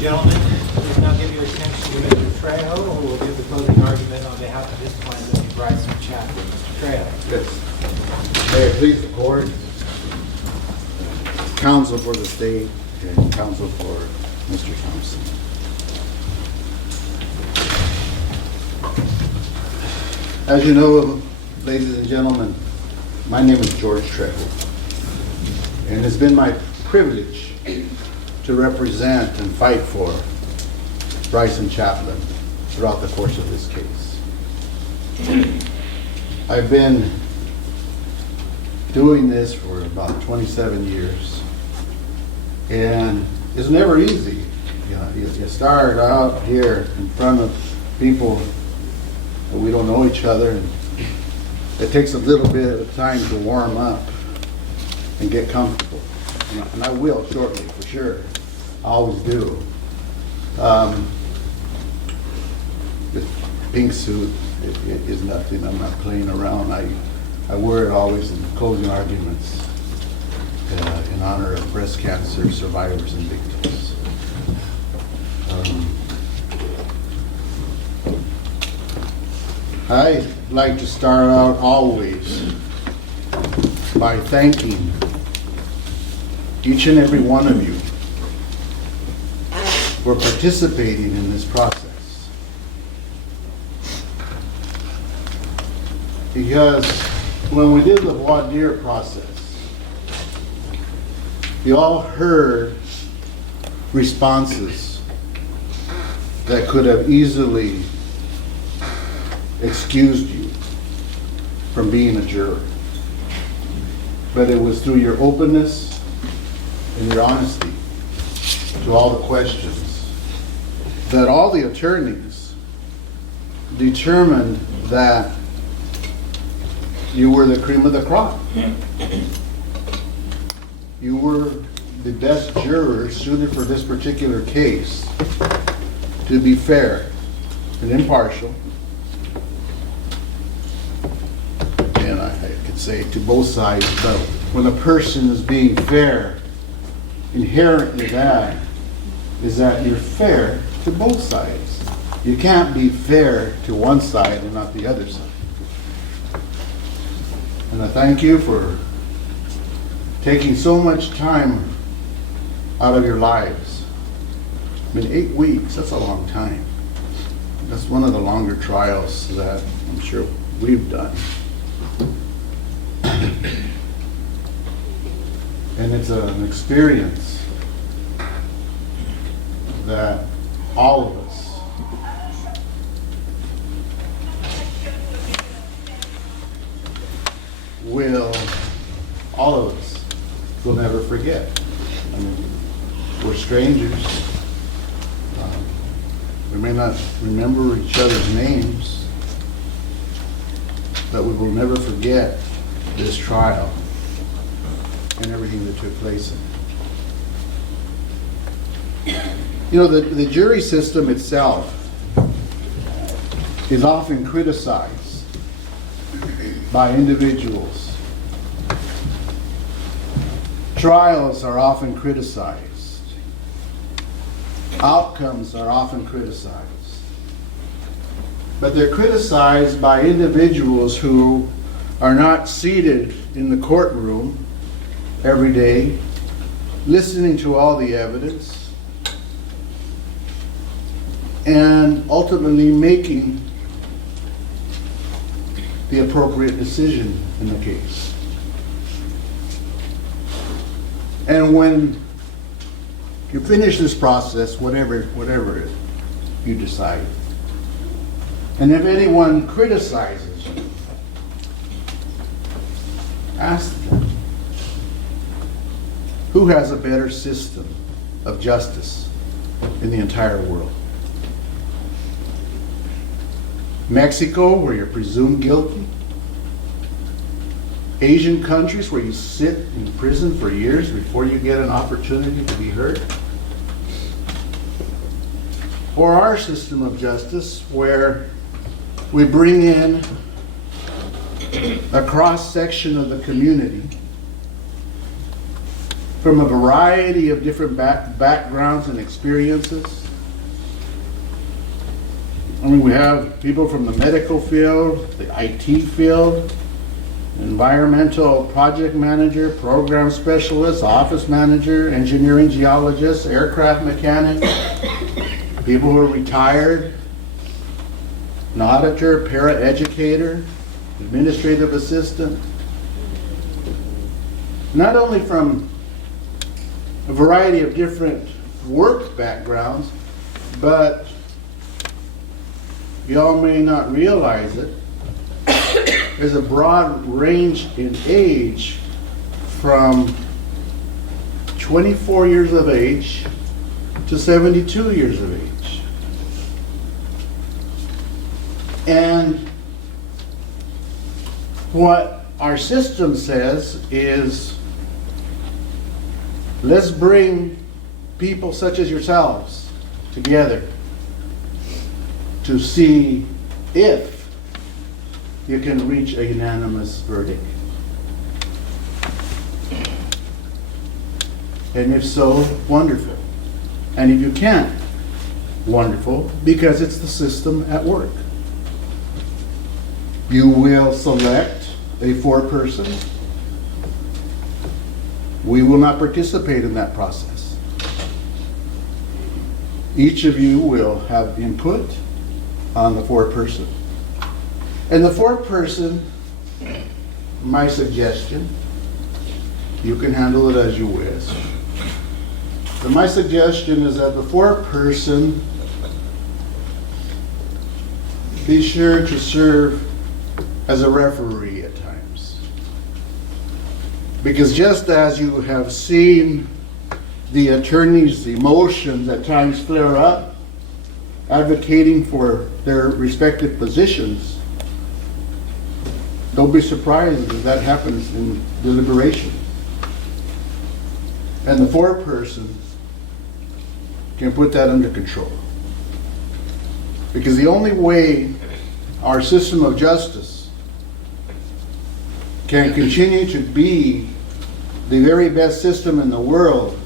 gentlemen, please now give your attention to Mr. Trejo, who will give the closing argument on behalf of his client, Mr. Bryson Chaplin. Mr. Trejo. Yes. May it please the court, counsel for the state, and counsel for Mr. Thompson. As you know, ladies and gentlemen, my name is George Trejo, and it's been my privilege to represent and fight for Bryson Chaplin throughout the course of this case. I've been doing this for about 27 years, and it's never easy. You know, you start out here in front of people that we don't know each other, and it takes a little bit of time to warm up and get comfortable. And I will shortly, for sure. I always do. This pink suit is nothing. I'm not playing around. I wear it always in closing arguments in honor of breast cancer survivors and victims. I like to start out always by thanking each and every one of you for participating in this process. Because when we did the voir dire process, you all heard responses that could have easily excused you from being a juror. But it was through your openness and your honesty to all the questions that all the attorneys determined that you were the cream of the crop. You were the best jurors suited for this particular case to be fair and impartial. And I could say to both sides, but when a person is being fair, inherently that is that you're fair to both sides. You can't be fair to one side and not the other side. And I thank you for taking so much time out of your lives. I mean, 8 weeks, that's a long time. That's one of the longer trials that I'm sure we've done. And it's an experience that all of us will never forget. I mean, we're strangers. We may not remember each other's names, but we will never forget this trial and everything that took place in it. You know, the jury system itself is often criticized by individuals. Trials are often criticized. Outcomes are often criticized. But they're criticized by individuals who are not seated in the courtroom every day, listening to all the evidence, and ultimately making the appropriate decision in the case. And when you finish this process, whatever you decide, and if anyone criticizes you, ask them, who has a better system of justice in the entire world? Mexico, where you're presumed guilty? Asian countries where you sit in prison for years before you get an opportunity to be heard? Or our system of justice where we bring in a cross-section of the community from a variety of different backgrounds and experiences. I mean, we have people from the medical field, the IT field, environmental project manager, program specialist, office manager, engineering geologist, aircraft mechanic, people who are retired, an auditor, paraeducator, administrative assistant. Not only from a variety of different work backgrounds, but y'all may not realize it, there's a broad range in age from 24 years of age to 72 years of age. And what our system says is, let's bring people such as yourselves together to see if you can reach a unanimous verdict. And if so, wonderful. And if you can't, wonderful, because it's the system at work. You will select a foreperson. We will not participate in that process. Each of you will have input on the foreperson. And the foreperson, my suggestion, you can handle it as you wish. But my suggestion is that the foreperson be sure to serve as a referee at times. Because just as you have seen the attorney's emotions at times flare up, advocating for their respective positions, don't be surprised if that happens in deliberation. And the foreperson can put that under control. Because the only way our system of justice can continue to be the very best system in the world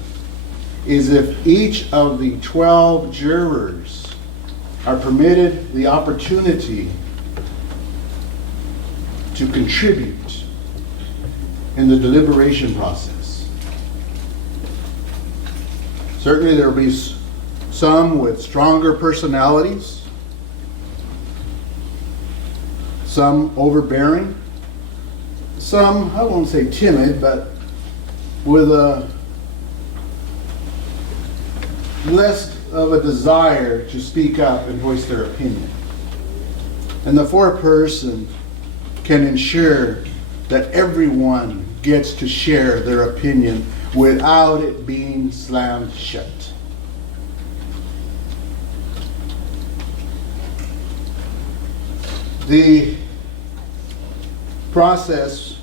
is if each of the 12 jurors are permitted the opportunity to contribute in the deliberation process. Certainly there will be some with stronger personalities, some overbearing, some, I won't say timid, but with a less of a desire to speak up and voice their opinion. And the foreperson can ensure that everyone gets to share their opinion without it being slammed shut. The process,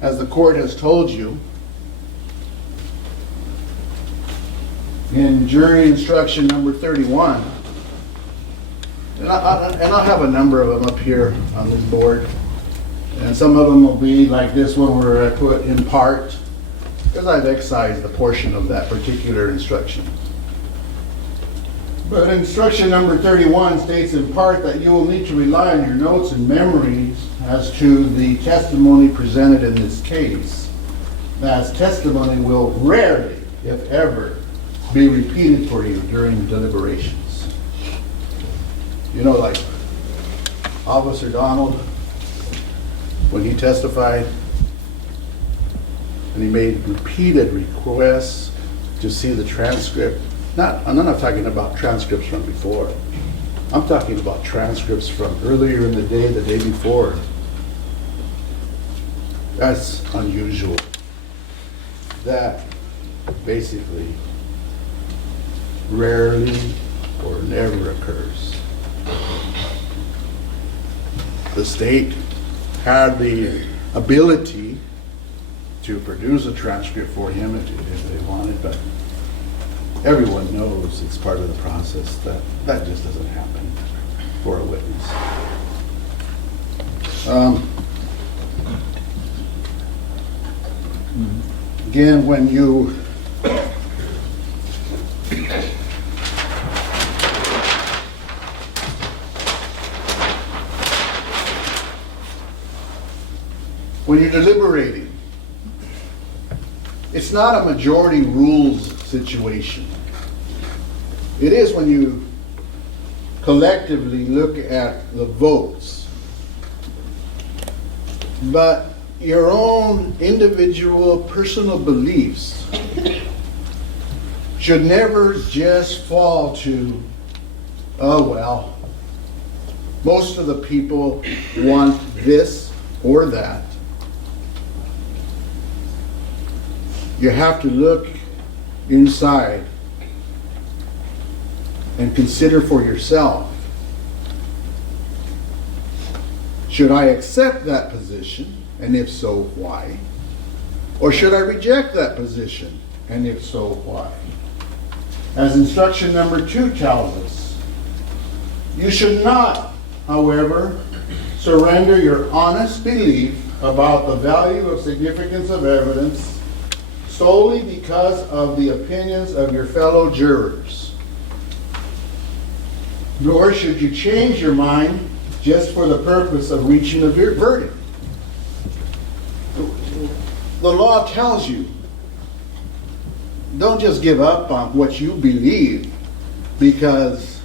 as the court has told you, in jury instruction number 31, and I'll have a number of them up here on this board, and some of them will be like this one where I put in part, because I've excised a portion of that particular instruction. But instruction number 31 states in part that you will need to rely on your notes and memories as to the testimony presented in this case, as testimony will rarely, if ever, be repeated for you during deliberations. You know, like Officer Donald, when he testified, and he made repeated requests to see the transcript. I'm not talking about transcripts from before. I'm talking about transcripts from earlier in the day before. That's unusual. That basically rarely or never occurs. The state had the ability to produce a transcript for him if they wanted, but everyone knows it's part of the process that just doesn't happen for a witness. Again, when you you're deliberating, it's not a majority rules situation. It is when you collectively look at the votes. But your own individual personal beliefs should never just fall to, oh well, most of the people want this or that. You have to look inside and consider for yourself, should I accept that position? And if so, why? Or should I reject that position? And if so, why? As instruction number 2 tells us, you should not, however, surrender your honest belief about the value of significance of evidence solely because of the opinions of your fellow jurors. Nor should you change your mind just for the purpose of reaching a verdict. The law tells you, don't just give up on what you believe because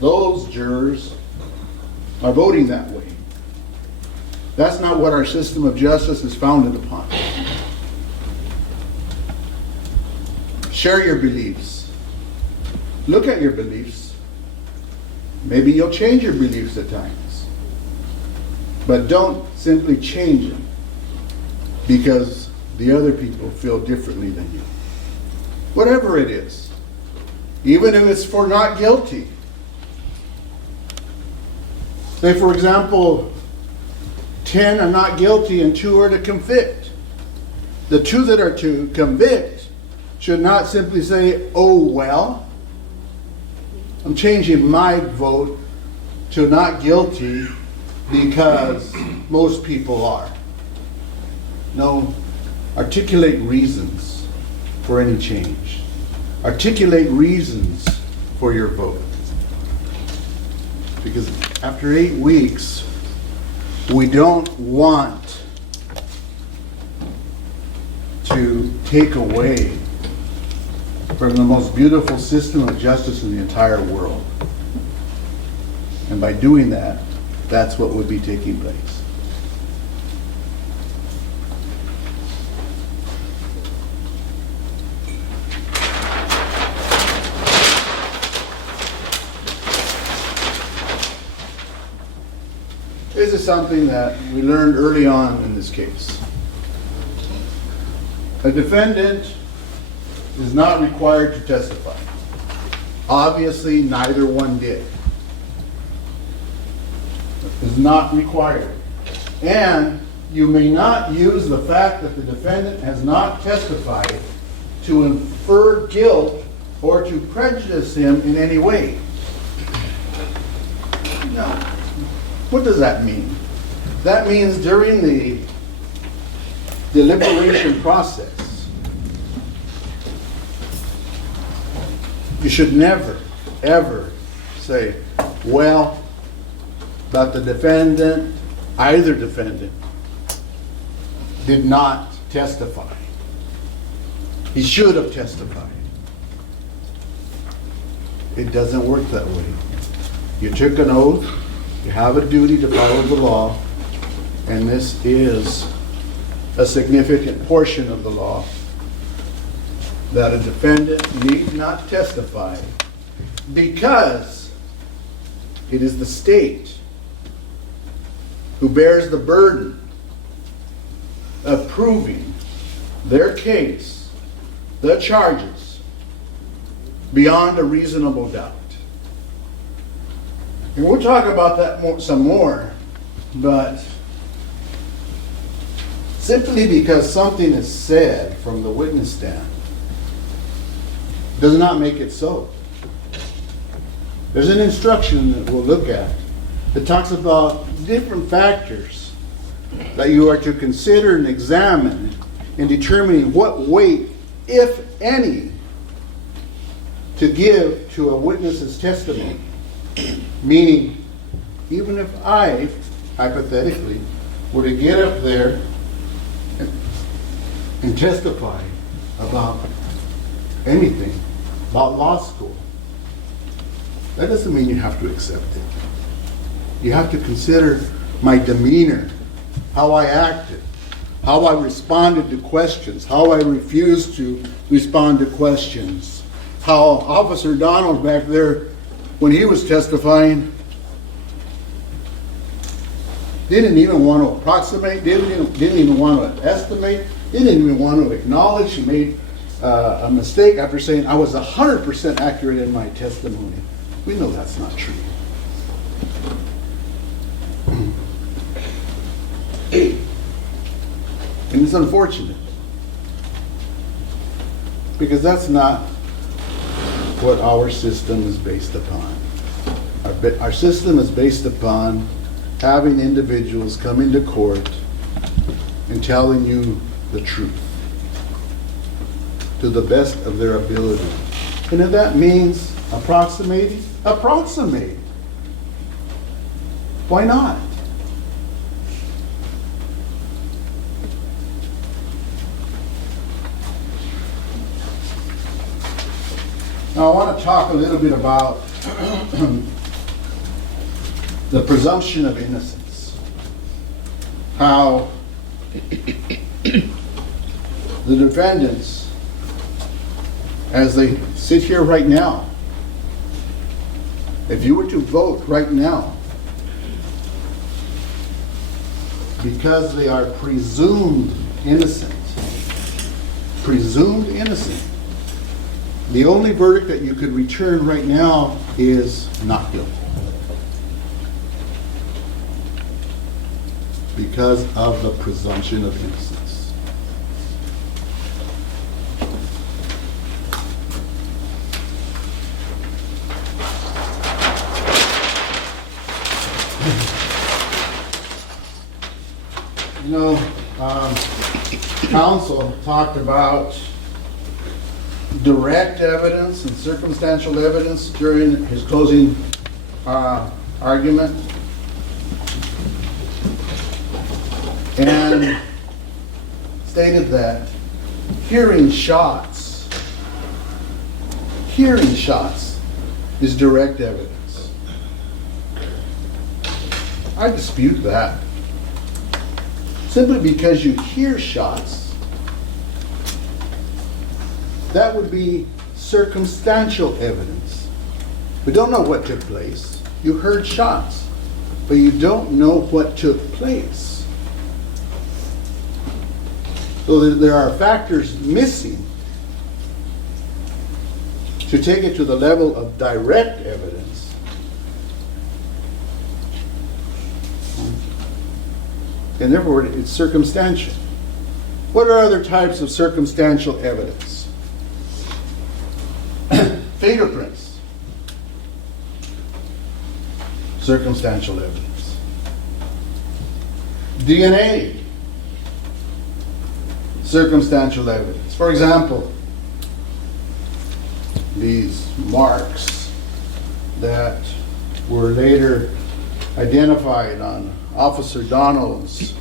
those jurors are voting that way. That's not what our system of justice is founded upon. Share your beliefs. Look at your beliefs. Maybe you'll change your beliefs at times. But don't simply change them because the other people feel differently than you. Whatever it is. Even if it's for not guilty. Say, for example, 10 are not guilty and 2 are to convict. The 2 that are to convict should not simply say, oh, well, I'm changing my vote to not guilty because most people are. No, articulate reasons for any change. Articulate reasons for your vote. Because after 8 weeks, we don't want to take away from the most beautiful system of justice in the entire world. And by doing that, that's what would be taking place. This is something that we learned early on in this case. A defendant is not required to testify. Obviously, neither one did. Is not required. And you may not use the fact that the defendant has not testified to infer guilt or to prejudice him in any way. No. What does that mean? That means during the deliberation process, you should never, ever say, well, but the defendant, either defendant, did not testify. He should have testified. It doesn't work that way. You took an oath, you have a duty to follow the law, and this is a significant portion of the law, that a defendant need not testify because it is the state who bears the burden of proving their case, the charges, beyond a reasonable doubt. And we'll talk about that some more, but simply because something is said from the witness stand does not make it so. There's an instruction that we'll look at that talks about different factors that you are to consider and examine in determining what weight, if any, to give to a witness's testimony. Meaning, even if I, hypothetically, were to get up there and testify about anything, about law school, that doesn't mean you have to accept it. You have to consider my demeanor, how I acted, how I responded to questions, how I refused to respond to questions, how Officer Donald back there, when he was testifying, didn't even want to approximate, didn't even want to estimate, didn't even want to acknowledge he made a mistake after saying I was 100% accurate in my testimony. We know that's not true. And it's unfortunate, because that's not what our system is based upon. Our system is based upon having individuals come into court and telling you the truth to the best of their ability. And if that means approximating, approximate. Why not? Now I want to talk a little bit about the presumption of innocence. How the defendants, as they sit here right now, if you were to vote right now, because they are presumed innocent, the only verdict that you could return right now is not guilty. Because of the presumption of innocence. You know, counsel talked about direct evidence and circumstantial evidence during his closing argument. And stated that hearing shots is direct evidence. I dispute that. Simply because you hear shots, that would be circumstantial evidence. We don't know what took place. You heard shots, but you don't know what took place. So there are factors missing to take it to the level of direct evidence. And therefore, it's circumstantial. What are other types of circumstantial evidence? Fingerprints. Circumstantial evidence. DNA. Circumstantial evidence. For example, these marks that were later identified on Officer Donald's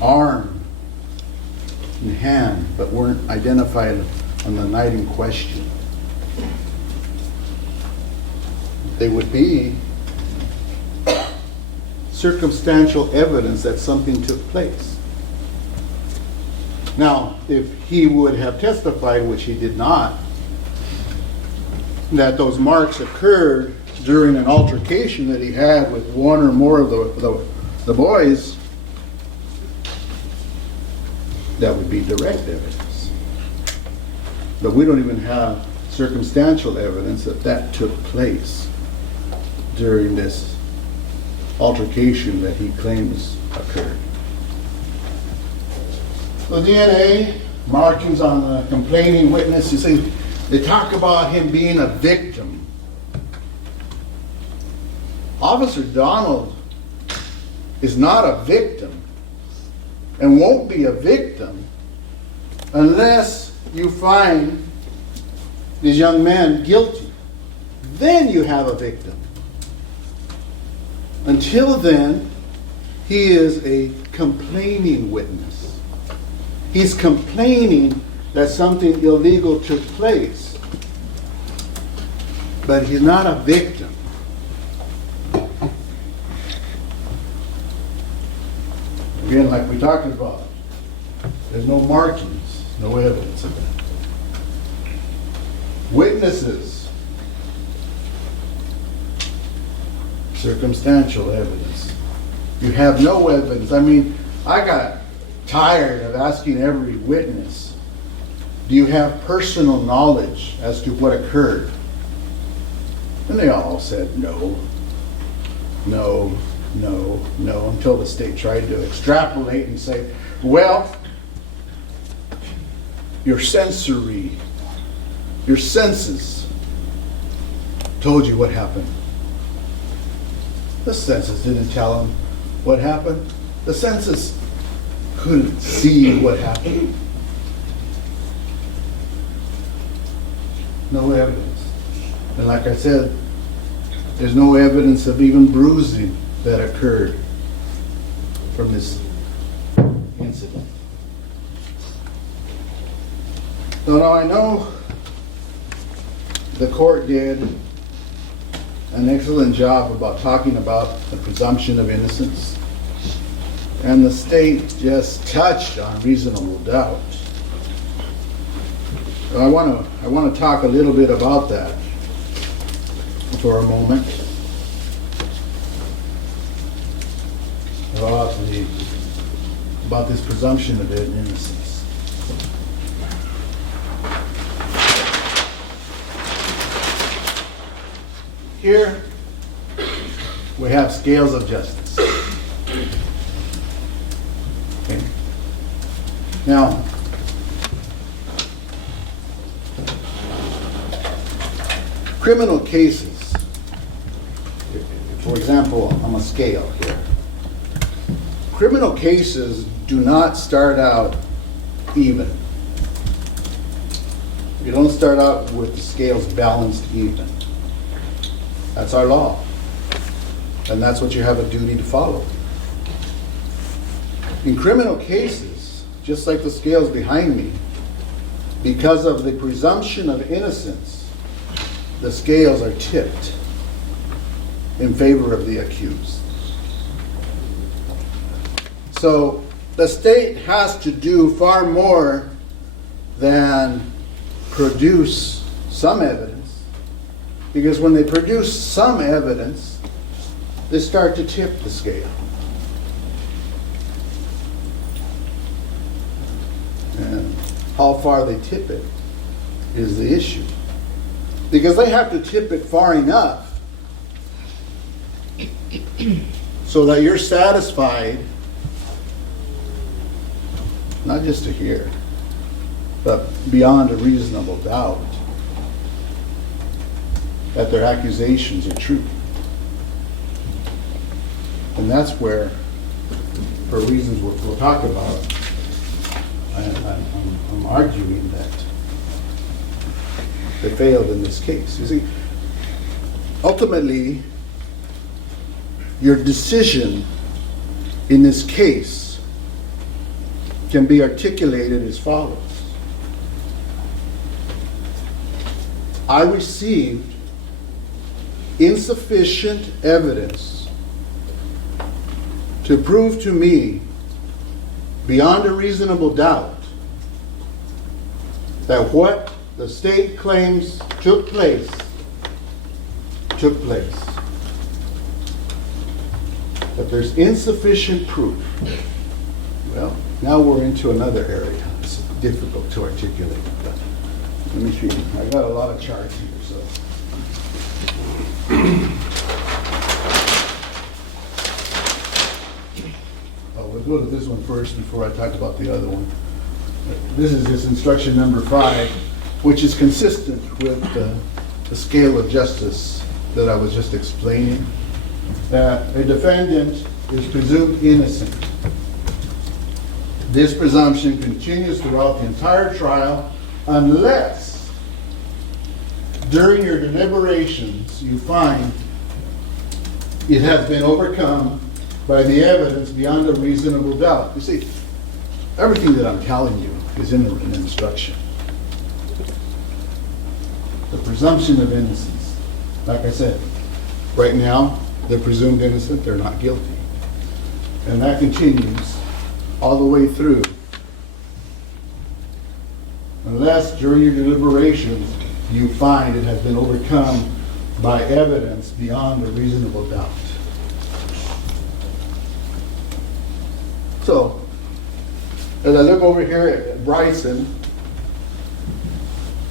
arm and hand, but weren't identified on the night in question. They would be circumstantial evidence that something took place. Now, if he would have testified, which he did not, that those marks occurred during an altercation that he had with one or more of the boys, that would be direct evidence. But we don't even have circumstantial evidence that that took place during this altercation that he claims occurred. So DNA, markings on the complaining witness, you see, they talk about him being a victim. Officer Donald is not a victim and won't be a victim unless you find this young man guilty. Then you have a victim. Until then, he is a complaining witness. He's complaining that something illegal took place, but he's not a victim. Again, like we talked about, there's no markings, no evidence of that. Witnesses, circumstantial evidence. You have no evidence. I mean, I got tired of asking every witness, do you have personal knowledge as to what occurred? And they all said no, no, no, no, until the state tried to extrapolate and say, well, your senses told you what happened. The senses didn't tell him what happened. The senses couldn't see what happened. No evidence. And like I said, there's no evidence of even bruising that occurred from this incident. So now I know the court did an excellent job about talking about the presumption of innocence, and the state just touched on reasonable doubt. So I want to talk a little bit about that for a moment. About this presumption of innocence. Here we have scales of justice. Okay. Now, criminal cases, for example, on a scale here. Criminal cases do not start out even. You don't start out with the scales balanced even. That's our law. And that's what you have a duty to follow. In criminal cases, just like the scales behind me, because of the presumption of innocence, the scales are tipped in favor of the accused. So the state has to do far more than produce some evidence, because when they produce some evidence, they start to tip the scale. And how far they tip it is the issue. Because they have to tip it far enough so that you're satisfied, not just to hear, but beyond a reasonable doubt, that their accusations are true. And that's where, for reasons we'll talk about, I'm arguing that they failed in this case. You see, ultimately, your decision in this case can be articulated as follows. I received insufficient evidence to prove to me beyond a reasonable doubt that what the state claims took place. But there's insufficient proof. Well, now we're into another area. It's difficult to articulate. But let me see. I got a lot of charts here, so. We'll go to this one first before I talk about the other one. This is just instruction number 5, which is consistent with the scale of justice that I was just explaining. That a defendant is presumed innocent this presumption continues throughout the entire trial unless during your deliberations you find it has been overcome by the evidence beyond a reasonable doubt. You see, everything that I'm telling you is in an instruction. The presumption of innocence. Like I said, right now, they're presumed innocent, they're not guilty. And that continues all the way through. Unless during your deliberations you find it has been overcome by evidence beyond a reasonable doubt. So, as I look over here at Bryson,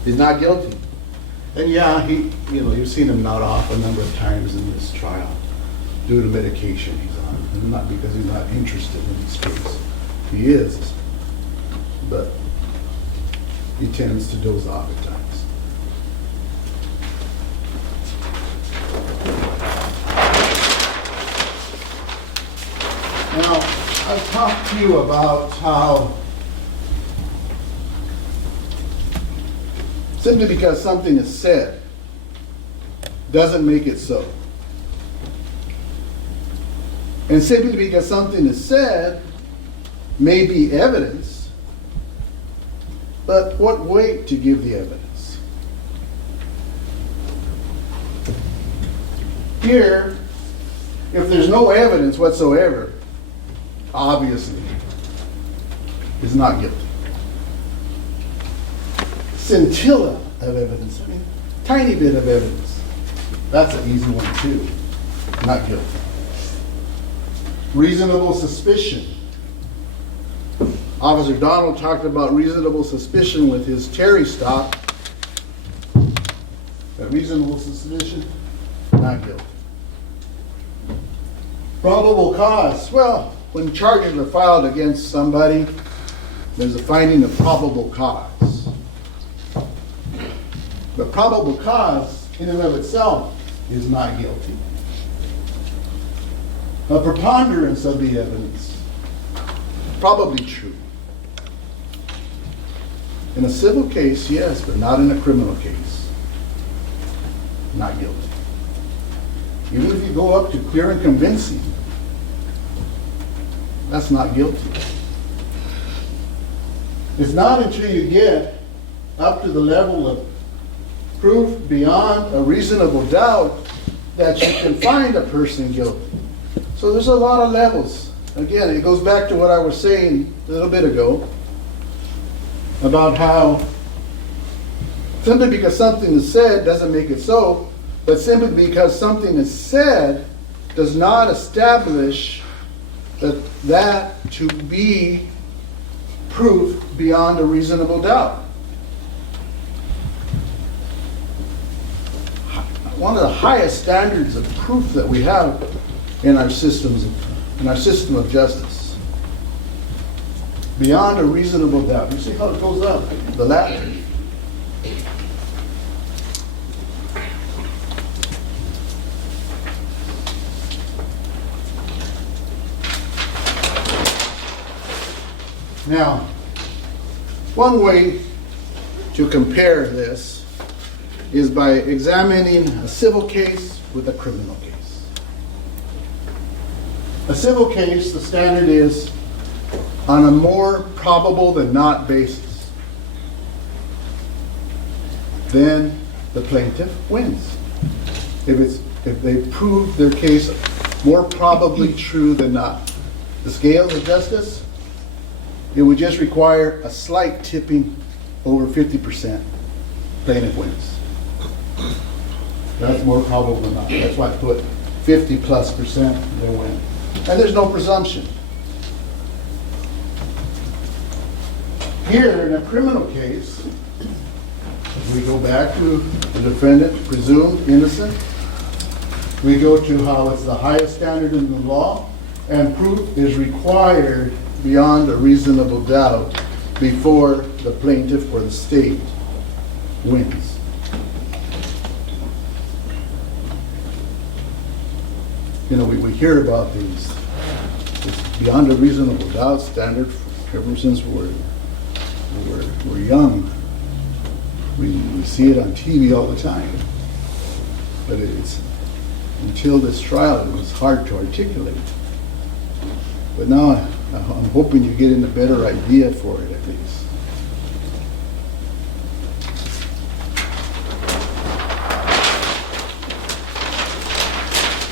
he's not guilty. And yeah, you've seen him not off a number of times in this trial due to medication he's on. And not because he's not interested in this case. He is. But he tends to doze off at times. Now, I've talked to you about how simply because something is said doesn't make it so. And simply because something is said may be evidence, but what weight to give the evidence? Here, if there's no evidence whatsoever, obviously, is not guilty. Scintilla of evidence, tiny bit of evidence. That's an easy one too. Not guilty. Reasonable suspicion. Officer Donald talked about reasonable suspicion with his Terry stop. That reasonable suspicion, not guilty. Probable cause. Well, when charges are filed against somebody, there's a finding of probable cause. But probable cause, in and of itself, is not guilty. A preponderance of the evidence, probably true. In a civil case, yes, but not in a criminal case. Not guilty. Even if you go up to clear and convincing, that's not guilty. It's not until you get up to the level of proof beyond a reasonable doubt that you can find a person guilty. So there's a lot of levels. Again, it goes back to what I was saying a little bit ago about how simply because something is said doesn't make it so, but simply because something is said does not establish that to be proof beyond a reasonable doubt. One of the highest standards of proof that we have in our systems, in our system of justice. Beyond a reasonable doubt. You see how it goes up, the ladder. Now, one way to compare this is by examining a civil case with a criminal case. A civil case, the standard is on a more probable than not basis. Then the plaintiff wins. If they prove their case more probably true than not. The scales of justice, it would just require a slight tipping over 50%. Plaintiff wins. That's more probable than not. That's why I put 50+%, they win. And there's no presumption. Here, in a criminal case, we go back to the defendant presumed innocent. We go to how it's the highest standard in the law, and proof is required beyond a reasonable doubt before the plaintiff or the state wins. You know, we hear about these. It's beyond a reasonable doubt standard ever since we're young. We see it on TV all the time. But it's, until this trial, it was hard to articulate. But now I'm hoping you get in a better idea for it, at least.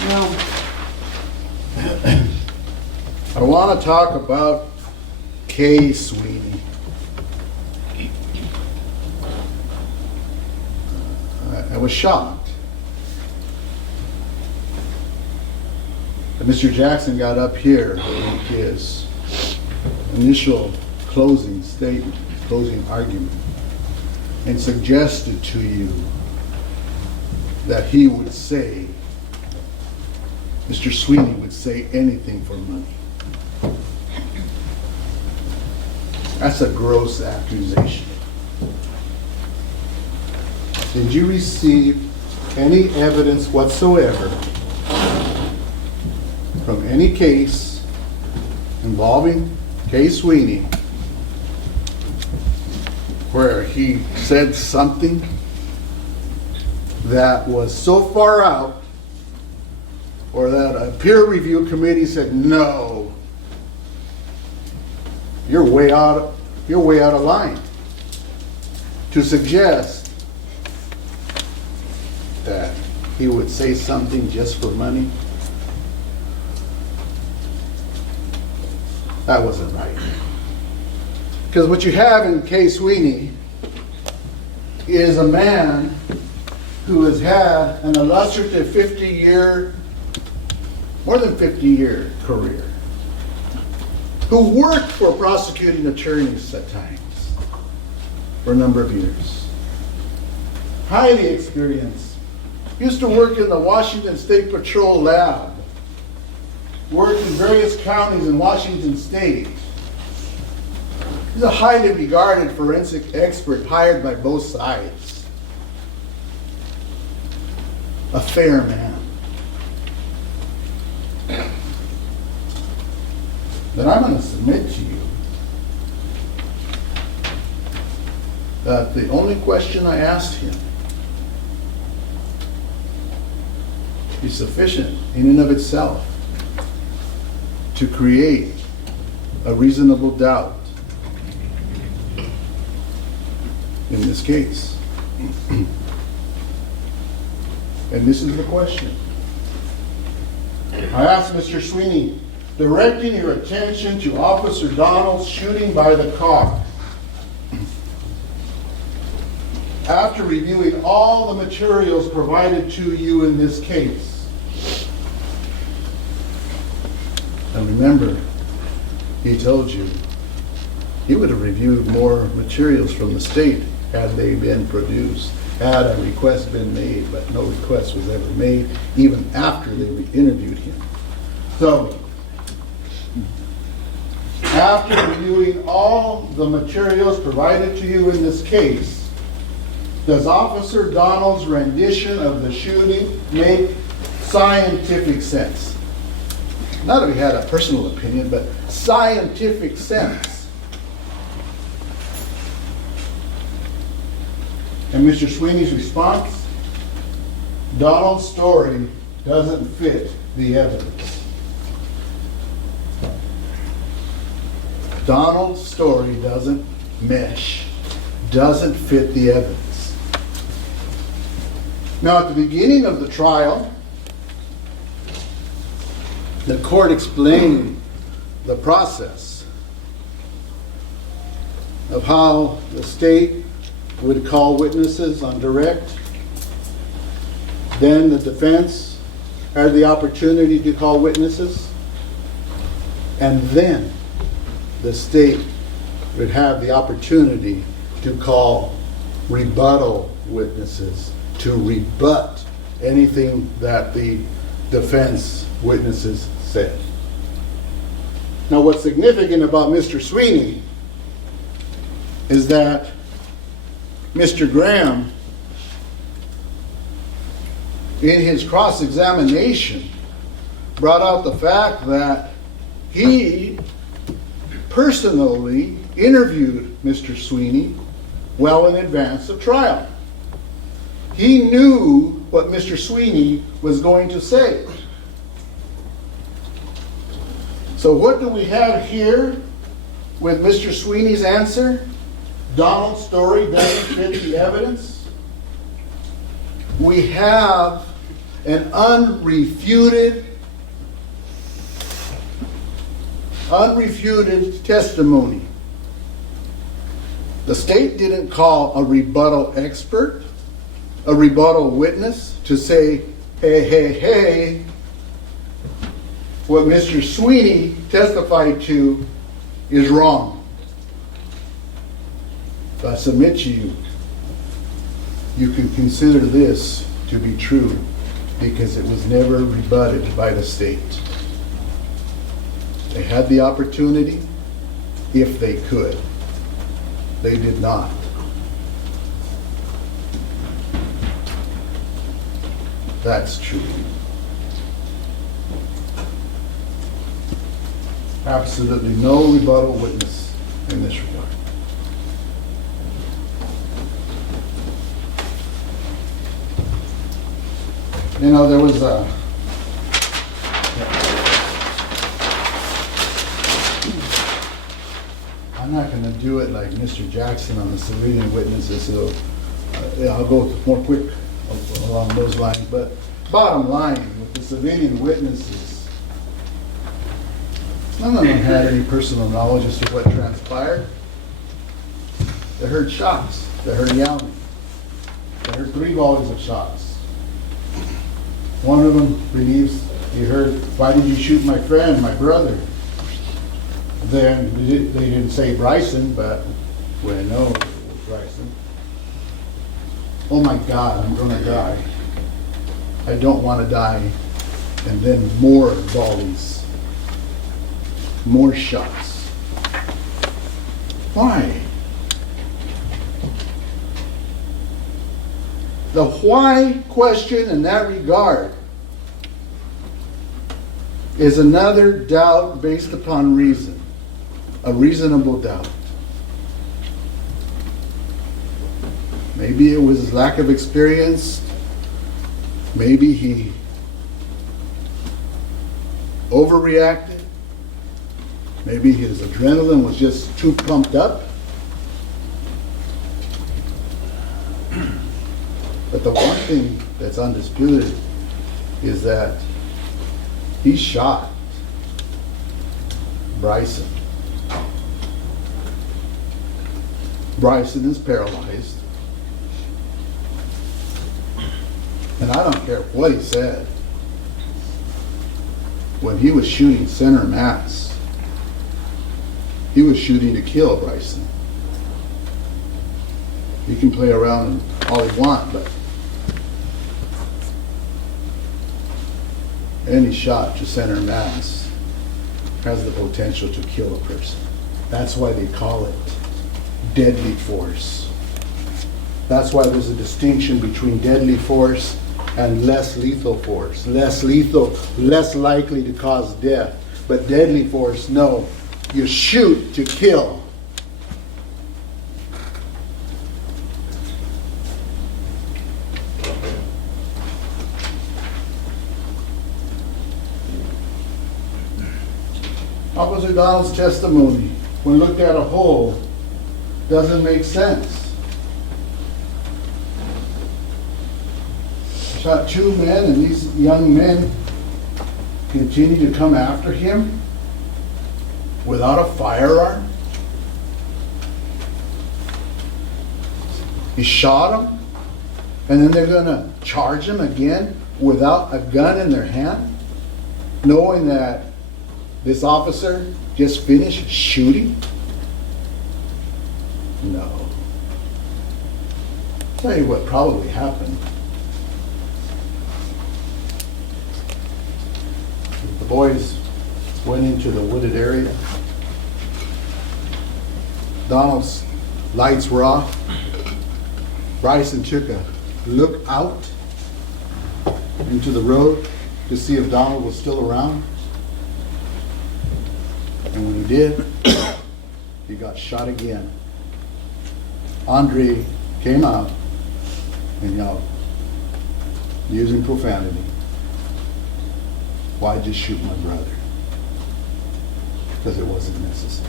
Now, I want to talk about Kay Sweeney. I was shocked that Mr. Jackson got up here in his initial closing statement, closing argument, and suggested to you that he would say, Mr. Sweeney would say anything for money. That's a gross accusation. Did you receive any evidence whatsoever from any case involving Kay Sweeney where he said something that was so far out, or that a peer review committee said, no, you're way out of line, to suggest that he would say something just for money? That wasn't right. Because what you have in Kay Sweeney is a man who has had an illustrative 50-year, more than 50-year career, who worked for prosecuting attorneys at times for a number of years. Highly experienced. Used to work in the Washington State Patrol lab. Worked in various counties in Washington State. He's a highly regarded forensic expert hired by both sides. A fair man. Then I'm going to submit to you that the only question I asked him is sufficient in and of itself to create a reasonable doubt in this case. And this is the question. I asked Mr. Sweeney, directing your attention to Officer Donald's shooting by the car. After reviewing all the materials provided to you in this case, and remember, he told you he would have reviewed more materials from the state had they been produced, had a request been made, but no request was ever made, even after they interviewed him. So, after reviewing all the materials provided to you in this case, does Officer Donald's rendition of the shooting make scientific sense? Not that he had a personal opinion, but scientific sense. And Mr. Sweeney's response? Donald's story doesn't fit the evidence. Donald's story doesn't mesh, doesn't fit the evidence. Now, at the beginning of the trial, the court explained the process of how the state would call witnesses on direct. Then the defense had the opportunity to call witnesses. And then the state would have the opportunity to call rebuttal witnesses to rebut anything that the defense witnesses said. Now, what's significant about Mr. Sweeney is that Mr. Graham, in his cross-examination, brought out the fact that he personally interviewed Mr. Sweeney well in advance of trial. He knew what Mr. Sweeney was going to say. So what do we have here with Mr. Sweeney's answer? Donald's story doesn't fit the evidence. We have an unrefuted testimony. The state didn't call a rebuttal expert, a rebuttal witness to say, hey, what Mr. Sweeney testified to is wrong. So I submit to you, you can consider this to be true because it was never rebutted by the state. They had the opportunity if they could. They did not. That's true. Absolutely no rebuttal witness in this regard. You know, there was a I'm not going to do it like Mr. Jackson on the civilian witnesses, so I'll go more quick along those lines. But bottom line, with the civilian witnesses, none of them had any personal knowledge as to what transpired. They heard shots. They heard yelling. They heard 3 volleys of shots. One of them believes he heard, "Why did you shoot my friend, my brother?" Then they didn't say Bryson, but we know it was Bryson. "Oh my God, I'm gonna die. I don't want to die." And then more volleys, more shots. Why? The why question in that regard is another doubt based upon reason, a reasonable doubt. Maybe it was his lack of experience. Maybe he overreacted. Maybe his adrenaline was just too pumped up. But the one thing that's undisputed is that he shot Bryson. Bryson is paralyzed. And I don't care what he said. When he was shooting center mass, he was shooting to kill Bryson. You can play around all you want, but any shot to center mass has the potential to kill a person. That's why they call it deadly force. That's why there's a distinction between deadly force and less lethal force. Less lethal, less likely to cause death. But deadly force, no. You shoot to kill. Officer Donald's testimony, when looked at a whole, doesn't make sense. Shot 2 men, and these young men continue to come after him without a firearm. He shot him, and then they're going to charge him again without a gun in their hand, knowing that this officer just finished shooting? No. I'll tell you what probably happened. The boys went into the wooded area. Donald's lights were off. Bryson took a look out into the road to see if Donald was still around. And when he did, he got shot again. Andre came out and yelled, using profanity, "Why just shoot my brother?" Because it wasn't necessary.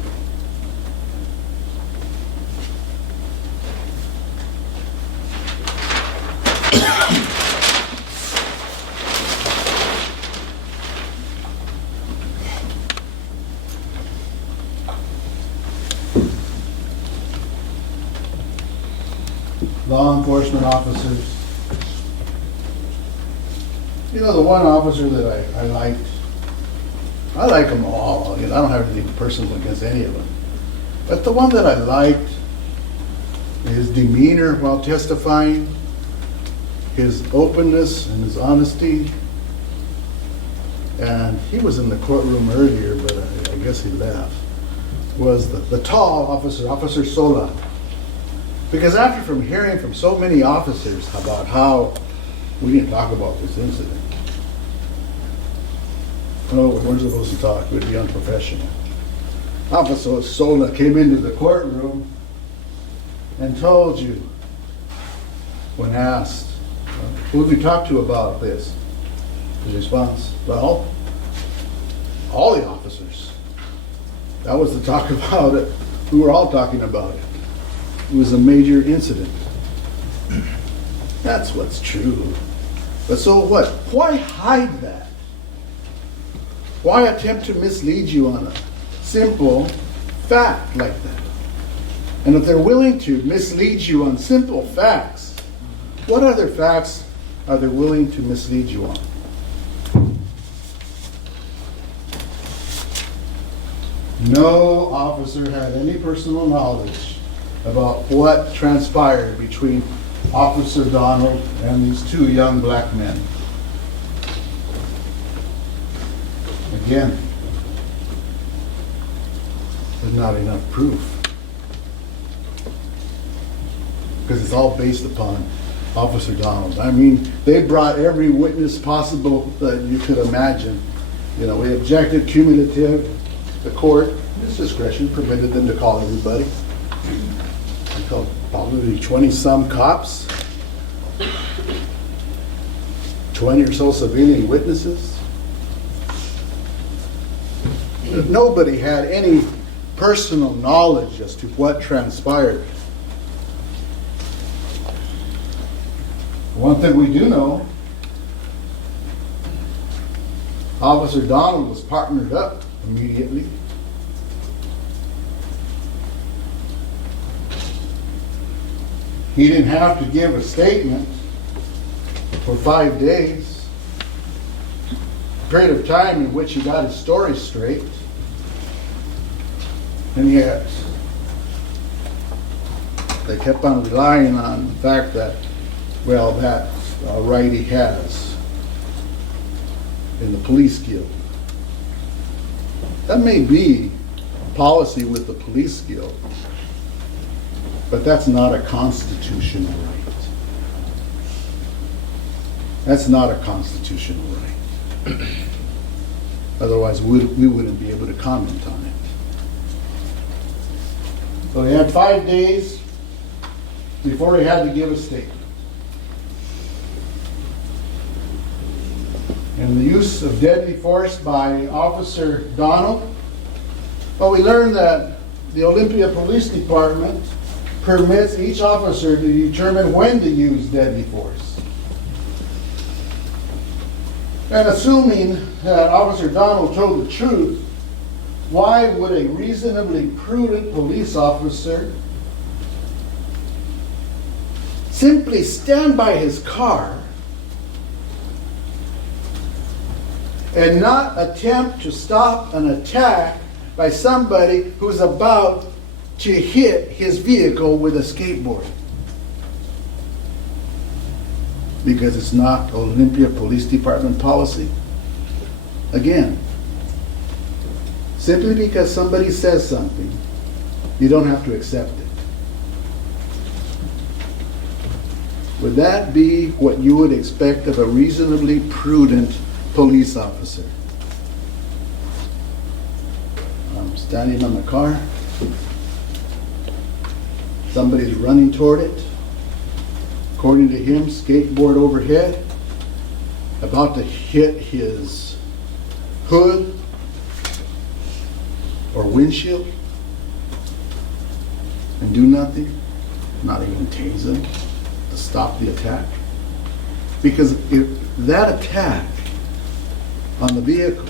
Law enforcement officers. You know, the one officer that I liked, I like them all. You know, I don't have anything personal against any of them. But the one that I liked, his demeanor while testifying, his openness and his honesty, and he was in the courtroom earlier, but I guess he left, was the tall officer, Officer Sola. Because after from hearing from so many officers about how we didn't talk about this incident. Oh, we weren't supposed to talk, it would be unprofessional. Officer Sola came into the courtroom and told you, when asked, who did we talk to about this? His response, well, all the officers. That was the talk about it. We were all talking about it. It was a major incident. That's what's true. But so what? Why hide that? Why attempt to mislead you on a simple fact like that? And if they're willing to mislead you on simple facts, what other facts are they willing to mislead you on? No officer had any personal knowledge about what transpired between Officer Donald and these two young black men. Again, there's not enough proof. Because it's all based upon Officer Donald. I mean, they brought every witness possible that you could imagine. You know, we objected cumulative. The court, in its discretion, permitted them to call everybody. They called probably 20-some cops, 20 or so civilian witnesses. Nobody had any personal knowledge as to what transpired. One thing we do know, Officer Donald was partnered up immediately. He didn't have to give a statement for 5 days, a period of time in which he got his story straight. And yet, they kept on relying on the fact that, well, that right he has in the police guild. That may be policy with the police guild, but that's not a constitutional right. That's not a constitutional right. Otherwise, we wouldn't be able to comment on it. So he had 5 days before he had to give a statement. And the use of deadly force by Officer Donald, well, we learned that the Olympia Police Department permits each officer to determine when to use deadly force. And assuming that Officer Donald told the truth, why would a reasonably prudent police officer simply stand by his car and not attempt to stop an attack by somebody who's about to hit his vehicle with a skateboard? Because it's not Olympia Police Department policy. Again, simply because somebody says something, you don't have to accept it. Would that be what you would expect of a reasonably prudent police officer? I'm standing on the car. Somebody's running toward it. According to him, skateboard overhead, about to hit his hood or windshield and do nothing, not even tase him to stop the attack. Because if that attack on the vehicle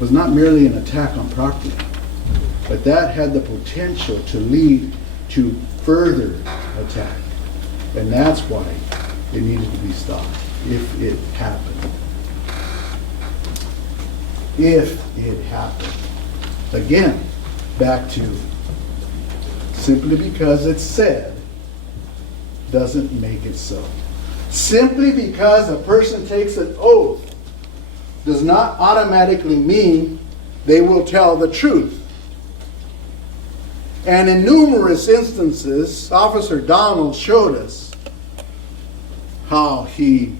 was not merely an attack on property, but that had the potential to lead to further attack. And that's why it needed to be stopped, if it happened. If it happened. Again, back to simply because it's said doesn't make it so. Simply because a person takes an oath does not automatically mean they will tell the truth. And in numerous instances, Officer Donald showed us how he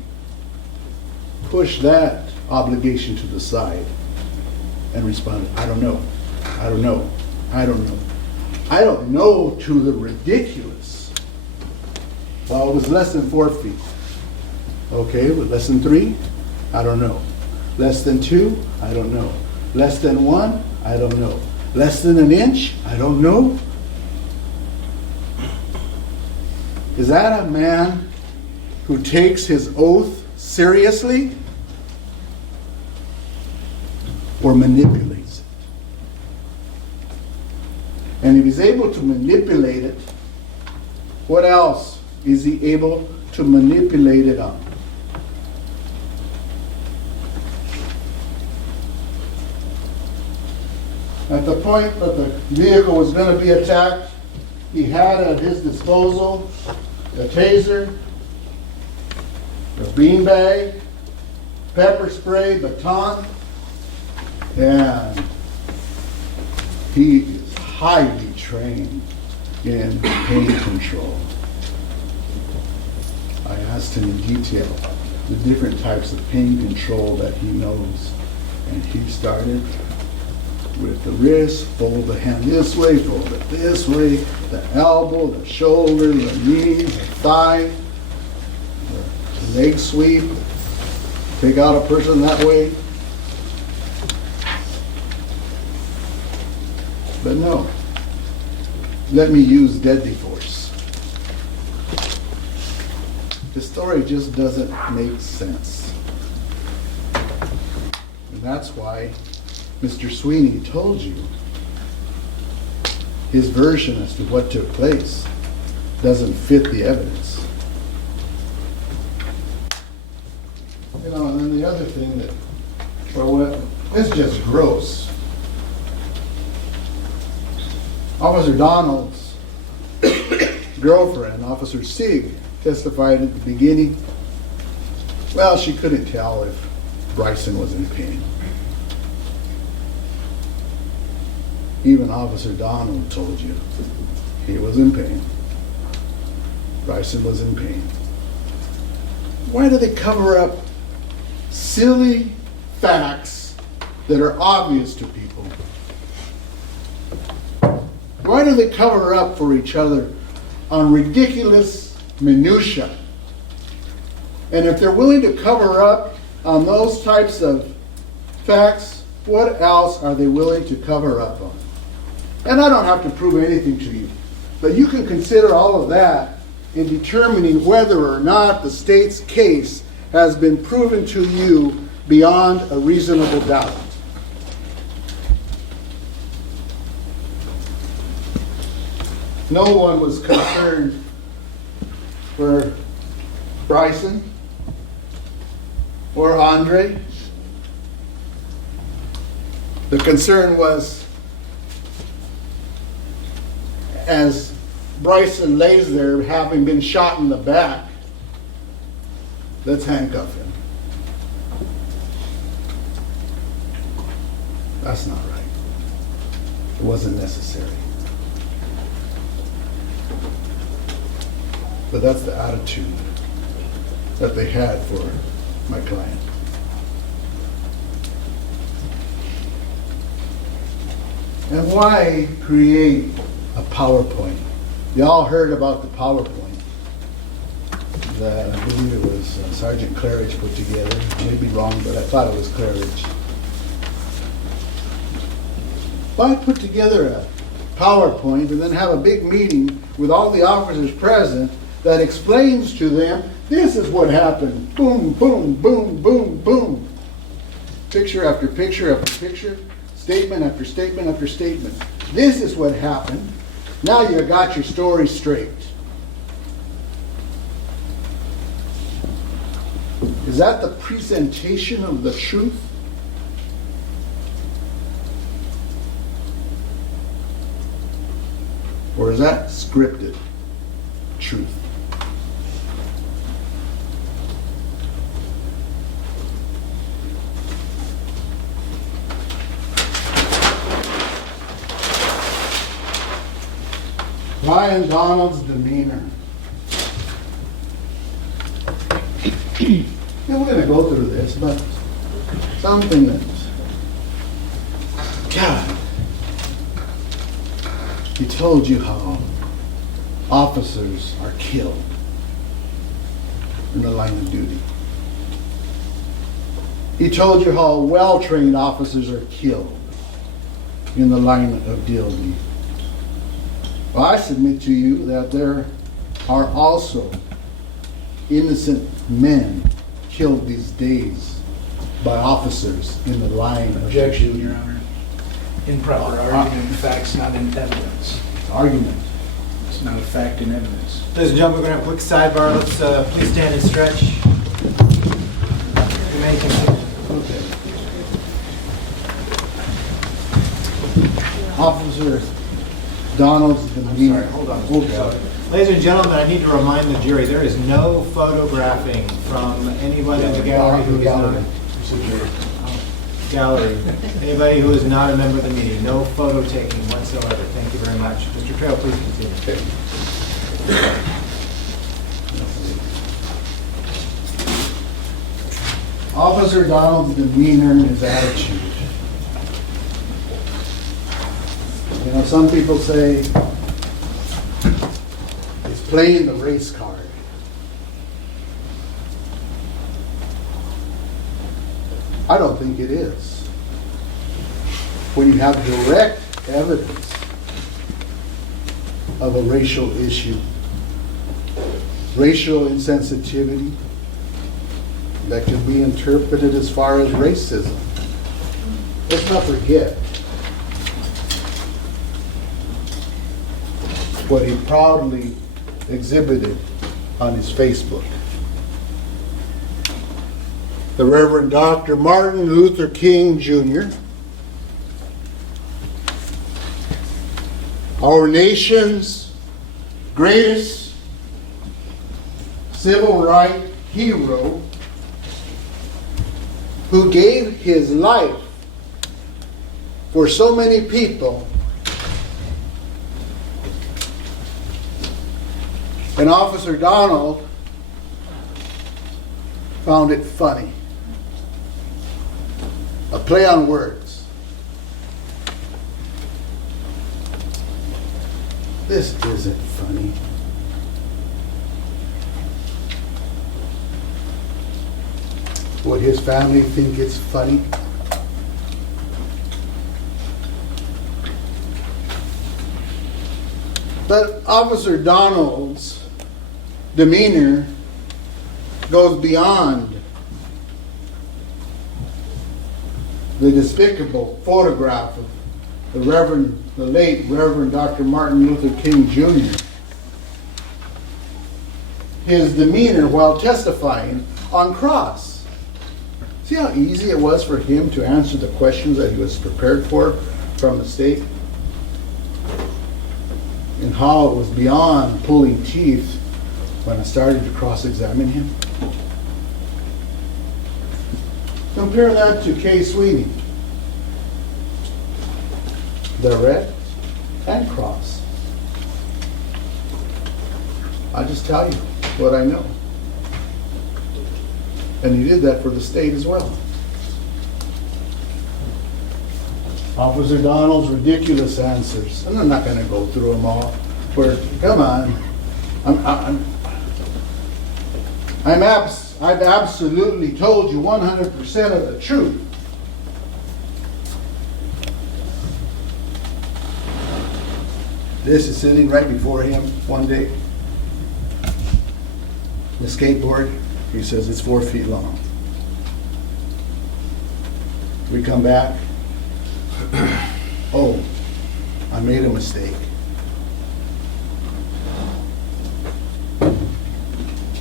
pushed that obligation to the side and responded, I don't know, I don't know, I don't know. I don't know to the ridiculous. Well, it was less than 4 feet. Okay, but less than 3? I don't know. Less than 2? I don't know. Less than 1? I don't know. Less than an inch? I don't know. Is that a man who takes his oath seriously or manipulates it? And if he's able to manipulate it, what else is he able to manipulate it on? At the point that the vehicle was going to be attacked, he had at his disposal a taser, a beanbag, pepper spray, baton, and he is highly trained in pain control. I asked him in detail the different types of pain control that he knows, and he started with the wrist, fold the hand this way, fold it this way, the elbow, the shoulder, the knee, the thigh, the leg sweep, take out a person that way. But no, let me use deadly force. The story just doesn't make sense. And that's why Mr. Sweeney told you his version as to what took place doesn't fit the evidence. You know, and then the other thing that, well, it's just gross. Officer Donald's girlfriend, Officer Sieg, testified at the beginning, well, she couldn't tell if Bryson was in pain. Even Officer Donald told you he was in pain. Bryson was in pain. Why do they cover up silly facts that are obvious to people? Why do they cover up for each other on ridiculous minutia? And if they're willing to cover up on those types of facts, what else are they willing to cover up on? And I don't have to prove anything to you, but you can consider all of that in determining whether or not the state's case has been proven to you beyond a reasonable doubt. No one was concerned for Bryson or Andre. The concern was, as Bryson lays there having been shot in the back, let's handcuff him. That's not right. It wasn't necessary. But that's the attitude that they had for my client. And why create a PowerPoint? You all heard about the PowerPoint that I believe it was Sergeant Claridge put together. Maybe wrong, but I thought it was Claridge. Why put together a PowerPoint and then have a big meeting with all the officers present that explains to them, this is what happened. Boom, boom, boom, boom, boom. Picture after picture after picture, statement after statement after statement. This is what happened. Now you got your story straight. Is that the presentation of the truth? Or is that scripted truth? Ryan Donald's demeanor. Yeah, we're going to go through this, but something that's, God, he told you how officers are killed in the line of duty. He told you how well-trained officers are killed in the line of duty. Well, I submit to you that there are also innocent men killed these days by officers in the line of Objection, duty. Your Honor. Improper argument, facts not in evidence. Argument. It's not a fact in evidence. Ladies and gentlemen, we're going to have a quick sidebar. Let's please stand and stretch. You may continue. Okay. Officer Donald's demeanor. Hold on. Okay. Ladies and gentlemen, I need to remind the jury, there is no photographing from anybody in the gallery who is not... Gallery. Anybody who is not a member of the meeting. No photo taking whatsoever. Thank you very much. Mr. Trejo, please continue. Okay. Officer Donald's demeanor and his attitude. You know, some people say he's playing the race card. I don't think it is. When you have direct evidence of a racial issue, racial insensitivity that can be interpreted as far as racism. Let's not forget what he proudly exhibited on his Facebook. The Reverend Dr. Martin Luther King Jr., our nation's greatest civil rights hero, who gave his life for so many people. And Officer Donald found it funny. A play on words. This isn't funny. Would his family think it's funny? But Officer Donald's demeanor goes beyond the despicable photograph of the late Reverend Dr. Martin Luther King Jr. His demeanor while testifying on cross. See how easy it was for him to answer the questions that he was prepared for from the state? And how it was beyond pulling teeth when I started to cross-examine him. Compare that to Kay Sweeney. Direct and cross. I just tell you what I know. And he did that for the state as well. Officer Donald's ridiculous answers, and I'm not gonna go through them all, where, come on. I've absolutely told you 100% of the truth. This is sitting right before him one day. The skateboard, he says it's 4 feet long. We come back. Oh, I made a mistake.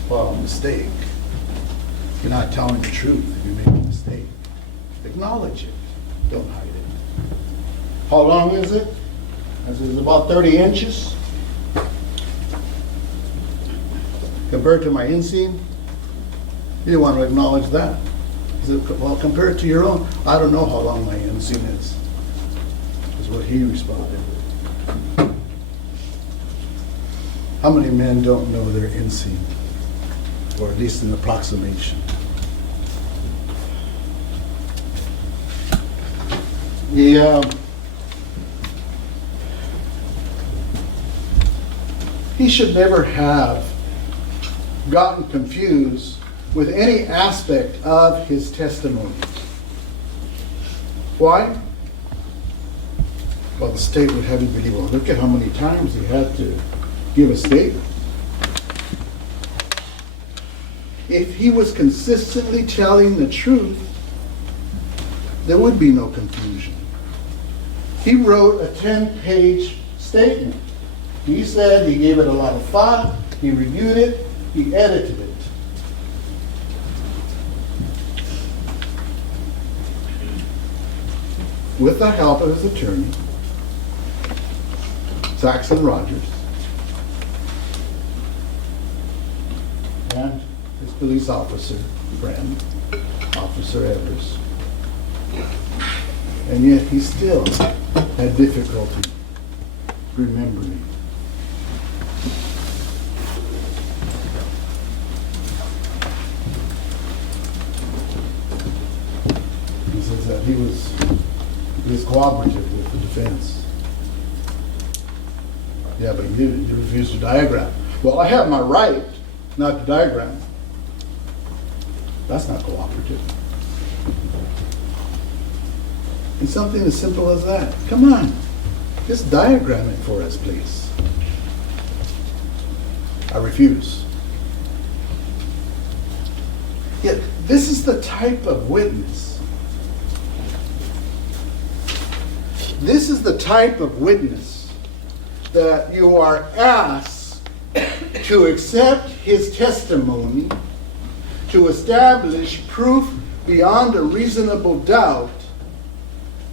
Well, a mistake. You're not telling the truth if you make a mistake. Acknowledge it. Don't hide it. How long is it? I said, it's about 30 inches. Compared to my inseam, you didn't want to acknowledge that. He said, well, compare it to your own. I don't know how long my inseam is what he responded. How many men don't know their inseam? Or at least an approximation. He should never have gotten confused with any aspect of his testimony. Why? Well, the state would have you believe, well, look at how many times he had to give a statement. If he was consistently telling the truth, there would be no confusion. He wrote a 10-page statement. He said he gave it a lot of thought, he reviewed it, he edited it. With the help of his attorney, Saxon Rogers, and his police officer friend, Officer Evers. And yet he still had difficulty remembering. He says that he was cooperative with the defense. Yeah, but he refused to diagram. Well, I have my right not to diagram. That's not cooperative. And something as simple as that. Come on, just diagram it for us, please. I refuse. Yet, this is the type of witness. This is the type of witness that you are asked to accept his testimony to establish proof beyond a reasonable doubt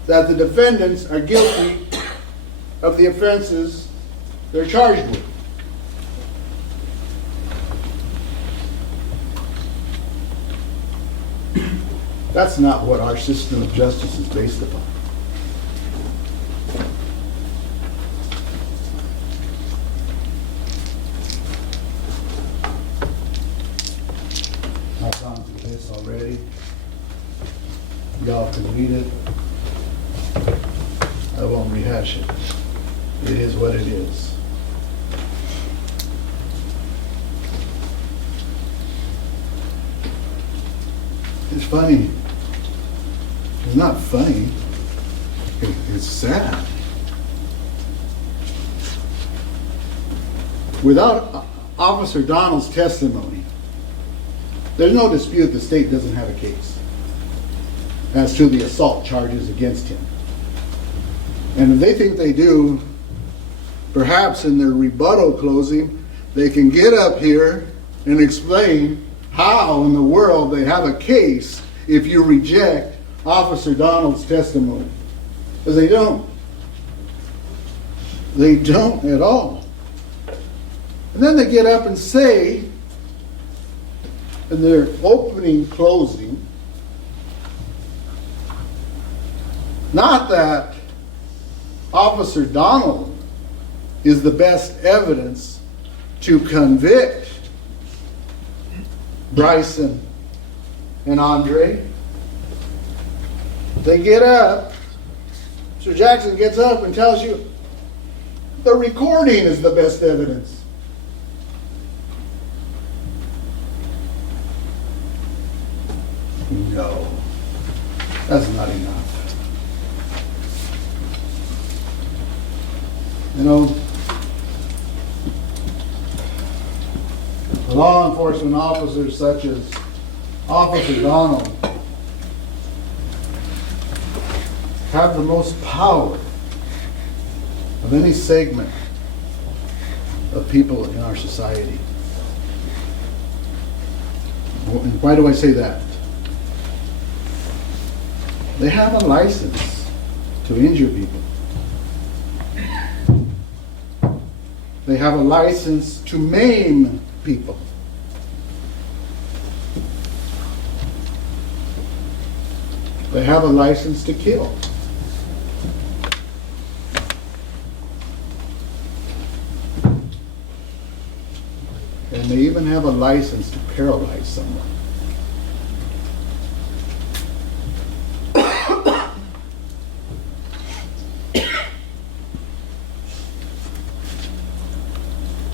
that the defendants are guilty of the offenses they're charged with. That's not what our system of justice is based upon. I've gone through this already. Y'all can read it. I won't rehash it. It is what it is. It's funny. It's not funny. It's sad. Without Officer Donald's testimony, there's no dispute the state doesn't have a case as to the assault charges against him. And if they think they do, perhaps in their rebuttal closing, they can get up here and explain how in the world they have a case if you reject Officer Donald's testimony. Because they don't. They don't at all. And then they get up and say, in their opening closing, not that Officer Donald is the best evidence to convict Bryson and Andre. They get up Mr. Jackson gets up and tells you, the recording is the best evidence. No, that's not enough. You know, law enforcement officers such as Officer Donald have the most power of any segment of people in our society. And why do I say that? They have a license to injure people. They have a license to maim people. They have a license to kill. And they even have a license to paralyze someone.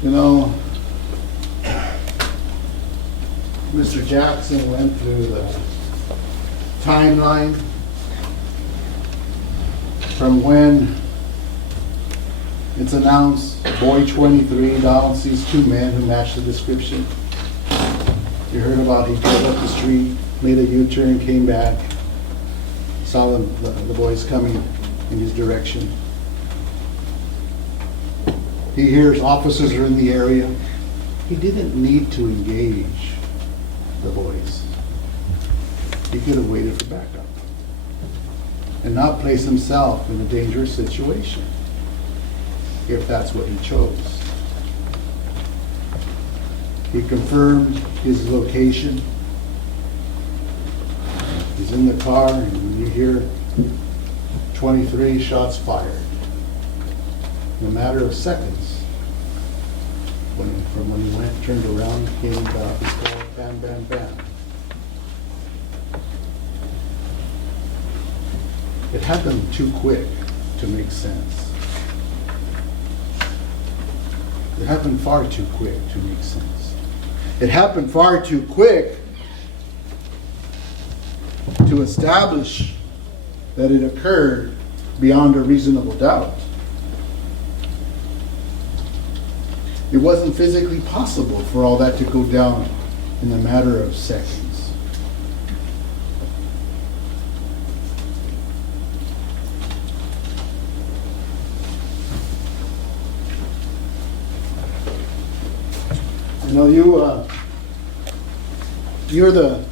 You know, Mr. Jackson went through the timeline from when it's announced boy 23 down sees two men who match the description. You heard about he drove up the street, made a U-turn, came back, saw the boys coming in his direction. He hears officers are in the area. He didn't need to engage the boys. He could have waited for backup and not place himself in a dangerous situation if that's what he chose. He confirmed his location. He's in the car, and when you hear 23 shots fired, in a matter of seconds, from when he went, turned around, came back, his car, bam, bam, bam. It happened too quick to make sense. It happened far too quick to make sense. It happened far too quick to establish that it occurred beyond a reasonable doubt. It wasn't physically possible for all that to go down in a matter of seconds. You know, you're the,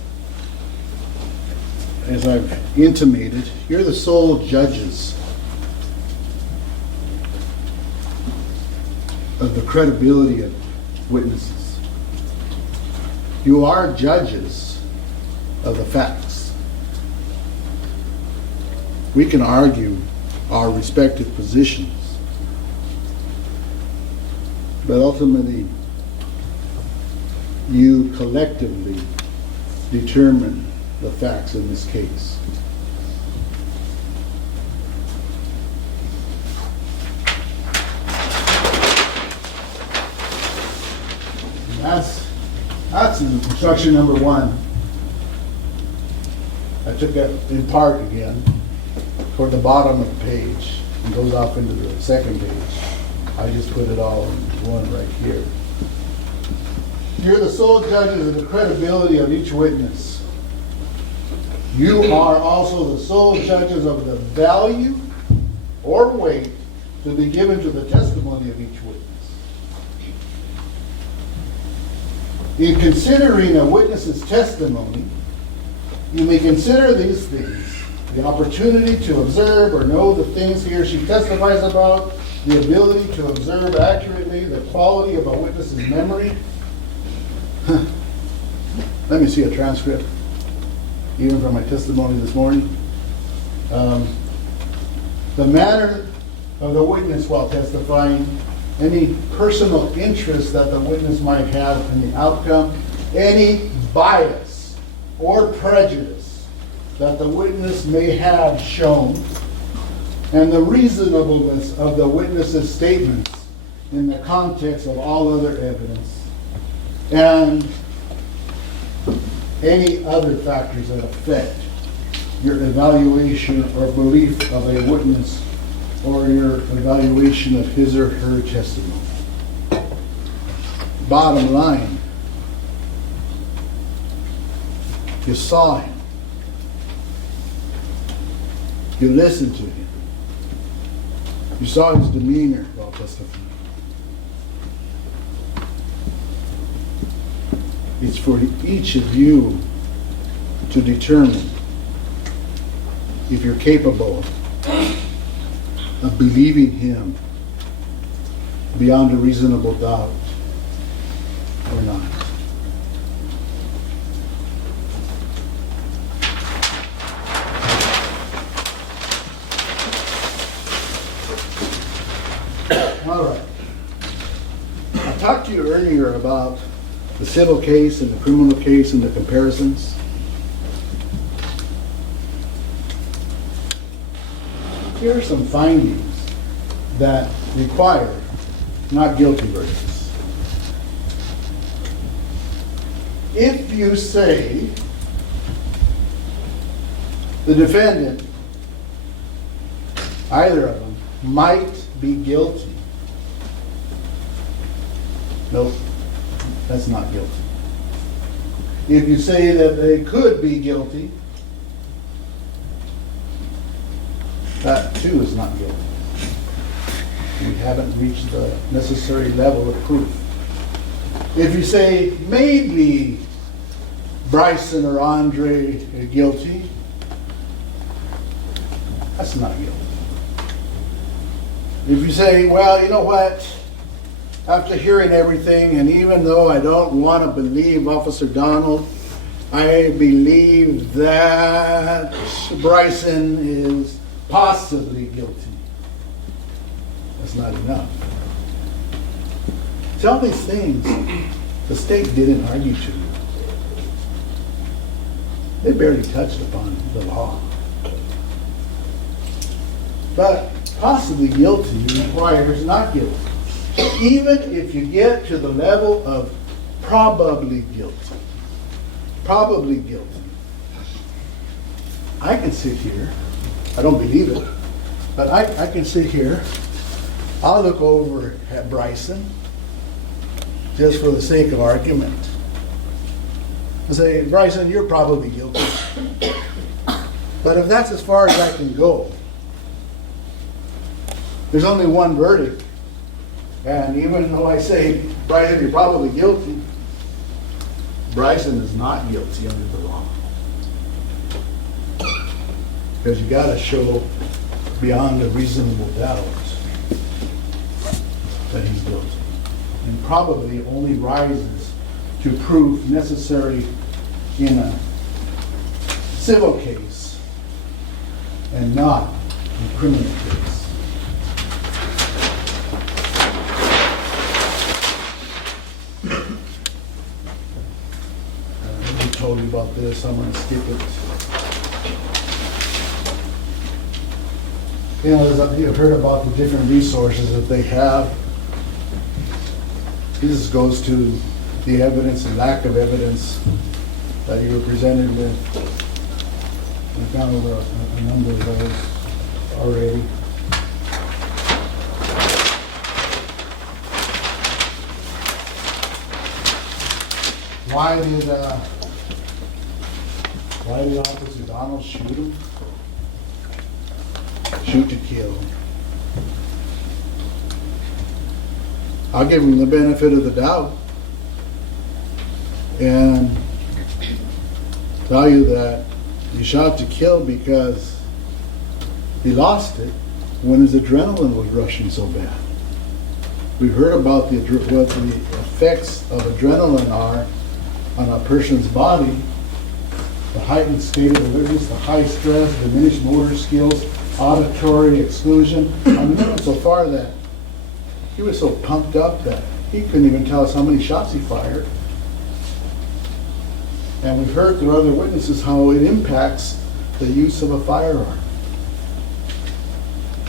as I've intimated, you're the sole judges of the credibility of witnesses. You are judges of the facts. We can argue our respective positions, but ultimately you collectively determine the facts in this case. That's instruction number 1. I took that in part again toward the bottom of the page and goes off into the second page. I just put it all in one right here. You're the sole judges of the credibility of each witness. You are also the sole judges of the value or weight to be given to the testimony of each witness. In considering a witness's testimony, you may consider these things: the opportunity to observe or know the things he or she testifies about, the ability to observe accurately, the quality of a witness's memory. Let me see a transcript, even from my testimony this morning. The manner of the witness while testifying, any personal interest that the witness might have in the outcome, any bias or prejudice that the witness may have shown, and the reasonableness of the witness's statements in the context of all other evidence, and any other factors that affect your evaluation or belief of a witness or your evaluation of his or her testimony. Bottom line, you saw him. You listened to him. You saw his demeanor while testifying. It's for each of you to determine if you're capable of believing him beyond a reasonable doubt or not. All right. I talked to you earlier about the civil case and the criminal case and the comparisons. Here are some findings that require not guilty verdicts. If you say the defendant, either of them, might be guilty, nope, that's not guilty. If you say that they could be guilty, that too is not guilty. We haven't reached the necessary level of proof. If you say maybe Bryson or Andre are guilty, that's not guilty. If you say, well, you know what, after hearing everything, and even though I don't want to believe Officer Donald, I believe that Bryson is possibly guilty. That's not enough. See, all these things the state didn't argue to. They barely touched upon the law. But possibly guilty requires not guilty. Even if you get to the level of probably guilty. Probably guilty. I can sit here, I don't believe it, but I can sit here, I'll look over at Bryson, just for the sake of argument, and say, Bryson, you're probably guilty. But if that's as far as I can go, there's only one verdict. And even though I say, Bryson, you're probably guilty, Bryson is not guilty under the law. Because you got to show beyond a reasonable doubt that he's guilty. And probably only rises to proof necessary in a civil case and not in a criminal case. I told you about this, I'm going to skip it. You know, you've heard about the different resources that they have. This goes to the evidence and lack of evidence that you were presented with. I found a number of those already. Why did Officer Donald shoot him? Shoot to kill. I'll give him the benefit of the doubt and tell you that he shot to kill because he lost it when his adrenaline was rushing so bad. We've heard about what the effects of adrenaline are on a person's body, the heightened state of alertness, the high stress, diminished motor skills, auditory exclusion. I mean, it went so far that he was so pumped up that he couldn't even tell us how many shots he fired. And we've heard through other witnesses how it impacts the use of a firearm.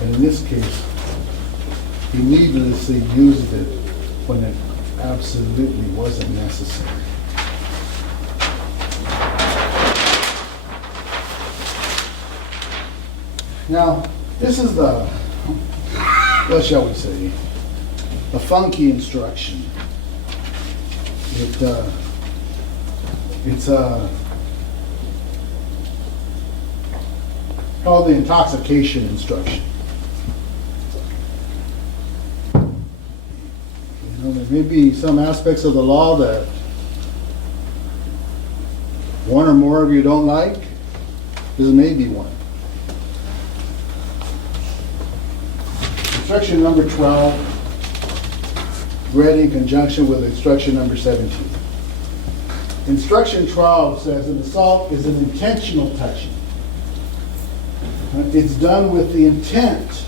And in this case, he needlessly used it when it absolutely wasn't necessary. Now, this is the, what shall we say, a funky instruction. It's called the intoxication instruction. There may be some aspects of the law that one or more of you don't like. This may be one. Instruction number 12, read in conjunction with instruction number 17. Instruction 12 says an assault is an intentional touching. It's done with the intent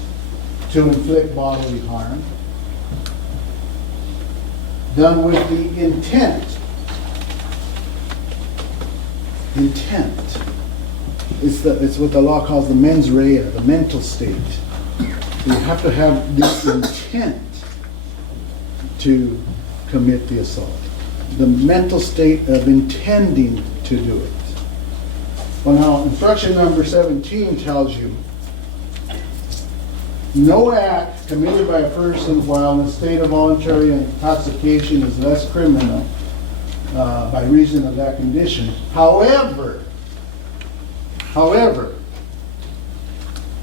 to inflict bodily harm. Done with the intent. Intent. It's what the law calls the mens rea, the mental state. You have to have the intent to commit the assault. The mental state of intending to do it. Well, now, instruction number 17 tells you, no act committed by a person while in a state of voluntary intoxication is less criminal by reason of that condition. However,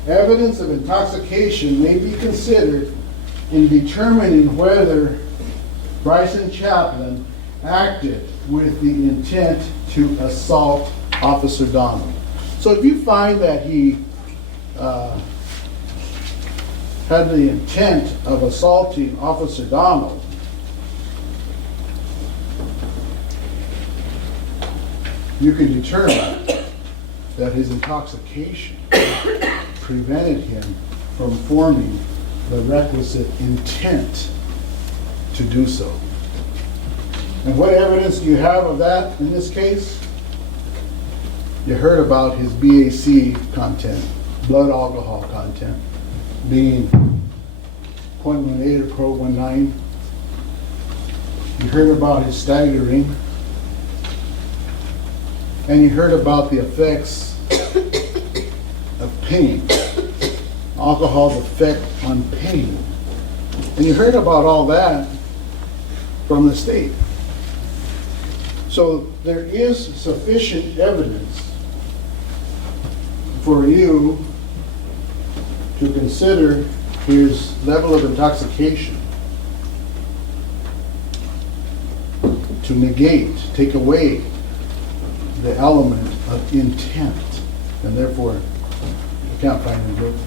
evidence of intoxication may be considered in determining whether Bryson Chaplin acted with the intent to assault Officer Donald. So if you find that he had the intent of assaulting Officer Donald, you can determine that his intoxication prevented him from forming the requisite intent to do so. And what evidence do you have of that in this case? You heard about his BAC content, blood alcohol content, being 0.18 or 0.19. You heard about his staggering. And you heard about the effects of pain, alcohol's effect on pain. And you heard about all that from the state. So there is sufficient evidence for you to consider his level of intoxication, to negate, take away the element of intent, and therefore you can't find him guilty.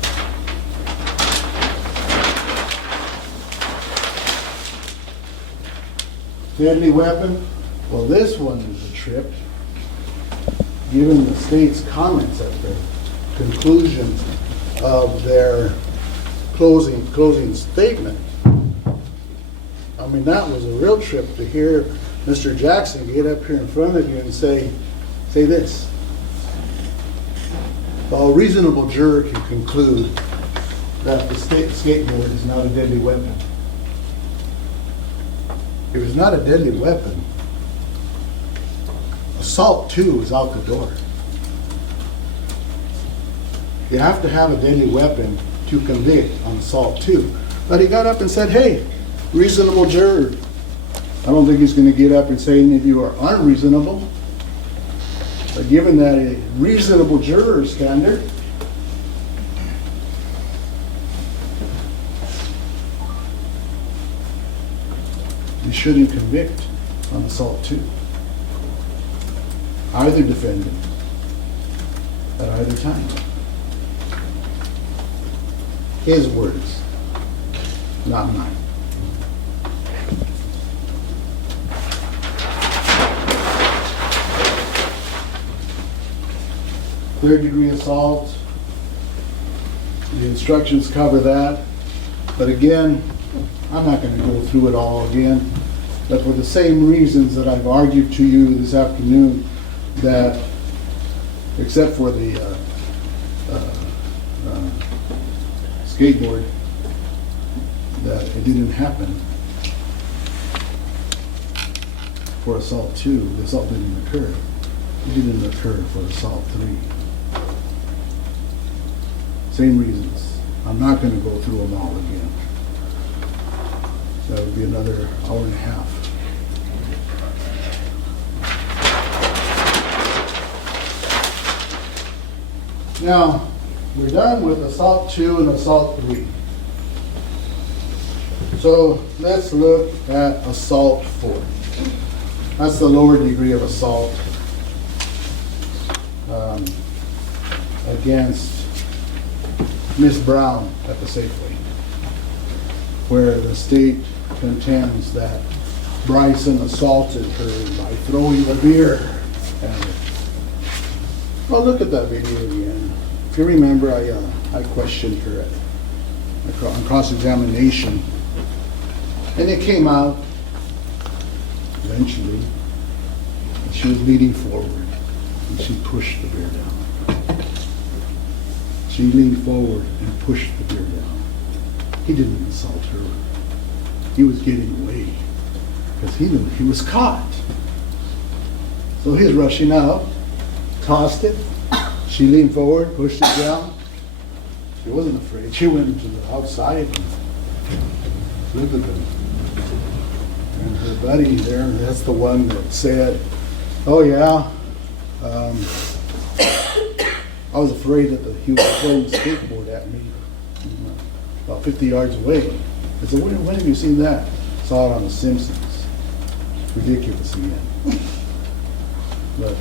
Deadly weapon? Well, this one is a trip, given the state's comments at the conclusion of their closing statement. I mean, that was a real trip to hear Mr. Jackson get up here in front of you and say this. A reasonable juror can conclude that the state skateboard is not a deadly weapon. If it's not a deadly weapon, assault 2 is out the door. You have to have a deadly weapon to convict on assault 2. But he got up and said, hey, reasonable juror. I don't think he's going to get up and say any of you are unreasonable. But given that a reasonable juror standard, you shouldn't convict on assault 2. Either defendant at either time. His words, not mine. Third-degree assault, the instructions cover that. But again, I'm not going to go through it all again. But for the same reasons that I've argued to you this afternoon, that except for the skateboard, that it didn't happen for assault 2. The assault didn't occur. It didn't occur for assault 3. Same reasons. I'm not going to go through them all again. That would be another hour and a half. Now, we're done with assault 2 and assault 3. So let's look at assault 4. That's the lower degree of assault against Miss Brown at the Safeway, where the state contends that Bryson assaulted her by throwing the beer at her. Well, look at that video again. If you remember, I questioned her on cross-examination, and it came out eventually that she was leaning forward, and she pushed the beer down. She leaned forward and pushed the beer down. He didn't assault her. He was getting away because he knew he was caught. So he's rushing out, tossed it. She leaned forward, pushed it down. She wasn't afraid. She went to the outside and looked at them. And her buddy there, that's the one that said, "Oh yeah, I was afraid that he was throwing the skateboard at me about 50 yards away." I said, when have you seen that? Saw it on The Simpsons. Ridiculous again. But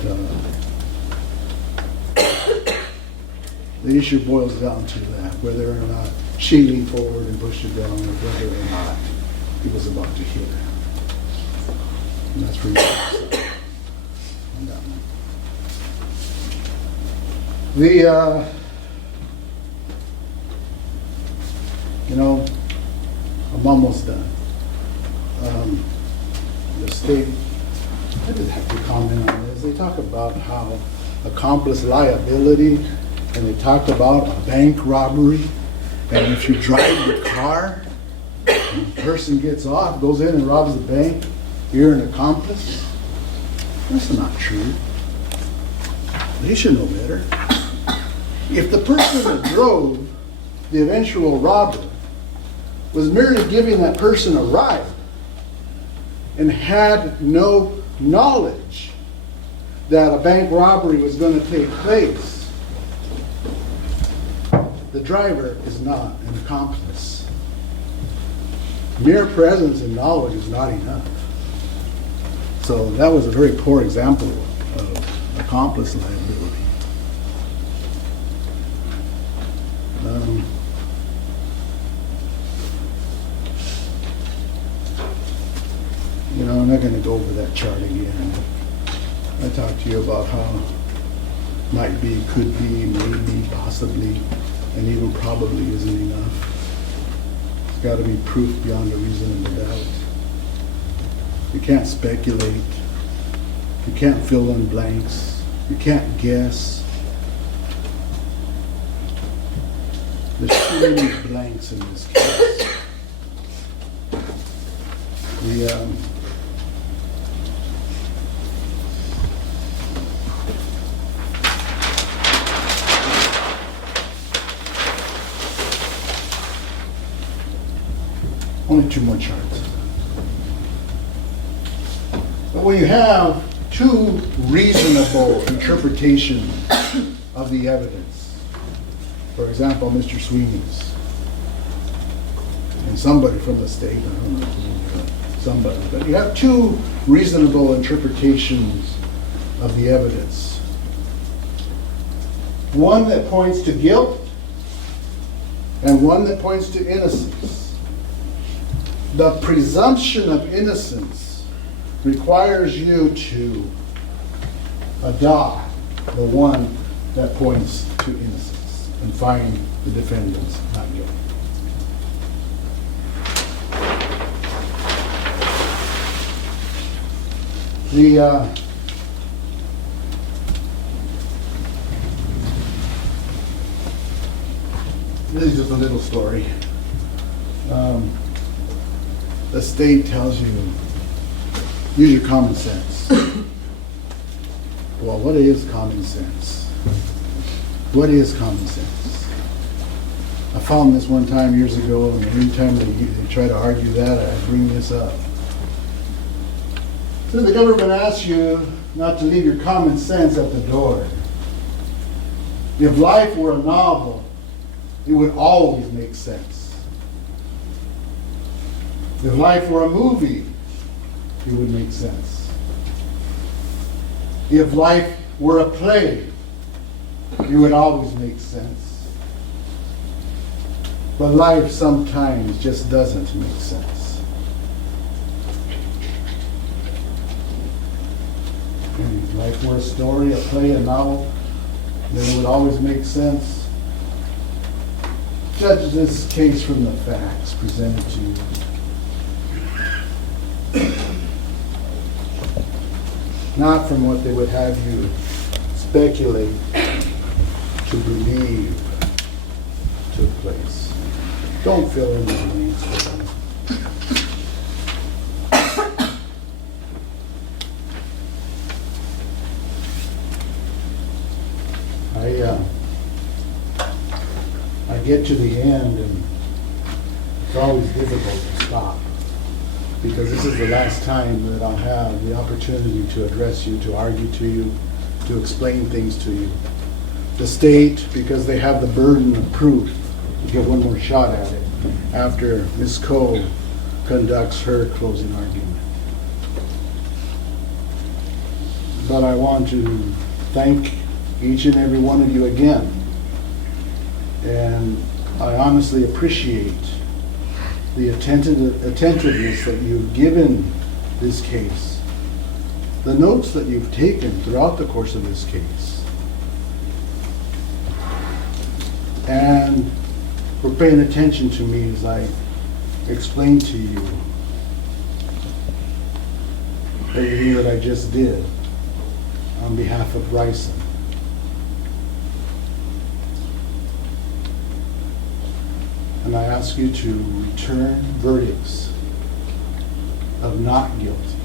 the issue boils down to that, whether or not she leaned forward and pushed it down, or whether or not he was about to hit her. And that's pretty good on that one. I'm almost done. The state, I just have to comment on this. They talk about how accomplice liability, and they talk about a bank robbery, and if you drive the car, and the person gets off, goes in and robs the bank, you're an accomplice. That's not true. They should know better. If the person that drove the eventual robber was merely giving that person a ride and had no knowledge that a bank robbery was going to take place, the driver is not an accomplice. Mere presence and knowledge is not enough. So that was a very poor example of accomplice liability. I'm not going to go over that chart again. I talked to you about how might be, could be, maybe, possibly, and even probably isn't enough. It's got to be proof beyond a reasonable doubt. You can't speculate. You can't fill in blanks. You can't guess. There's too many blanks in this case. Only 2 more charts. But when you have 2 reasonable interpretations of the evidence, for example, Mr. Sweeney's, and somebody from the state, I don't know, somebody, but you have 2 reasonable interpretations of the evidence. One that points to guilt, and one that points to innocence. The presumption of innocence requires you to adopt the one that points to innocence and find the defendants not guilty. This is just a little story. The state tells you, use your common sense. Well, what is common sense? What is common sense? I found this one time years ago, and every time they try to argue that, I bring this up. So the government asks you not to leave your common sense at the door. If life were a novel, it would always make sense. If life were a movie, it would make sense. If life were a play, it would always make sense. But life sometimes just doesn't make sense. And if life were a story, a play, a novel, then it would always make sense. Judge this case from the facts presented to you. Not from what they would have you speculate to believe took place. Don't fill in the blanks for them. I get to the end, and it's always difficult to stop, because this is the last time that I'll have the opportunity to address you, to argue to you, to explain things to you. The state, because they have the burden of proof, to get one more shot at it after Ms. Coe conducts her closing argument. But I want to thank each and every one of you again. And I honestly appreciate the attentiveness that you've given this case, the notes that you've taken throughout the course of this case, and for paying attention to me as I explained to you everything that I just did on behalf of Bryson. And I ask you to return verdicts of not guilty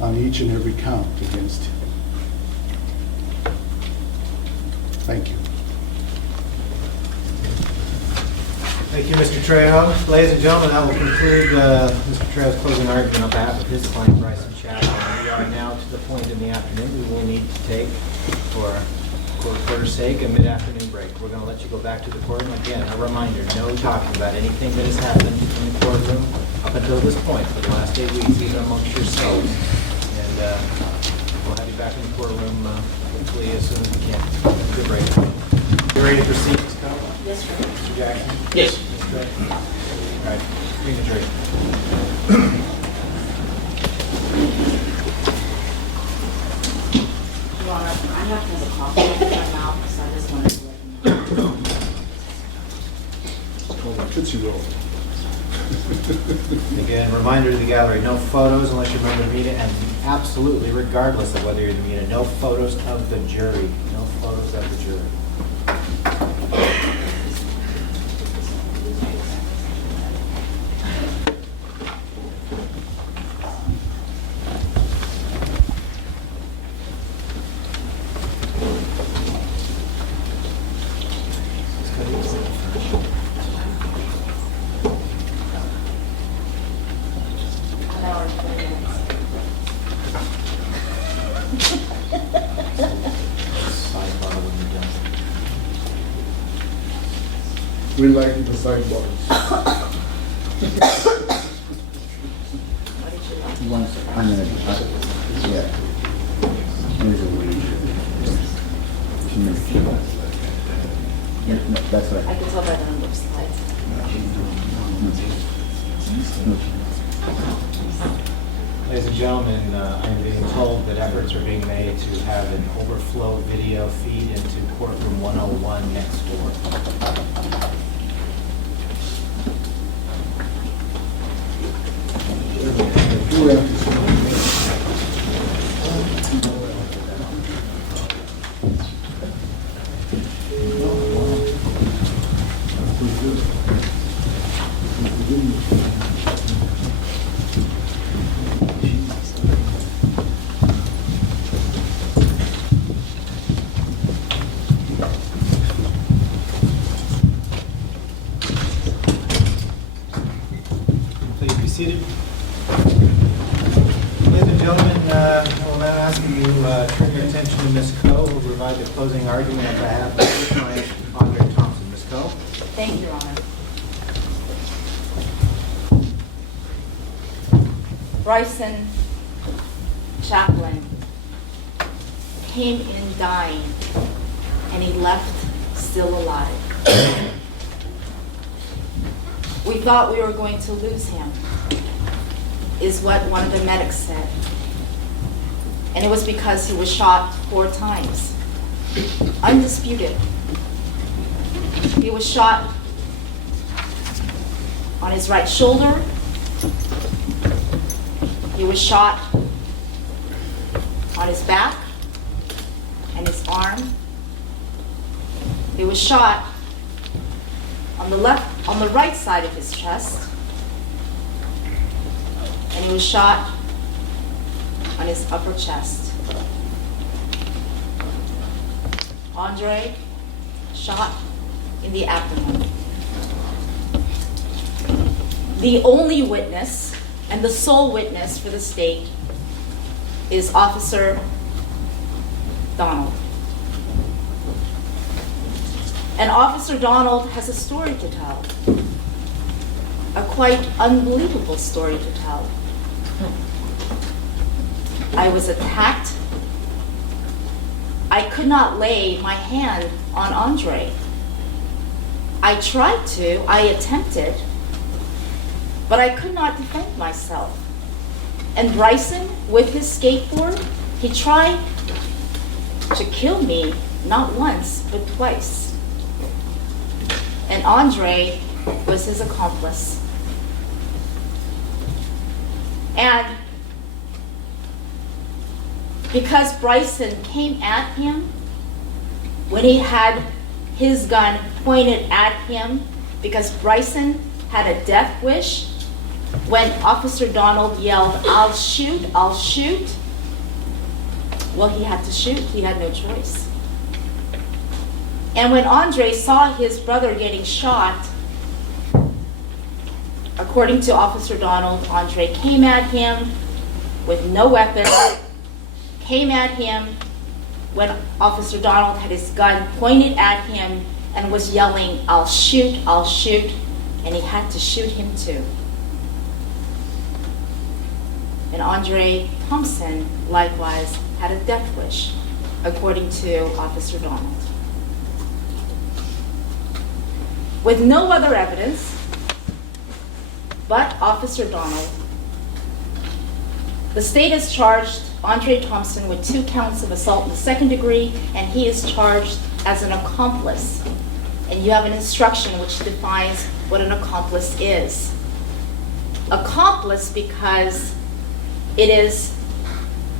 on each and every count against him. Thank you. Thank you, Mr. Trejo. Ladies and gentlemen, that will conclude Mr. Trejo's closing argument on behalf of his client, Bryson Chaplin. We are now to the point in the afternoon we will need to take, for reporter's sake, a mid-afternoon break. We're going to let you go back to the courtroom. Again, a reminder, no talking about anything that has happened in the courtroom up until this point for the last 8 weeks, even amongst yourselves. And we'll have you back in the courtroom hopefully as soon as we can. Good break. You ready to proceed, Ms. Coe? Yes, sir. Mr. Jackson? Yes. Ms. Gray? All right, bring the jury. Your Honor, I have to have a coffee in my mouth, so I just wanted to let you know. Hold on, Tootsie Roll. Again, reminder to the gallery, no photos unless you're a member of the media, and absolutely, regardless of whether you're in the media, no photos of the jury. No photos of the jury. An hour and 20 minutes. Sidebar when you're done. We like the sidebars. What did you like? I'm gonna, yeah. There's a weed. No, that's I right. can tell by the number of slides. Ladies and gentlemen, I'm being told that efforts are being made to have an overflow video feed into courtroom 101 next door. Who seated. Ladies and gentlemen, I will now ask you to turn your attention to Ms. Coe, who will provide the closing argument on behalf of your client, Andre Thompson. Ms. Coe? Thank you, Your Honor. Bryson Chaplin came in dying, and he left still alive. We thought we were going to lose him, is what one of the medics said. And it was because he was shot 4 times. Undisputed. He was shot on his right shoulder. He was shot on his back and his arm. He was shot on the right side of his chest. And he was shot on his upper chest. Andre shot in the abdomen. The only witness and the sole witness for the state is Officer Donald. And Officer Donald has a story to tell, a quite unbelievable story to tell. I was attacked. I could not lay my hand on Andre. I tried to, I attempted, but I could not defend myself. And Bryson, with his skateboard, he tried to kill me not once, but twice. And Andre was his accomplice. And because Bryson came at him when he had his gun pointed at him, because Bryson had a death wish, when Officer Donald yelled, "I'll shoot, I'll shoot," well, he had to shoot. He had no choice. And when Andre saw his brother getting shot, according to Officer Donald, Andre came at him with no weapon, came at him when Officer Donald had his gun pointed at him and was yelling, "I'll shoot, I'll shoot," and he had to shoot him too. And Andre Thompson likewise had a death wish, according to Officer Donald. With no other evidence but Officer Donald, the state has charged Andre Thompson with 2 counts of assault in the 2nd degree, and he is charged as an accomplice. And you have an instruction which defines what an accomplice is. Accomplice because it is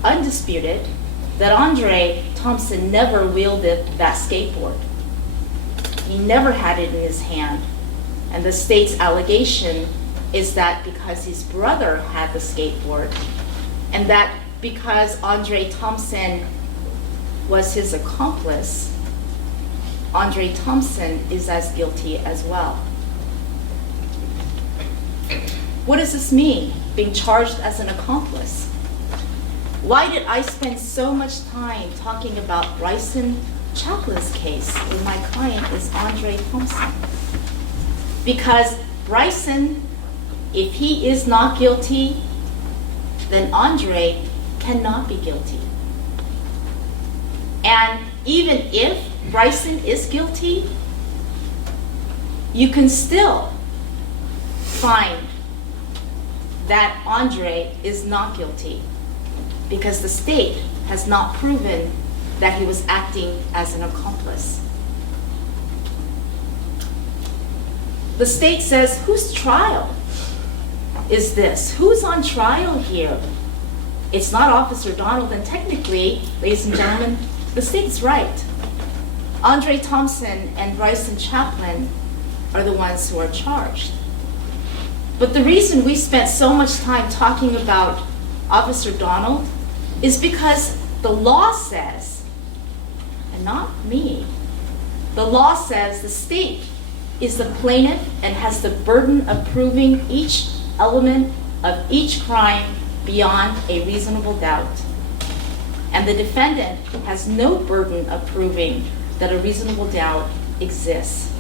undisputed that Andre Thompson never wielded that skateboard. He never had it in his hand. And the state's allegation is that because his brother had the skateboard, and that because Andre Thompson was his accomplice, Andre Thompson is as guilty as well. What does this mean, being charged as an accomplice? Why did I spend so much time talking about Bryson Chaplin's case when my client is Andre Thompson? Because Bryson, if he is not guilty, then Andre cannot be guilty. And even if Bryson is guilty, you can still find that Andre is not guilty because the state has not proven that he was acting as an accomplice. The state says, whose trial is this? Who's on trial here? It's not Officer Donald, and technically, ladies and gentlemen, the state's right. Andre Thompson and Bryson Chaplin are the ones who are charged. But the reason we spent so much time talking about Officer Donald is because the law says, and not me, the law says the state is the plaintiff and has the burden of proving each element of each crime beyond a reasonable doubt. And the defendant has no burden of proving that a reasonable doubt exists.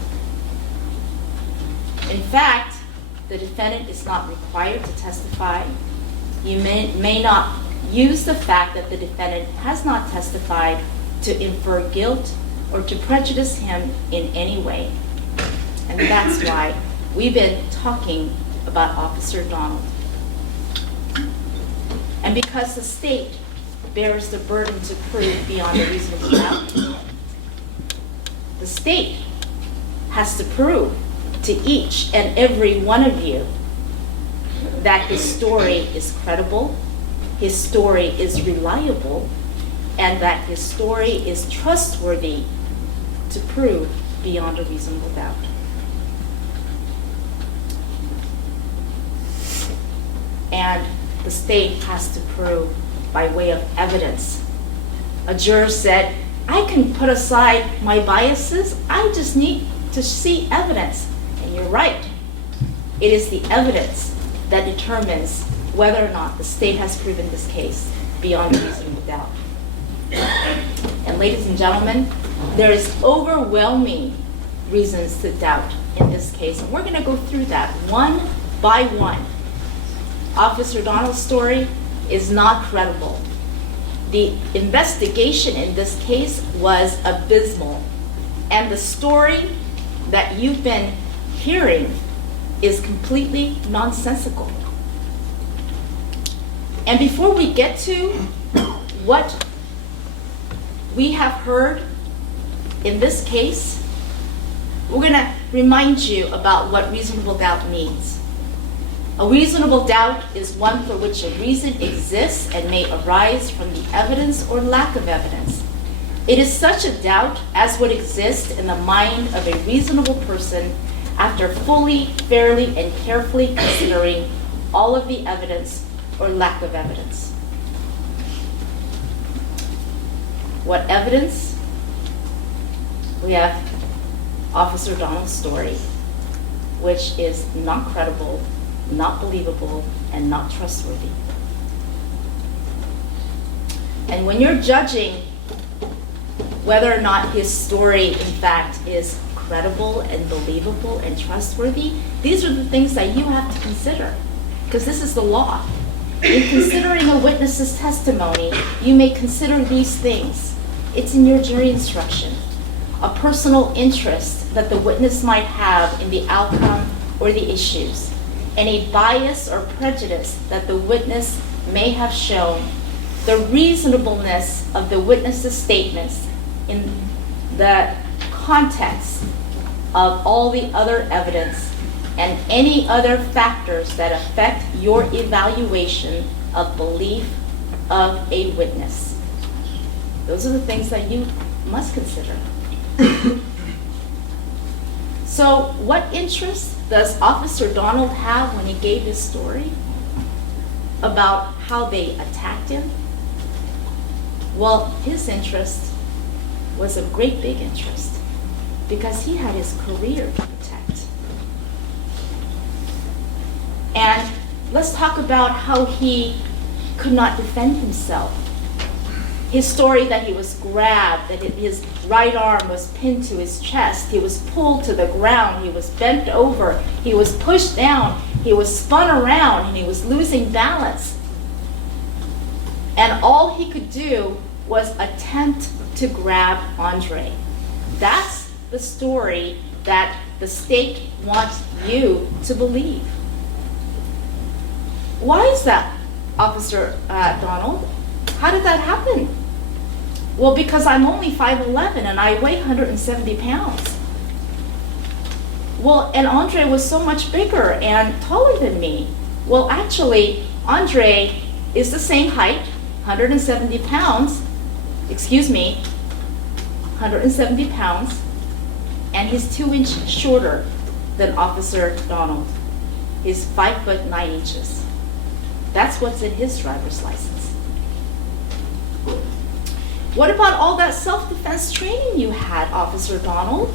In fact, the defendant is not required to testify. You may not use the fact that the defendant has not testified to infer guilt or to prejudice him in any way. And that's why we've been talking about Officer Donald. And because the state bears the burden to prove beyond a reasonable doubt, the state has to prove to each and every one of you that his story is credible, his story is reliable, and that his story is trustworthy to prove beyond a reasonable doubt. And the state has to prove by way of evidence. A juror said, I can put aside my biases, I just need to see evidence. And you're right. It is the evidence that determines whether or not the state has proven this case beyond a reasonable doubt. And ladies and gentlemen, there is overwhelming reasons to doubt in this case. And we're going to go through that one by one. Officer Donald's story is not credible. The investigation in this case was abysmal. And the story that you've been hearing is completely nonsensical. And before we get to what we have heard in this case, we're going to remind you about what reasonable doubt means. A reasonable doubt is one for which a reason exists and may arise from the evidence or lack of evidence. It is such a doubt as would exist in the mind of a reasonable person after fully, fairly, and carefully considering all of the evidence or lack of evidence. What evidence? We have Officer Donald's story, which is not credible, not believable, and not trustworthy. And when you're judging whether or not his story, in fact, is credible and believable and trustworthy, these are the things that you have to consider, because this is the law. In considering a witness's testimony, you may consider these things. It's in your jury instruction. A personal interest that the witness might have in the outcome or the issues, and a bias or prejudice that the witness may have shown, the reasonableness of the witness's statements in the context of all the other evidence, and any other factors that affect your evaluation of belief of a witness. Those are the things that you must consider. So what interest does Officer Donald have when he gave his story about how they attacked him? Well, his interest was a great big interest because he had his career to protect. And let's talk about how he could not defend himself. His story that he was grabbed, that his right arm was pinned to his chest, he was pulled to the ground, he was bent over, he was pushed down, he was spun around, and he was losing balance. And all he could do was attempt to grab Andre. That's the story that the state wants you to believe. Why is that, Officer Donald? How did that happen? Well, because I'm only 5'11" and I weigh 170 pounds. Well, and Andre was so much bigger and taller than me. Well, actually, Andre is the same height, 170 pounds, 170 pounds, and he's 2 inches shorter than Officer Donald. He's 5'9". That's what's in his driver's license. What about all that self-defense training you had, Officer Donald?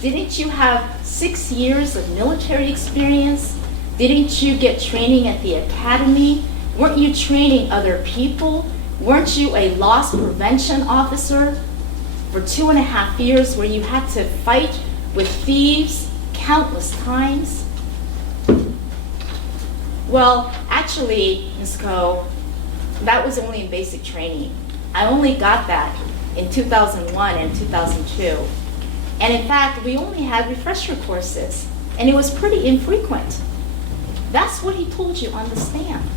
Didn't you have 6 years of military experience? Didn't you get training at the academy? Weren't you training other people? Weren't you a loss prevention officer for 2.5 years where you had to fight with thieves countless times? Well, actually, Ms. Coe, that was only in basic training. I only got that in 2001 and 2002. And in fact, we only had refresher courses, and it was pretty infrequent. That's what he told you on the stand.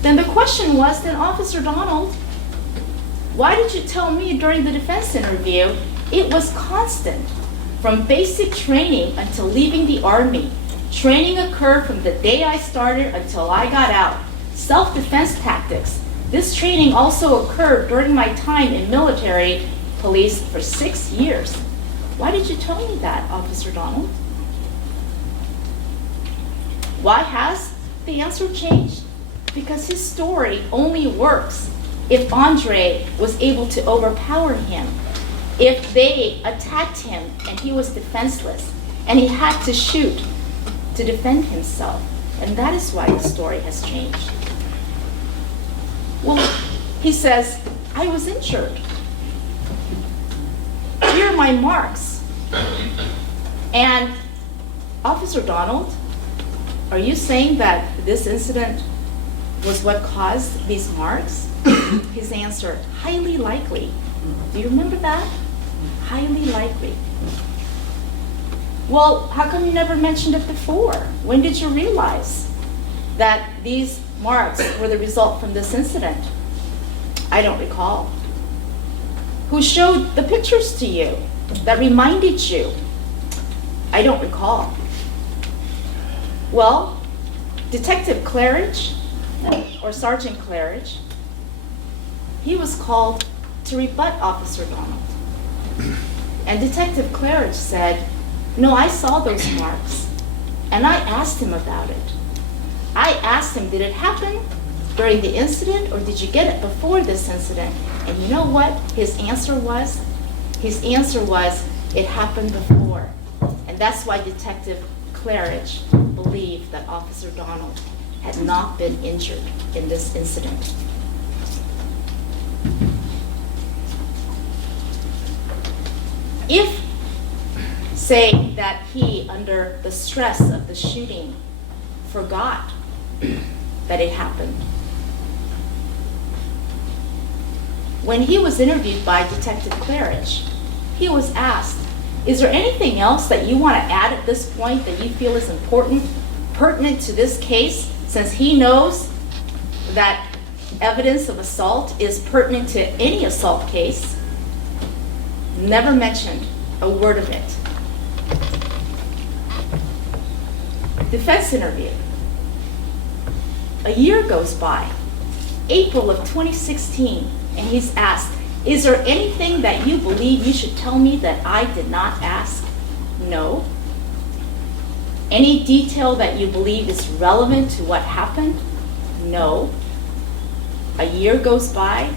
Then the question was, then Officer Donald, why did you tell me during the defense interview it was constant from basic training until leaving the Army? Training occurred from the day I started until I got out. Self-defense tactics. This training also occurred during my time in military police for 6 years. Why did you tell me that, Officer Donald? Why has the answer changed? Because his story only works if Andre was able to overpower him, if they attacked him and he was defenseless, and he had to shoot to defend himself. And that is why the story has changed. Well, he says, I was injured. Here are my marks. And Officer Donald, are you saying that this incident was what caused these marks? His answer, highly likely. Do you remember that? Highly likely. Well, how come you never mentioned it before? When did you realize that these marks were the result from this incident? I don't recall. Who showed the pictures to you that reminded you? I don't recall. Well, Detective Claridge, or Sergeant Claridge, he was called to rebut Officer Donald. And Detective Claridge said, no, I saw those marks, and I asked him about it. I asked him, did it happen during the incident, or did you get it before this incident? And you know what his answer was? His answer was, it happened before. And that's why Detective Claridge believed that Officer Donald had not been injured in this incident. If, say, that he, under the stress of the shooting, forgot that it happened, when he was interviewed by Detective Claridge, he was asked, is there anything else that you want to add at this point that you feel is important, pertinent to this case, since he knows that evidence of assault is pertinent to any assault case? Never mentioned a word of it. Defense interview. A year goes by, April of 2016, and he's asked, is there anything that you believe you should tell me that I did not ask? No. Any detail that you believe is relevant to what happened? No. A year goes by,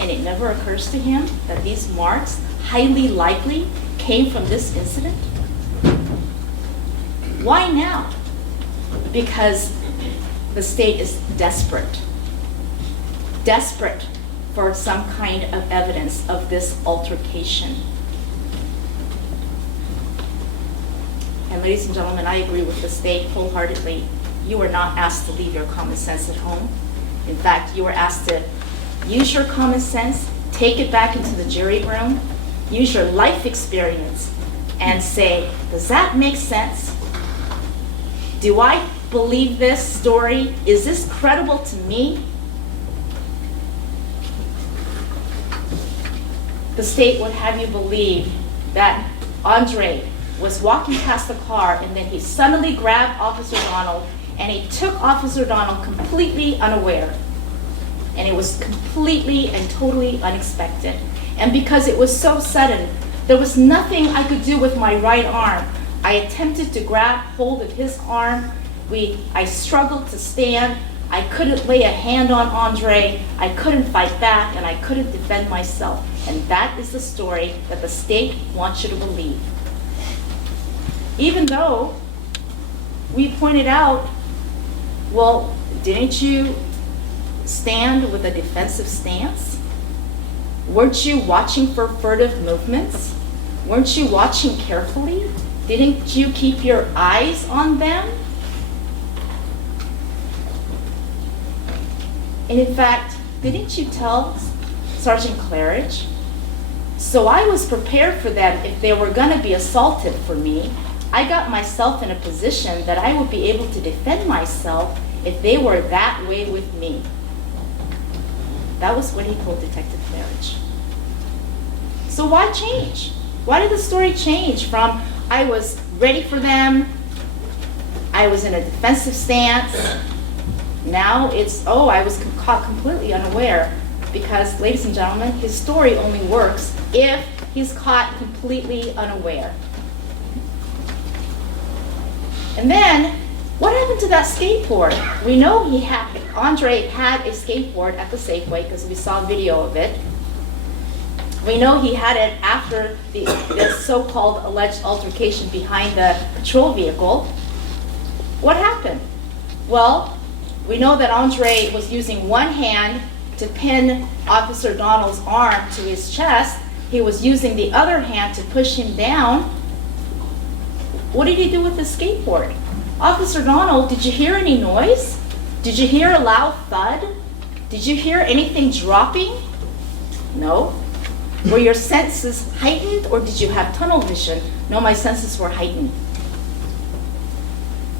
and it never occurs to him that these marks highly likely came from this incident? Why now? Because the state is desperate. Desperate for some kind of evidence of this altercation. And ladies and gentlemen, I agree with the state wholeheartedly. You were not asked to leave your common sense at home. In fact, you were asked to use your common sense, take it back into the jury room, use your life experience, and say, does that make sense? Do I believe this story? Is this credible to me? The state would have you believe that Andre was walking past the car and then he suddenly grabbed Officer Donald and he took Officer Donald completely unaware. And it was completely and totally unexpected. And because it was so sudden, there was nothing I could do with my right arm. I attempted to grab hold of his arm. I struggled to stand. I couldn't lay a hand on Andre. I couldn't fight back, and I couldn't defend myself. And that is the story that the state wants you to believe. Even though we pointed out Well, didn't you stand with a defensive stance? Weren't you watching for furtive movements? Weren't you watching carefully? Didn't you keep your eyes on them? And in fact, didn't you tell Sergeant Claridge? So I was prepared for them if they were going to be assaulted for me. I got myself in a position that I would be able to defend myself if they were that way with me. That was what he told Detective Claridge. So why change? Why did the story change from I was ready for them, I was in a defensive stance, now it's, oh, I was caught completely unaware? Because, ladies and gentlemen, his story only works if he's caught completely unaware. And then, what happened to that skateboard? We know Andre had a skateboard at the Safeway because we saw video of it. We know he had it after this so-called alleged altercation behind the patrol vehicle. What happened? Well, we know that Andre was using one hand to pin Officer Donald's arm to his chest. He was using the other hand to push him down. What did he do with the skateboard? Officer Donald, did you hear any noise? Did you hear a loud thud? Did you hear anything dropping? No. Were your senses heightened or did you have tunnel vision? No, my senses were heightened.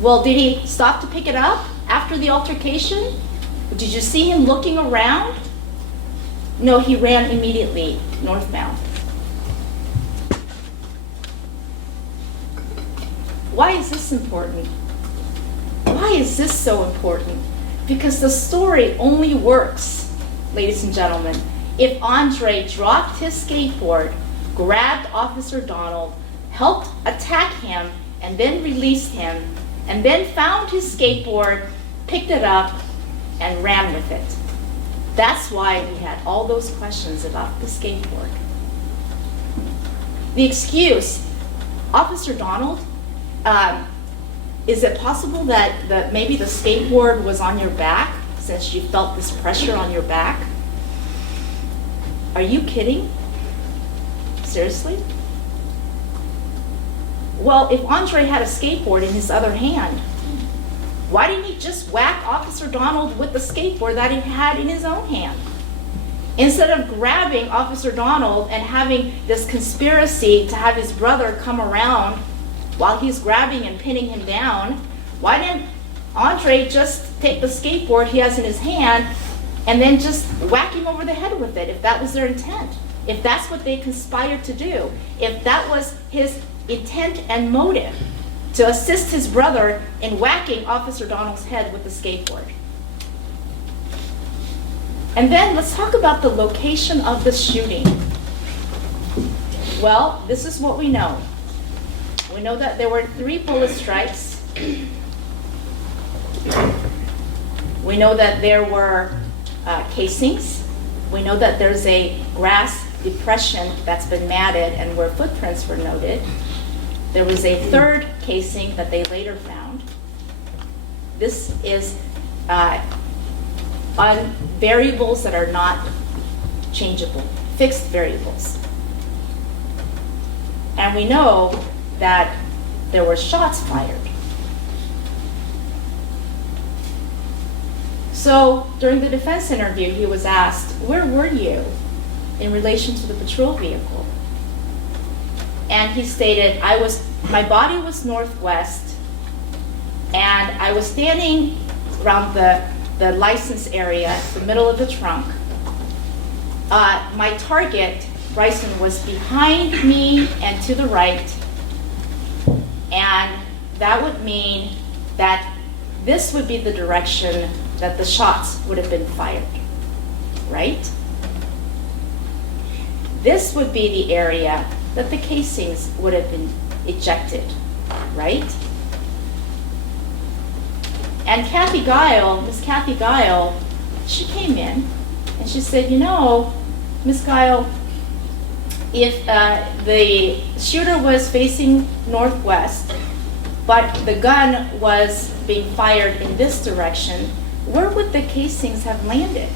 Well, did he stop to pick it up after the altercation? Did you see him looking around? No, he ran immediately northbound. Why is this important? Why is this so important? Because the story only works, ladies and gentlemen, if Andre dropped his skateboard, grabbed Officer Donald, helped attack him, and then released him, and then found his skateboard, picked it up, and ran with it. That's why we had all those questions about the skateboard. The excuse, Officer Donald, is it possible that maybe the skateboard was on your back since you felt this pressure on your back? Are you kidding? Seriously? Well, if Andre had a skateboard in his other hand, why didn't he just whack Officer Donald with the skateboard that he had in his own hand? Instead of grabbing Officer Donald and having this conspiracy to have his brother come around while he's grabbing and pinning him down, why didn't Andre just take the skateboard he has in his hand and then just whack him over the head with it if that was their intent? If that's what they conspired to do, if that was his intent and motive, to assist his brother in whacking Officer Donald's head with the skateboard. And then let's talk about the location of the shooting. Well, this is what we know. We know that there were 3 bullet strikes. We know that there were casings. We know that there's a grass depression that's been matted and where footprints were noted. There was a 3rd casing that they later found. This is on variables that are not changeable, fixed variables. And we know that there were shots fired. So during the defense interview, he was asked, where were you in relation to the patrol vehicle? And he stated, my body was northwest, and I was standing around the license area, the middle of the trunk. My target, Bryson, was behind me and to the right, and that would mean that this would be the direction that the shots would have been fired, right? This would be the area that the casings would have been ejected, right? And Miss Kathy Guile, she came in and she said, you know, Miss Guile, if the shooter was facing northwest but the gun was being fired in this direction, where would the casings have landed?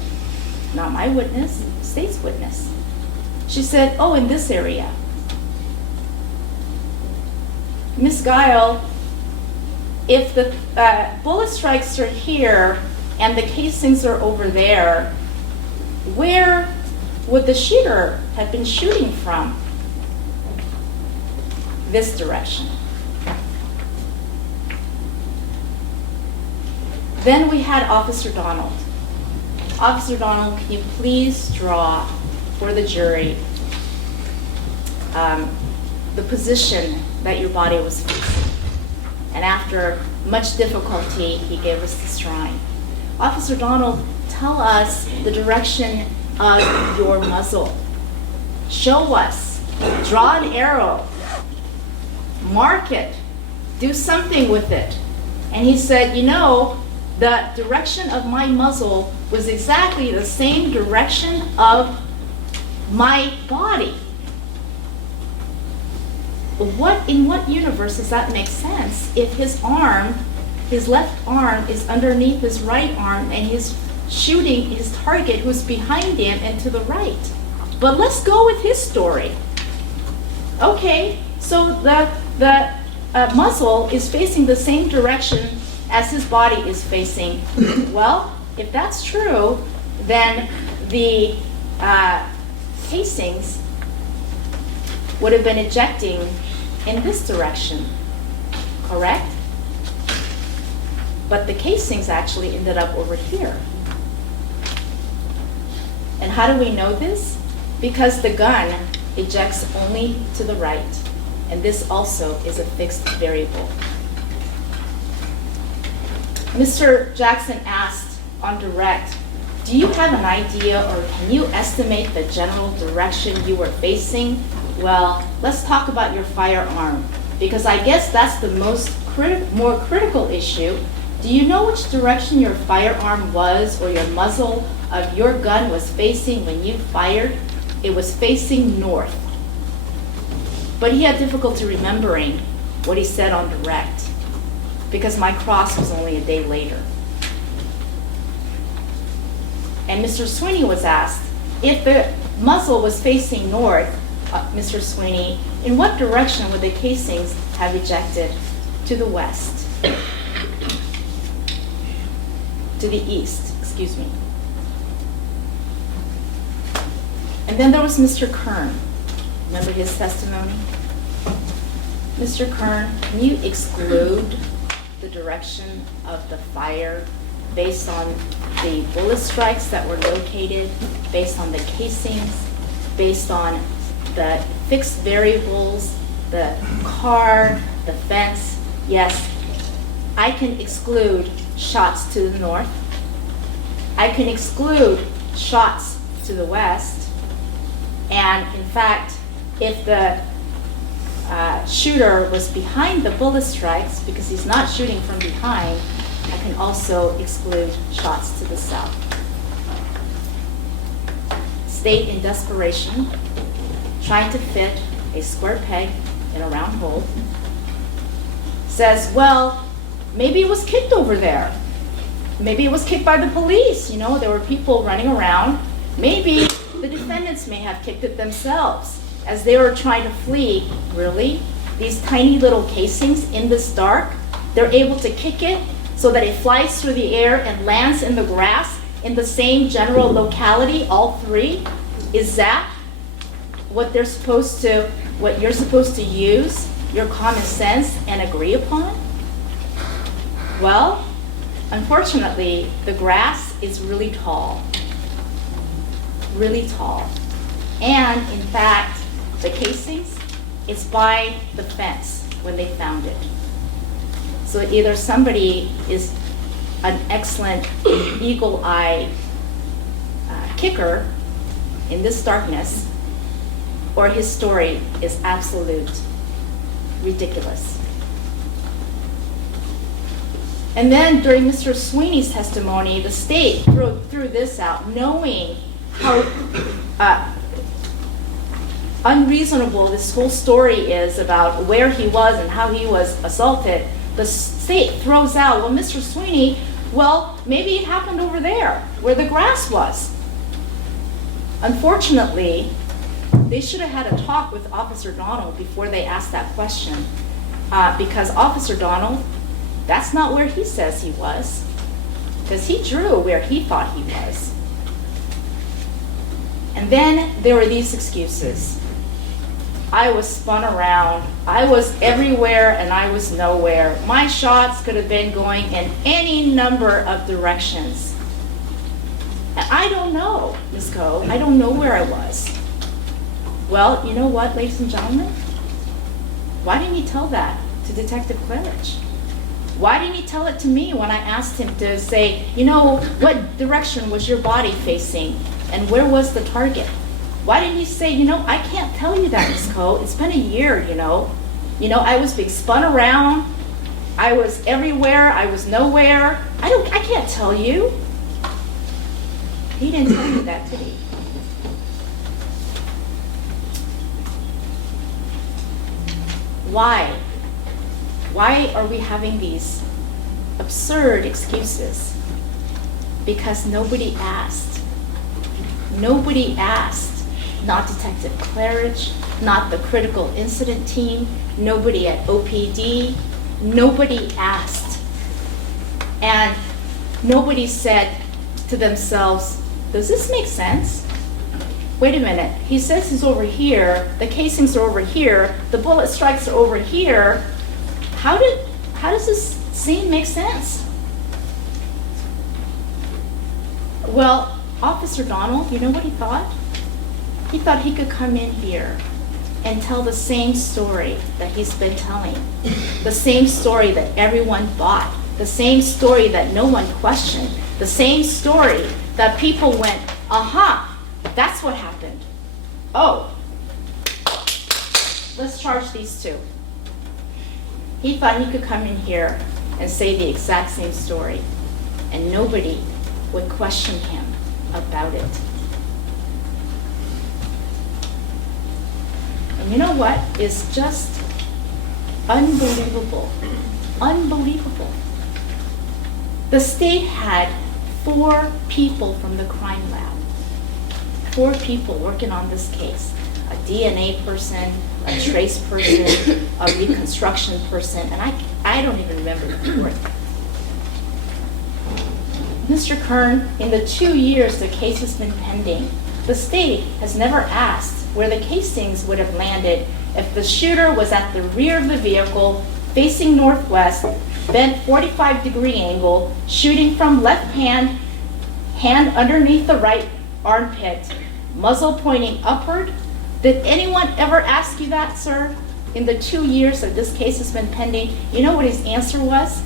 Not my witness, state's witness. She said, oh, in this area. Miss Guile, if the bullet strikes are here and the casings are over there, where would the shooter have been shooting from? This direction. Then we had Officer Donald. Officer Donald, can you please draw for the jury the position that your body was facing? And after much difficulty, he gave us this drawing. Officer Donald, tell us the direction of your muzzle. Show us. Draw an arrow. Mark it. Do something with it. And he said, you know, the direction of my muzzle was exactly the same direction of my body. In what universe does that make sense if his arm, his left arm is underneath his right arm and he's shooting his target who's behind him and to the right? But let's go with his story. Okay, so the muzzle is facing the same direction as his body is facing. Well, if that's true, then the casings would have been ejecting in this direction, correct? But the casings actually ended up over here. And how do we know this? Because the gun ejects only to the right, and this also is a fixed variable. Mr. Jackson asked on direct, do you have an idea or can you estimate the general direction you were facing? Well, let's talk about your firearm, because I guess that's the more critical issue. Do you know which direction your firearm was or your muzzle of your gun was facing when you fired? It was facing north. But he had difficulty remembering what he said on direct, because my cross was only a day later. And Mr. Sweeney was asked, if the muzzle was facing north, Mr. Sweeney, in what direction would the casings have ejected? To the west. To the east, excuse me. And then there was Mr. Kern. Remember his testimony? Mr. Kern, can you exclude the direction of the fire based on the bullet strikes that were located, based on the casings, based on the fixed variables, the car, the fence? Yes, I can exclude shots to the north. I can exclude shots to the west. And in fact, if the shooter was behind the bullet strikes, because he's not shooting from behind, I can also exclude shots to the south. State in desperation, trying to fit a square peg in a round hole, says, well, maybe it was kicked over there. Maybe it was kicked by the police. You know, there were people running around. Maybe the defendants may have kicked it themselves as they were trying to flee. Really? These tiny little casings in this dark, they're able to kick it so that it flies through the air and lands in the grass in the same general locality, all three? Is that what you're supposed to use your common sense and agree upon? Well, unfortunately, the grass is really tall. Really tall. And in fact, the casings, it's by the fence when they found it. So either somebody is an excellent eagle eye kicker in this darkness, or his story is absolute ridiculous. And then during Mr. Sweeney's testimony, the state threw this out, knowing how unreasonable this whole story is about where he was and how he was assaulted. the state throws out, well, Mr. Sweeney, well, maybe it happened over there where the grass was. Unfortunately, they should have had a talk with Officer Donald before they asked that question, because Officer Donald, that's not where he says he was, because he drew where he thought he was. And then there were these excuses. I was spun around, I was everywhere and I was nowhere. My shots could have been going in any number of directions. And I don't know, Ms. Coe, I don't know where I was. Well, you know what, ladies and gentlemen? Why didn't he tell that to Detective Claridge? Why didn't he tell it to me when I asked him to say, you know, what direction was your body facing and where was the target? Why didn't he say, you know, I can't tell you that, Ms. Coe. It's been a year, you know. You know, I was being spun around. I was everywhere. I was nowhere. I can't tell you. He didn't tell me that, did he? Why? Why are we having these absurd excuses? Because nobody asked. Nobody asked. Not Detective Claridge, not the critical incident team, nobody at OPD, nobody asked. And nobody said to themselves, does this make sense? Wait a minute, he says he's over here, the casings are over here, the bullet strikes are over here. How does this scene make sense? Well, Officer Donald, you know what he thought? He thought he could come in here and tell the same story that he's been telling, the same story that everyone bought, the same story that no one questioned, the same story that people went, aha, that's what happened. Oh, let's charge these two. He thought he could come in here and say the exact same story, and nobody would question him about it. And you know what is just unbelievable? Unbelievable. The state had 4 people from the crime lab, 4 people working on this case. A DNA person, a trace person, a reconstruction person, and I don't even remember the 4th. Mr. Kern, in the 2 years the case has been pending, the state has never asked where the casings would have landed if the shooter was at the rear of the vehicle, facing northwest, bent 45-degree angle, shooting from left hand, hand underneath the right armpit, muzzle pointing upward. Did anyone ever ask you that, sir? In the 2 years that this case has been pending, you know what his answer was?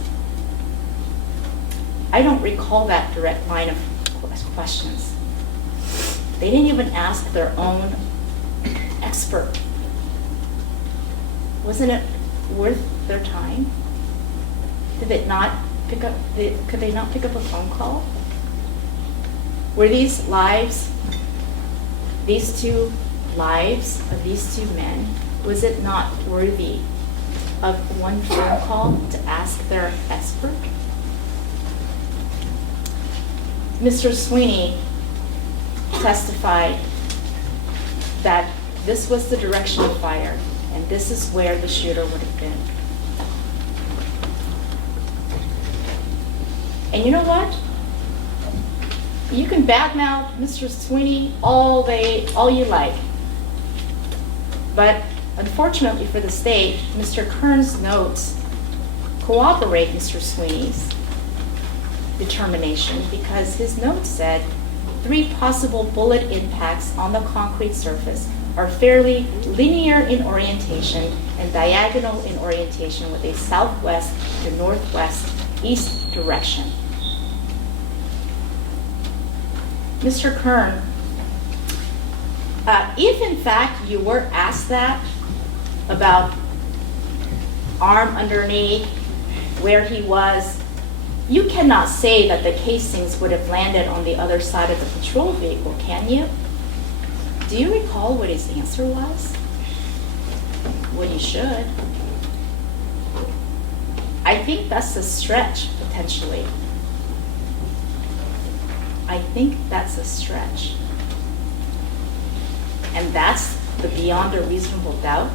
I don't recall that direct line of questions. They didn't even ask their own expert. Wasn't it worth their time? Did it not pick up? Could they not pick up a phone call? Were these lives, these 2 lives of these 2 men, was it not worthy of one phone call to ask their expert? Mr. Sweeney testified that this was the direction of fire, and this is where the shooter would have been. And you know what? You can badmouth Mr. Sweeney all you like. But unfortunately for the state, Mr. Kern's notes corroborate Mr. Sweeney's determination, because his notes said 3 possible bullet impacts on the concrete surface are fairly linear in orientation and diagonal in orientation with a southwest to northwest east direction. Mr. Kern, if in fact you were asked that about arm underneath, where he was, you cannot say that the casings would have landed on the other side of the patrol vehicle, can you? Do you recall what his answer was? Well, you should. I think that's a stretch, potentially. I think that's a stretch. And that's the beyond a reasonable doubt,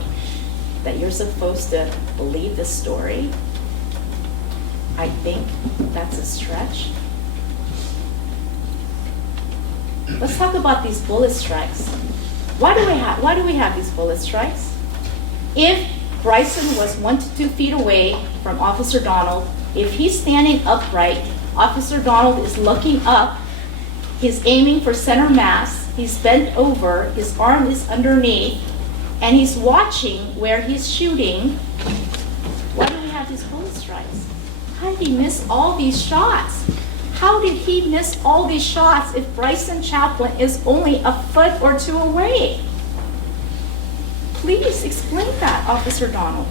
that you're supposed to believe this story. I think that's a stretch. Let's talk about these bullet strikes. Why do we have these bullet strikes? If Bryson was 1 to 2 feet away from Officer Donald, if he's standing upright, Officer Donald is looking up, he's aiming for center mass, he's bent over, his arm is underneath, and he's watching where he's shooting. Why do we have these bullet strikes? How did he miss all these shots? How did he miss all these shots if Bryson Chaplin is only a foot or 2 away? Please explain that, Officer Donald.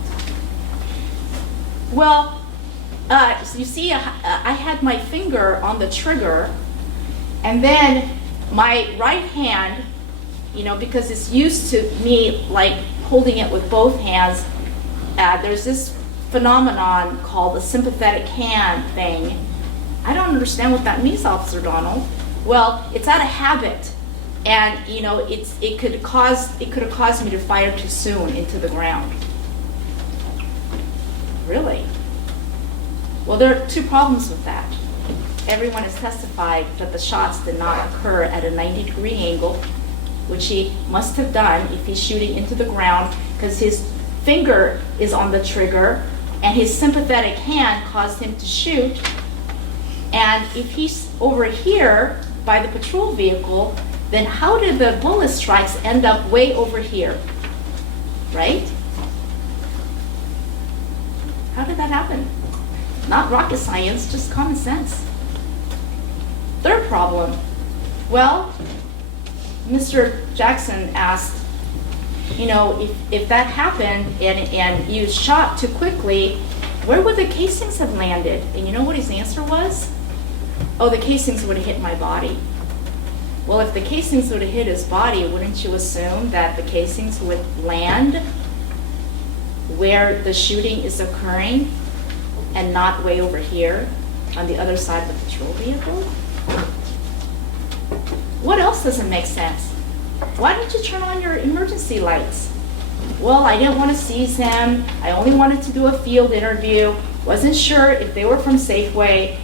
Well, you see, I had my finger on the trigger, and then my right hand, you know, because it's used to me like holding it with both hands, there's this phenomenon called the sympathetic hand thing. I don't understand what that means, Officer Donald. Well, it's out of habit, and you know, it could have caused me to fire too soon into the ground. Really? Well, there are 2 problems with that. Everyone has testified that the shots did not occur at a 90-degree angle, which he must have done if he's shooting into the ground, because his finger is on the trigger and his sympathetic hand caused him to shoot. And if he's over here by the patrol vehicle, then how did the bullet strikes end up way over here? Right? How did that happen? Not rocket science, just common sense. Third problem. Well, Mr. Jackson asked, you know, if that happened and you shot too quickly, where would the casings have landed? And you know what his answer was? Oh, the casings would have hit my body. Well, if the casings would have hit his body, wouldn't you assume that the casings would land where the shooting is occurring and not way over here on the other side of the patrol vehicle? What else doesn't make sense? Why didn't you turn on your emergency lights? Well, I didn't want to seize them. I only wanted to do a field interview. Wasn't sure if they were from Safeway.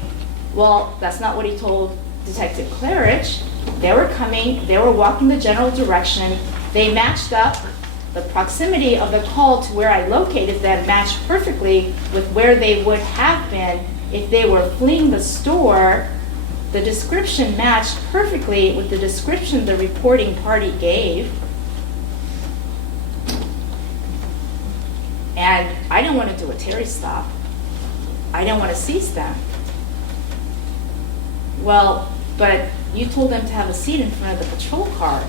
Well, that's not what he told Detective Claridge. They were coming, they were walking the general direction. They matched up. The proximity of the call to where I located them matched perfectly with where they would have been if they were fleeing the store. The description matched perfectly with the description the reporting party gave. And I didn't want to do a Terry stop. I didn't want to seize them. Well, but you told them to have a seat in front of the patrol car.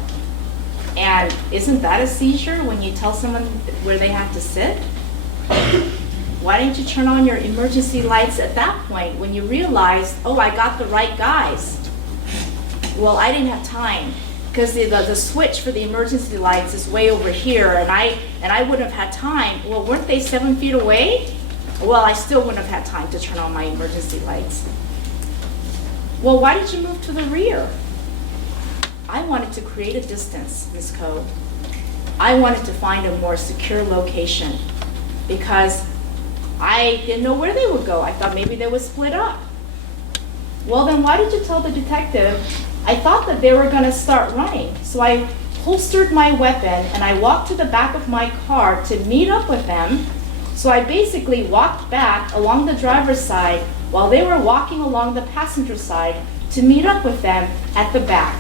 And isn't that a seizure when you tell someone where they have to sit? Why didn't you turn on your emergency lights at that point when you realized, oh, I got the right guys? Well, I didn't have time because the switch for the emergency lights is way over here, and I wouldn't have had time. Well, weren't they 7 feet away? Well, I still wouldn't have had time to turn on my emergency lights. Well, why did you move to the rear? I wanted to create a distance, Ms. Coe. I wanted to find a more secure location because I didn't know where they would go. I thought maybe they would split up. Well, then why did you tell the detective? I thought that they were going to start running. So I holstered my weapon and I walked to the back of my car to meet up with them. So I basically walked back along the driver's side while they were walking along the passenger side to meet up with them at the back,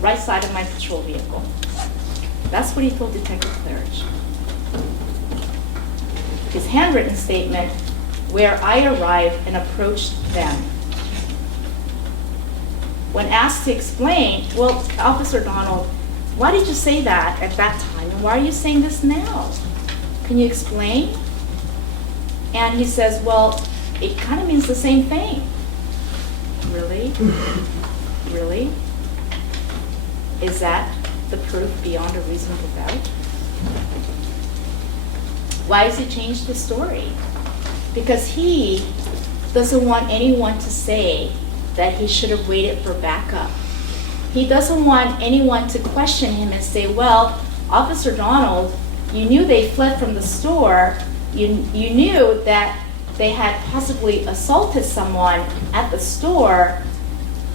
right side of my patrol vehicle. That's what he told Detective Claridge. His handwritten statement, where I arrived and approached them. When asked to explain, well, Officer Donald, why did you say that at that time, and why are you saying this now? Can you explain? And he says, well, it kind of means the same thing. Really? Really? Is that the proof beyond a reasonable doubt? Why has he changed the story? because he doesn't want anyone to say that he should have waited for backup. He doesn't want anyone to question him and say, well, Officer Donald, you knew they fled from the store. You knew that they had possibly assaulted someone at the store.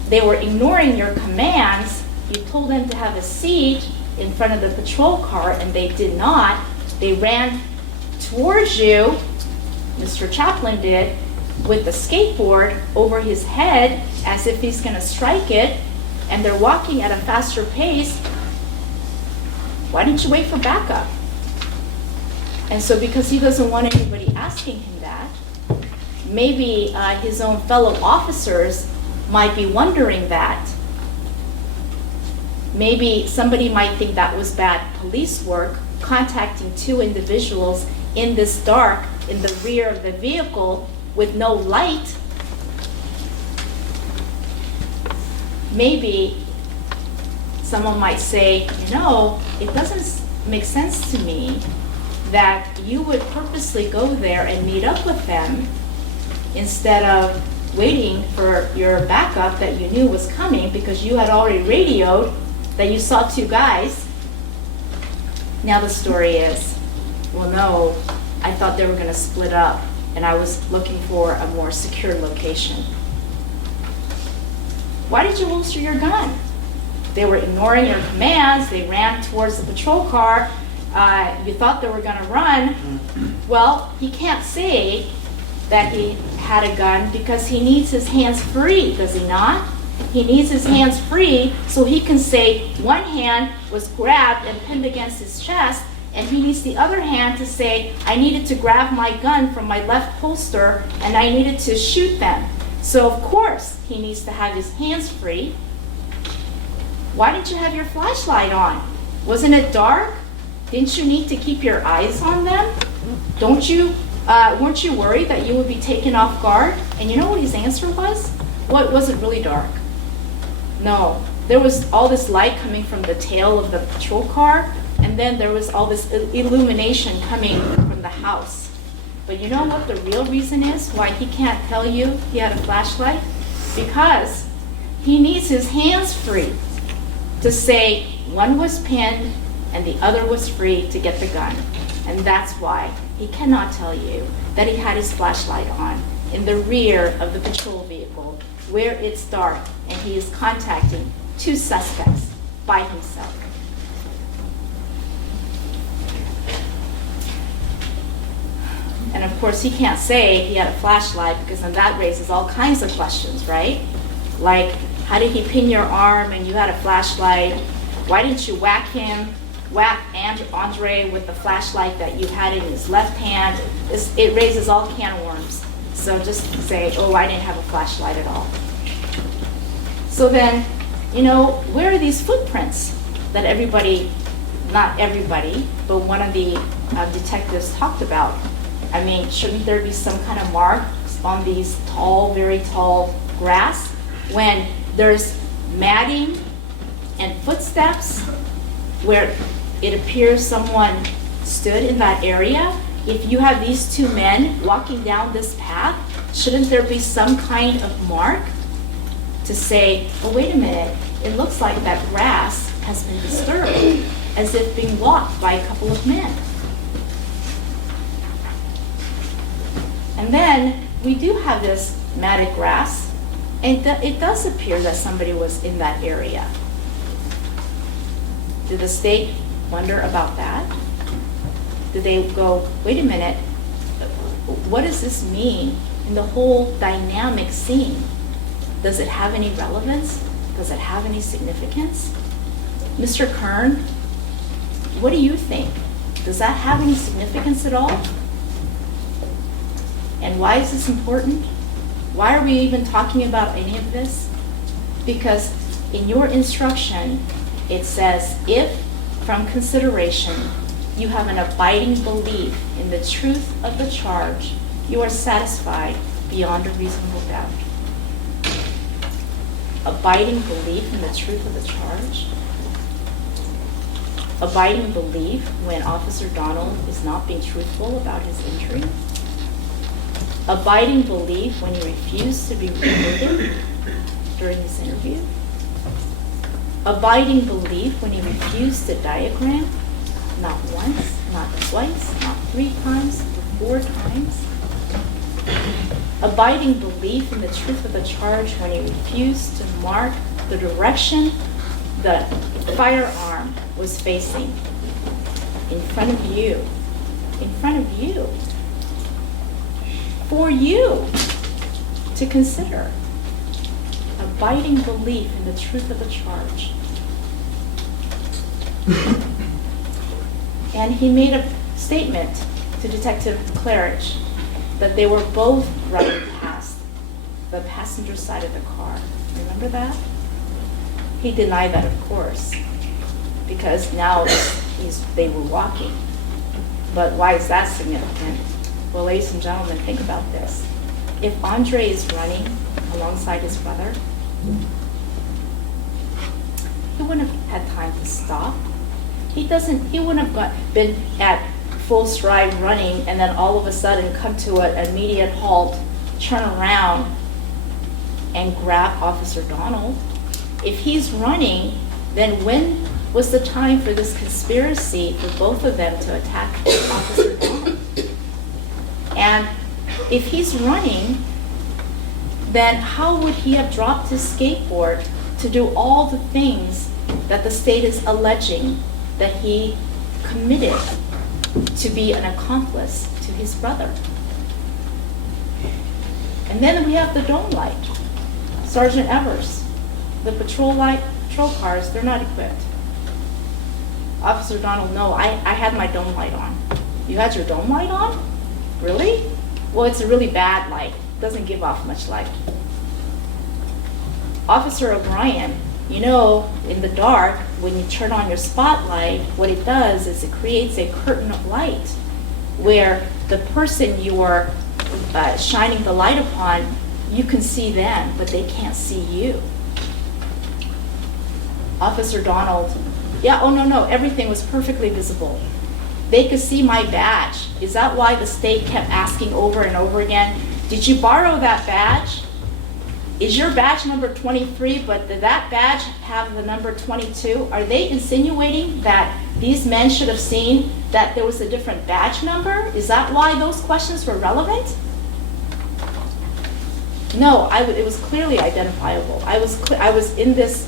They were ignoring your commands. You told them to have a seat in front of the patrol car, and they did not. They ran towards you, Mr. Chaplin did, with the skateboard over his head as if he's going to strike it, and they're walking at a faster pace. Why didn't you wait for backup? And so because he doesn't want anybody asking him that, maybe his own fellow officers might be wondering that. Maybe somebody might think that was bad police work, contacting two individuals in this dark, in the rear of the vehicle with no light. Maybe someone might say, you know, it doesn't make sense to me that you would purposely go there and meet up with them instead of waiting for your backup that you knew was coming because you had already radioed that you saw two guys. Now the story is, well, no, I thought they were going to split up and I was looking for a more secure location. Why did you holster your gun? They were ignoring your commands. They ran towards the patrol car. You thought they were going to run. Well, he can't say that he had a gun because he needs his hands free, does he not? He needs his hands free so he can say one hand was grabbed and pinned against his chest, and he needs the other hand to say, I needed to grab my gun from my left holster and I needed to shoot them. So of course he needs to have his hands free. Why didn't you have your flashlight on? Wasn't it dark? Didn't you need to keep your eyes on them? Weren't you worried that you would be taken off guard? And you know what his answer was? Well, it wasn't really dark. No, there was all this light coming from the tail of the patrol car, and then there was all this illumination coming from the house. But you know what the real reason is why he can't tell you he had a flashlight? Because he needs his hands free to say one was pinned and the other was free to get the gun. And that's why he cannot tell you that he had his flashlight on in the rear of the patrol vehicle where it's dark and he is contacting two suspects by himself. And of course, he can't say he had a flashlight because then that raises all kinds of questions, right? Like, how did he pin your arm and you had a flashlight? Why didn't you whack Andre with the flashlight that you had in his left hand? It raises all can of worms. So just say, oh, I didn't have a flashlight at all. So then, you know, where are these footprints that everybody, not everybody, but one of the detectives talked about? I mean, shouldn't there be some kind of marks on these tall, very tall grass when there's matting and footsteps where it appears someone stood in that area? If you have these two men walking down this path, shouldn't there be some kind of mark to say, oh, wait a minute, it looks like that grass has been disturbed, as if being walked by a couple of men. And then we do have this matted grass, and it does appear that somebody was in that area. Did the state wonder about that? Did they go, wait a minute, what does this mean in the whole dynamic scene? Does it have any relevance? Does it have any significance? Mr. Kern, what do you think? Does that have any significance at all? And why is this important? Why are we even talking about any of this? Because in your instruction, it says, if from consideration you have an abiding belief in the truth of the charge, you are satisfied beyond a reasonable doubt. Abiding belief in the truth of the charge? Abiding belief when Officer Donald is not being truthful about his injury? abiding belief when he refused to be recorded during his interview, abiding belief when he refused to diagram, not once, not twice, not 3 times, but 4 times, abiding belief in the truth of the charge when he refused to mark the direction the firearm was facing in front of you, for you to consider. Abiding belief in the truth of the charge. And he made a statement to Detective Claridge that they were both running past the passenger side of the car. Remember that? He denied that, of course, because now they were walking. But why is that significant? Well, ladies and gentlemen, think about this. If Andre is running alongside his brother, he wouldn't have had time to stop. He wouldn't have been at full stride running and then all of a sudden come to an immediate halt, turn around, and grab Officer Donald. If he's running, then when was the time for this conspiracy for both of them to attack Officer Donald? And if he's running, then how would he have dropped his skateboard to do all the things that the state is alleging that he committed to be an accomplice to his brother? And then we have the dome light. Sergeant Evers, the patrol cars, they're not equipped. Officer Donald, no, I had my dome light on. You had your dome light on? Really? Well, it's a really bad light. It doesn't give off much light. Officer O'Brien, you know, in the dark, when you turn on your spotlight, what it does is it creates a curtain of light where the person you are shining the light upon, you can see them, but they can't see you. Officer Donald, yeah, oh no, everything was perfectly visible. They could see my badge. Is that why the state kept asking over and over again, did you borrow that badge? Is your badge number 23, but did that badge have the number 22? Are they insinuating that these men should have seen that there was a different badge number? Is that why those questions were relevant? No, it was clearly identifiable. I was in this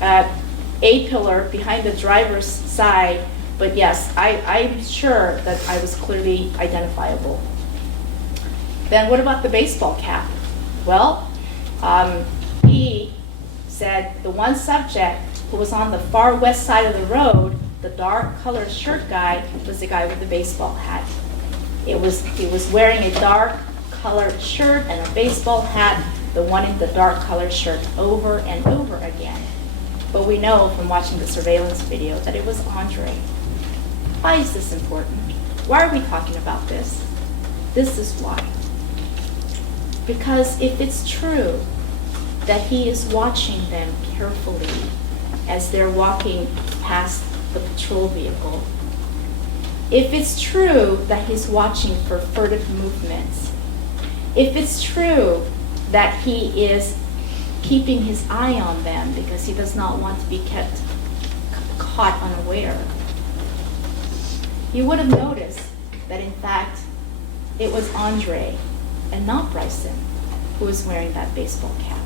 A-pillar behind the driver's side, but yes, I'm sure that I was clearly identifiable. Then what about the baseball cap? Well, he said the one subject who was on the far west side of the road, the dark colored shirt guy, was the guy with the baseball hat. He was wearing a dark colored shirt and a baseball hat, the one in the dark colored shirt, over and over again. But we know from watching the surveillance video that it was Andre. Why is this important? Why are we talking about this? This is why. Because if it's true that he is watching them carefully as they're walking past the patrol vehicle, if it's true that he's watching for furtive movements, if it's true that he is keeping his eye on them because he does not want to be caught unaware, you would have noticed that in fact it was Andre and not Bryson who was wearing that baseball cap.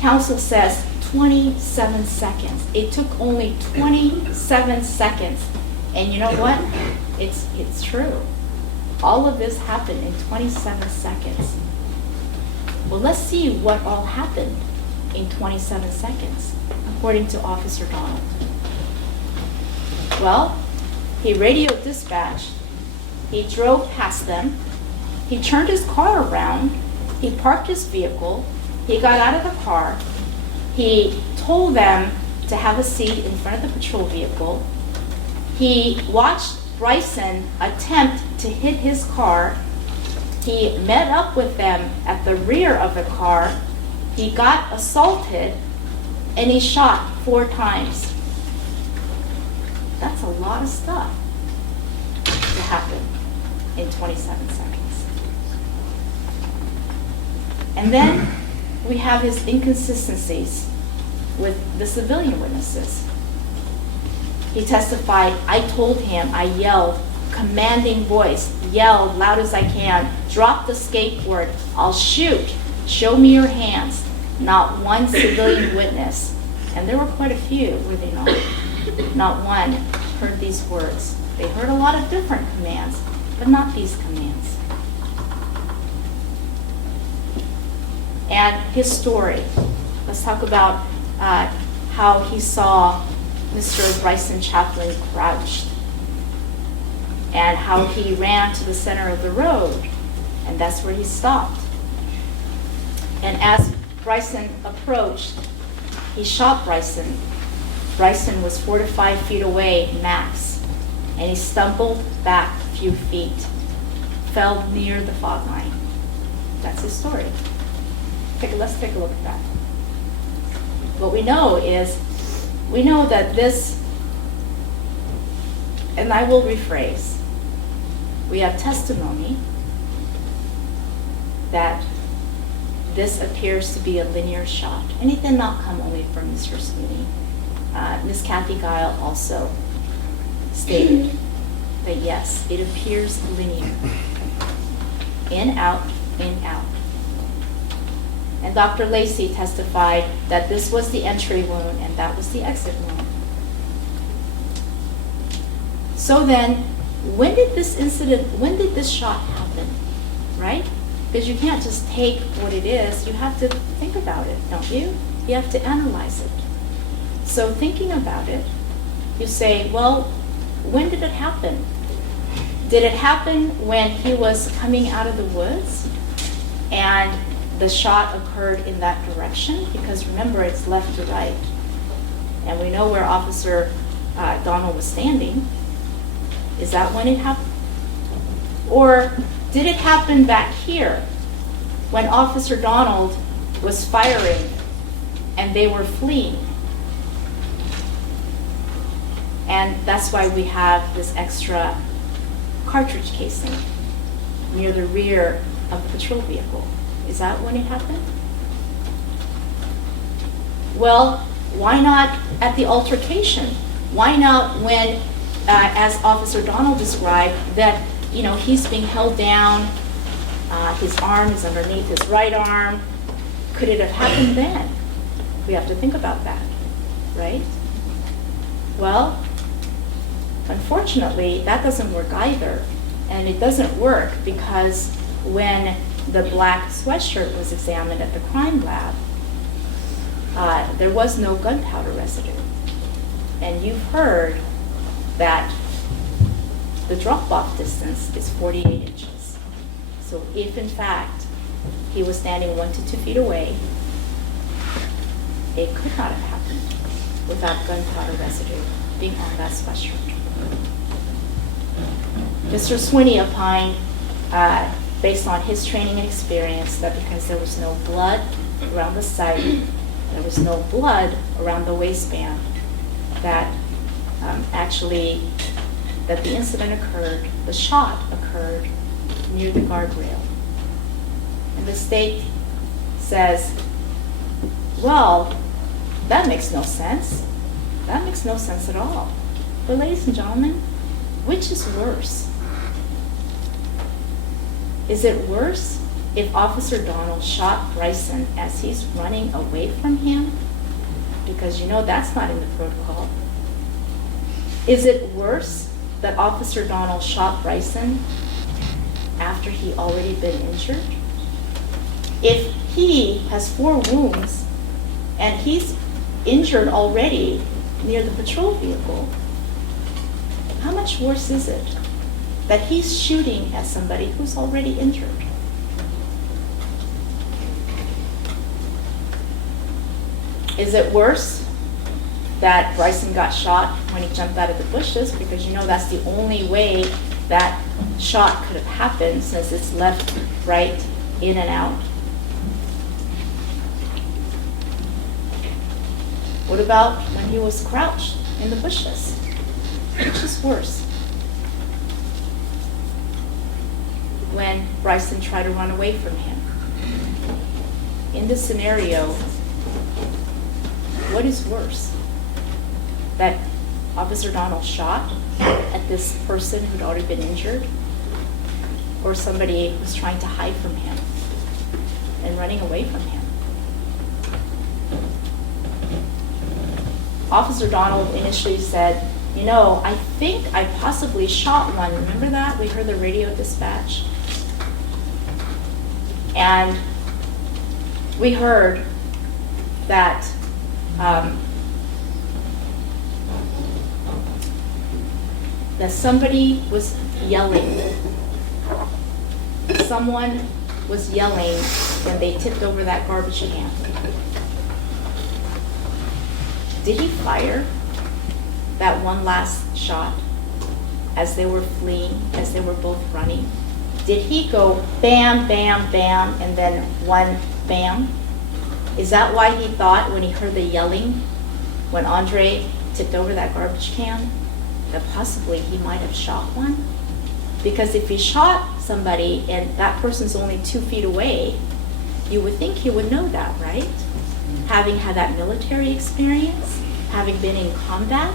Counsel says 27 seconds. It took only 27 seconds. And you know what? It's true. All of this happened in 27 seconds. Well, let's see what all happened in 27 seconds, according to Officer Donald. Well, he radioed dispatch. He drove past them. He turned his car around. He parked his vehicle. He got out of the car. He told them to have a seat in front of the patrol vehicle. He watched Bryson attempt to hit his car. He met up with them at the rear of the car. He got assaulted, and he shot 4 times. That's a lot of stuff to happen. in 27 seconds. And then we have his inconsistencies with the civilian witnesses. He testified, I told him, I yelled, commanding voice, yelled loud as I can, drop the skateboard, I'll shoot, show me your hands. Not one civilian witness, and there were quite a few, were they not? Not one heard these words. They heard a lot of different commands, but not these commands. And his story. Let's talk about how he saw Mr. Bryson Chaplin crouched, and how he ran to the center of the road, and that's where he stopped. And as Bryson approached, he shot Bryson. Bryson was 4 to 5 feet away, max, and he stumbled back a few feet, fell near the fog line. That's his story. Let's take a look at that. What we know is, we know that this, and I will rephrase, we have testimony that this appears to be a linear shot, and it did not come only from Mr. Sunni. Ms. Kathy Guile also stated that yes, it appears linear. In, out, in, out. And Dr. Lacey testified that this was the entry wound and that was the exit wound. So then, when did this shot happen, right? Because you can't just take what it is, you have to think about it, don't you? You have to analyze it. So thinking about it, you say, well, when did it happen? Did it happen when he was coming out of the woods and the shot occurred in that direction? Because remember, it's left to right. And we know where Officer Donald was standing. Is that when it happened? Or did it happen back here when Officer Donald was firing and they were fleeing? And that's why we have this extra cartridge casing near the rear of the patrol vehicle. Is that when it happened? Well, why not at the altercation? Why not when, as Officer Donald described, that he's being held down, his arm is underneath his right arm. Could it have happened then? We have to think about that, right? Well, unfortunately, that doesn't work either. And it doesn't work because when the black sweatshirt was examined at the crime lab, there was no gunpowder residue. And you've heard that the drop-off distance is 48 inches. So if in fact he was standing 1 to 2 feet away, it could not have happened without gunpowder residue being on that sweatshirt. Mr. Sunni opined, based on his training and experience, that because there was no blood around the site, there was no blood around the waistband, that that the incident occurred, the shot occurred near the guardrail. And the state says, well, that makes no sense. That makes no sense at all. But ladies and gentlemen, which is worse? Is it worse if Officer Donald shot Bryson as he's running away from him? Because that's not in the protocol. Is it worse that Officer Donald shot Bryson after he already been injured? If he has 4 wounds and he's injured already near the patrol vehicle, how much worse is it that he's shooting at somebody who's already injured? Is it worse that Bryson got shot when he jumped out of the bushes? Because that's the only way that shot could have happened, since it's left, right, in and out. What about when he was crouched in the bushes? Which is worse? when Bryson tried to run away from him. In this scenario, what is worse? That Officer Donald shot at this person who'd already been injured, or somebody was trying to hide from him and running away from him? Officer Donald initially said, you know, I think I possibly shot one. Remember that? We heard the radio dispatch. And we heard that that somebody was yelling. Someone was yelling when they tipped over that garbage can. Did he fire that one last shot as they were fleeing, as they were both running? Did he go bam, bam, bam, and then one bam? Is that why he thought when he heard the yelling, when Andre tipped over that garbage can, that possibly he might have shot one? Because if he shot somebody and that person's only 2 feet away, you would think he would know that, right? Having had that military experience, having been in combat,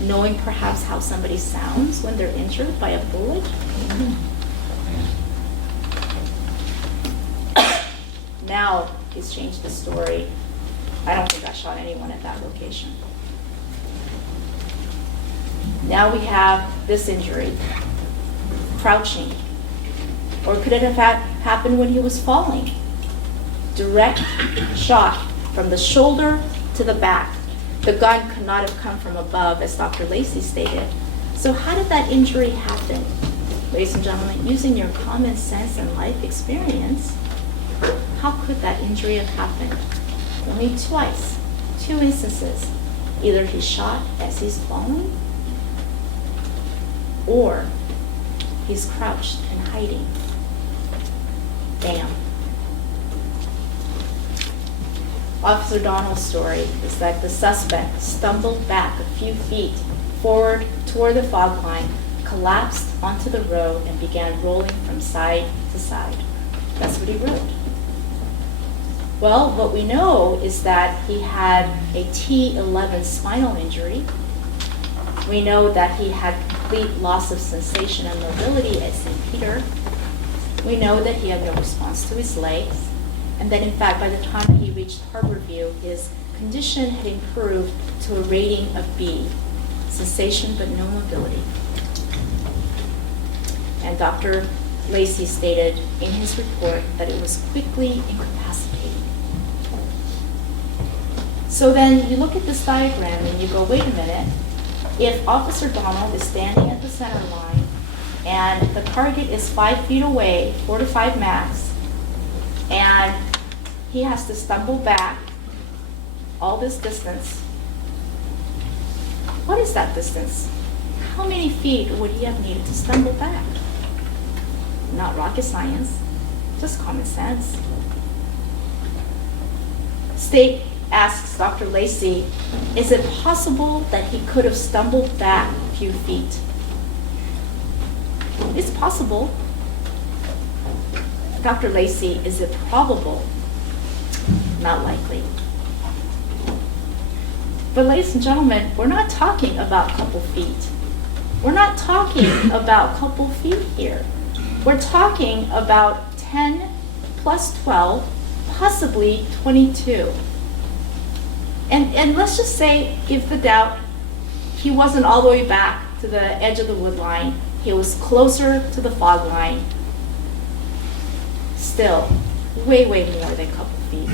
knowing perhaps how somebody sounds when they're injured by a bullet. Now he's changed the story. I don't think I shot anyone at that location. Now we have this injury, crouching. Or could it have happened when he was falling? Direct shot from the shoulder to the back. The gun could not have come from above, as Dr. Lacey stated. So how did that injury happen? Ladies and gentlemen, using your common sense and life experience, how could that injury have happened? Only twice, 2 instances. Either he's shot as he's falling, or he's crouched and hiding. Bam. Officer Donald's story is that the suspect stumbled back a few feet forward toward the fog line, collapsed onto the road, and began rolling from side to side. That's what he wrote. Well, what we know is that he had a T11 spinal injury. We know that he had complete loss of sensation and mobility at St. Peter. We know that he had no response to his legs, and that in fact by the time he reached Harborview, his condition had improved to a rating of B, sensation but no mobility. And Dr. Lacey stated in his report that it was quickly incapacitating. So then you look at this diagram and you go, wait a minute, if Officer Donald is standing at the center line and the target is 5 feet away, 4 to 5 max, and he has to stumble back all this distance, what is that distance? How many feet would he have needed to stumble back? Not rocket science, just common sense. State asks Dr. Lacey, is it possible that he could have stumbled back a few feet? It's possible. Dr. Lacey, is it probable? Not likely. But ladies and gentlemen, we're not talking about a couple feet. We're not talking about a couple feet here. We're talking about 10 plus 12, possibly 22. And let's just say, give the doubt, he wasn't all the way back to the edge of the wood line. He was closer to the fog line. Still, way, way more than a couple feet.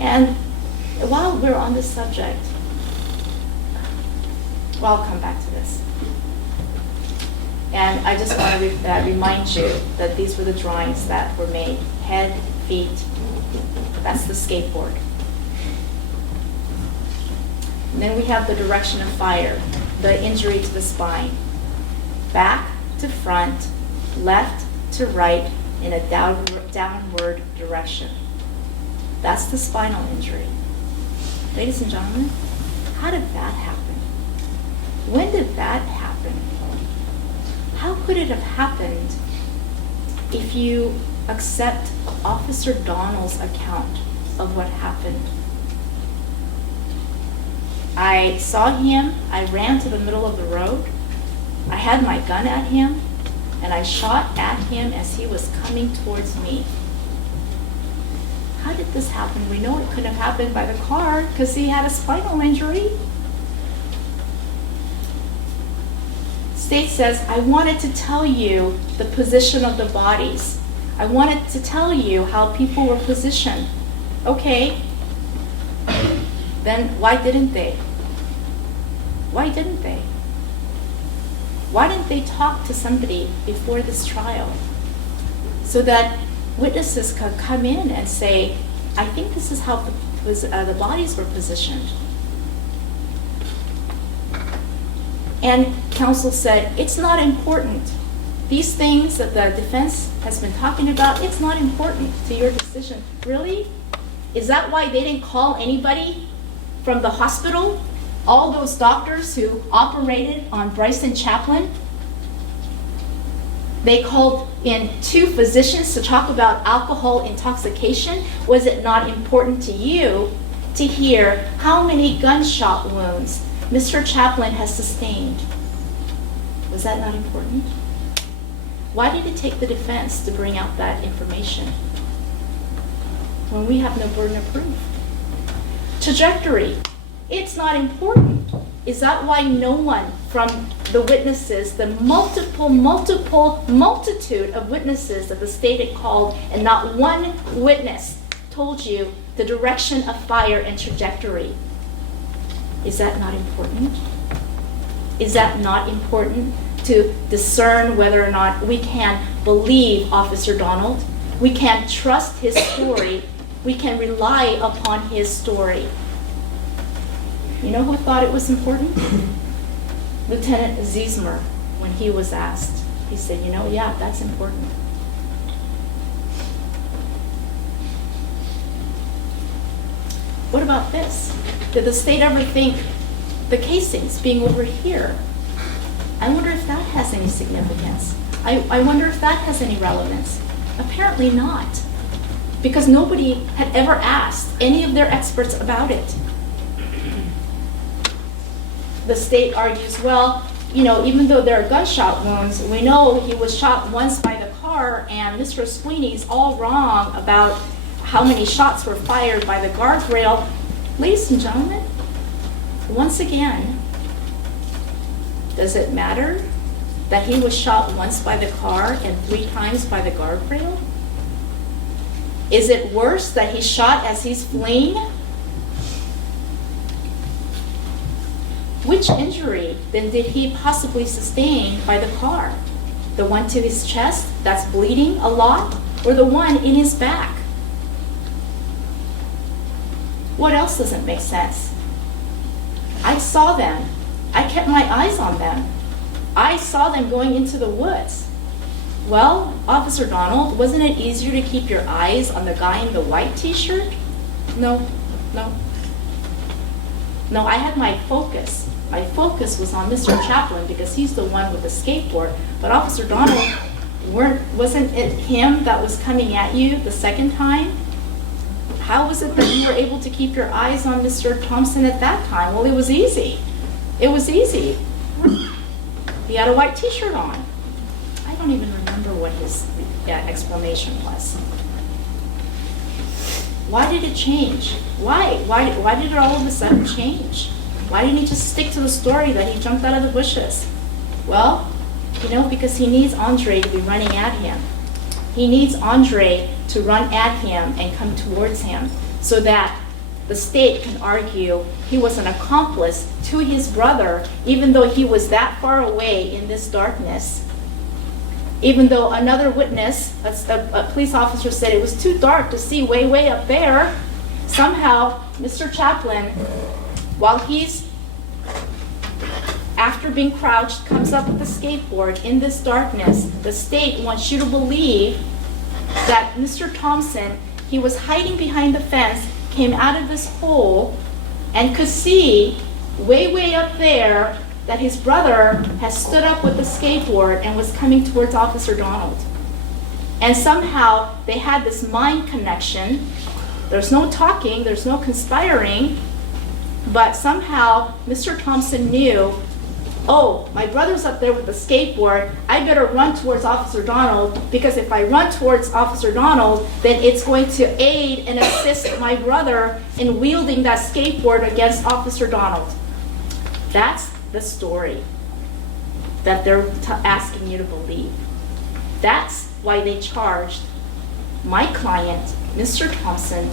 And while we're on this subject, well, I'll come back to this. And I just want to remind you that these were the drawings that were made. Head, feet, that's the skateboard. And then we have the direction of fire, the injury to the spine. Back to front, left to right in a downward direction. That's the spinal injury. Ladies and gentlemen, how did that happen? When did that happen? how could it have happened if you accept Officer Donald's account of what happened? I saw him, I ran to the middle of the road, I had my gun at him, and I shot at him as he was coming towards me. How did this happen? We know it couldn't have happened by the car because he had a spinal injury. State says, I wanted to tell you the position of the bodies. I wanted to tell you how people were positioned. Okay, then why didn't they? Why didn't they? Why didn't they talk to somebody before this trial so that witnesses could come in and say, I think this is how the bodies were positioned? And counsel said, it's not important. These things that the defense has been talking about, it's not important to your decision. Really? Is that why they didn't call anybody from the hospital? All those doctors who operated on Bryson Chaplin? They called in 2 physicians to talk about alcohol intoxication. Was it not important to you to hear how many gunshot wounds Mr. Chaplin has sustained? Was that not important? Why did it take the defense to bring out that information when we have no burden of proof? Trajectory, it's not important. Is that why no one from the witnesses, the multitude of witnesses that the state had called, and not one witness told you the direction of fire and trajectory? Is that not important? Is that not important to discern whether or not we can believe Officer Donald? We can trust his story. We can rely upon his story. You know who thought it was important? Lieutenant Ziesmer, when he was asked. He said, yeah, that's important. What about this? Did the state ever think the casings being over here? I wonder if that has any significance. I wonder if that has any relevance. Apparently not, because nobody had ever asked any of their experts about it. The state argues, well, even though there are gunshot wounds, we know he was shot once by the car, and Mr. Sweeney's all wrong about how many shots were fired by the guardrail. Ladies and gentlemen, once again, does it matter that he was shot once by the car and 3 times by the guardrail? Is it worse that he's shot as he's fleeing? Which injury then did he possibly sustain by the car? The one to his chest that's bleeding a lot, or the one in his back? What else doesn't make sense? I saw them. I kept my eyes on them. I saw them going into the woods. Well, Officer Donald, wasn't it easier to keep your eyes on the guy in the white t-shirt? No. I had my focus. My focus was on Mr. Chaplin because he's the one with the skateboard. But Officer Donald, wasn't it him that was coming at you the second time? How was it that you were able to keep your eyes on Mr. Thompson at that time? Well, it was easy. It was easy. He had a white t-shirt on. I don't even remember what his explanation was. Why did it change? Why did it all of a sudden change? Why didn't he just stick to the story that he jumped out of the bushes? Well, because he needs Andre to be running at him. He needs Andre to run at him and come towards him so that the state can argue he was an accomplice to his brother, even though he was that far away in this darkness. Even though another witness, a police officer, said it was too dark to see way up there, somehow Mr. Chaplin, while he's, after being crouched, comes up with a skateboard in this darkness. The state wants you to believe that Mr. Thompson, he was hiding behind the fence, came out of this hole, and could see way up there that his brother has stood up with the skateboard and was coming towards Officer Donald. And somehow they had this mind connection. There's no talking, there's no conspiring, but somehow Mr. Thompson knew, oh, my brother's up there with the skateboard, I better run towards Officer Donald, because if I run towards Officer Donald, then it's going to aid and assist my brother in wielding that skateboard against Officer Donald. That's the story that they're asking you to believe. That's why they charged my client, Mr. Thompson,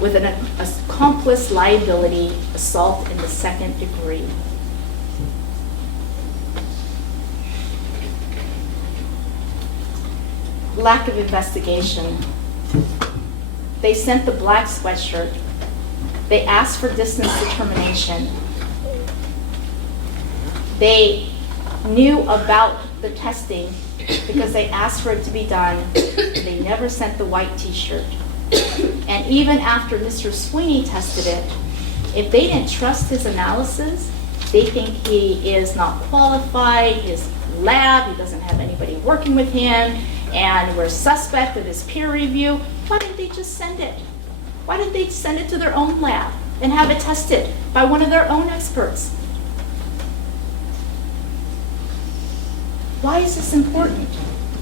with an accomplice liability assault in the second degree. Lack of investigation. They sent the black sweatshirt. They asked for distance determination. They knew about the testing because they asked for it to be done. They never sent the white t-shirt. And even after Mr. Sweeney tested it, if they didn't trust his analysis, they think he is not qualified, his lab, he doesn't have anybody working with him, and we're suspect of his peer review, why didn't they just send it? Why didn't they send it to their own lab and have it tested by one of their own experts? Why is this important?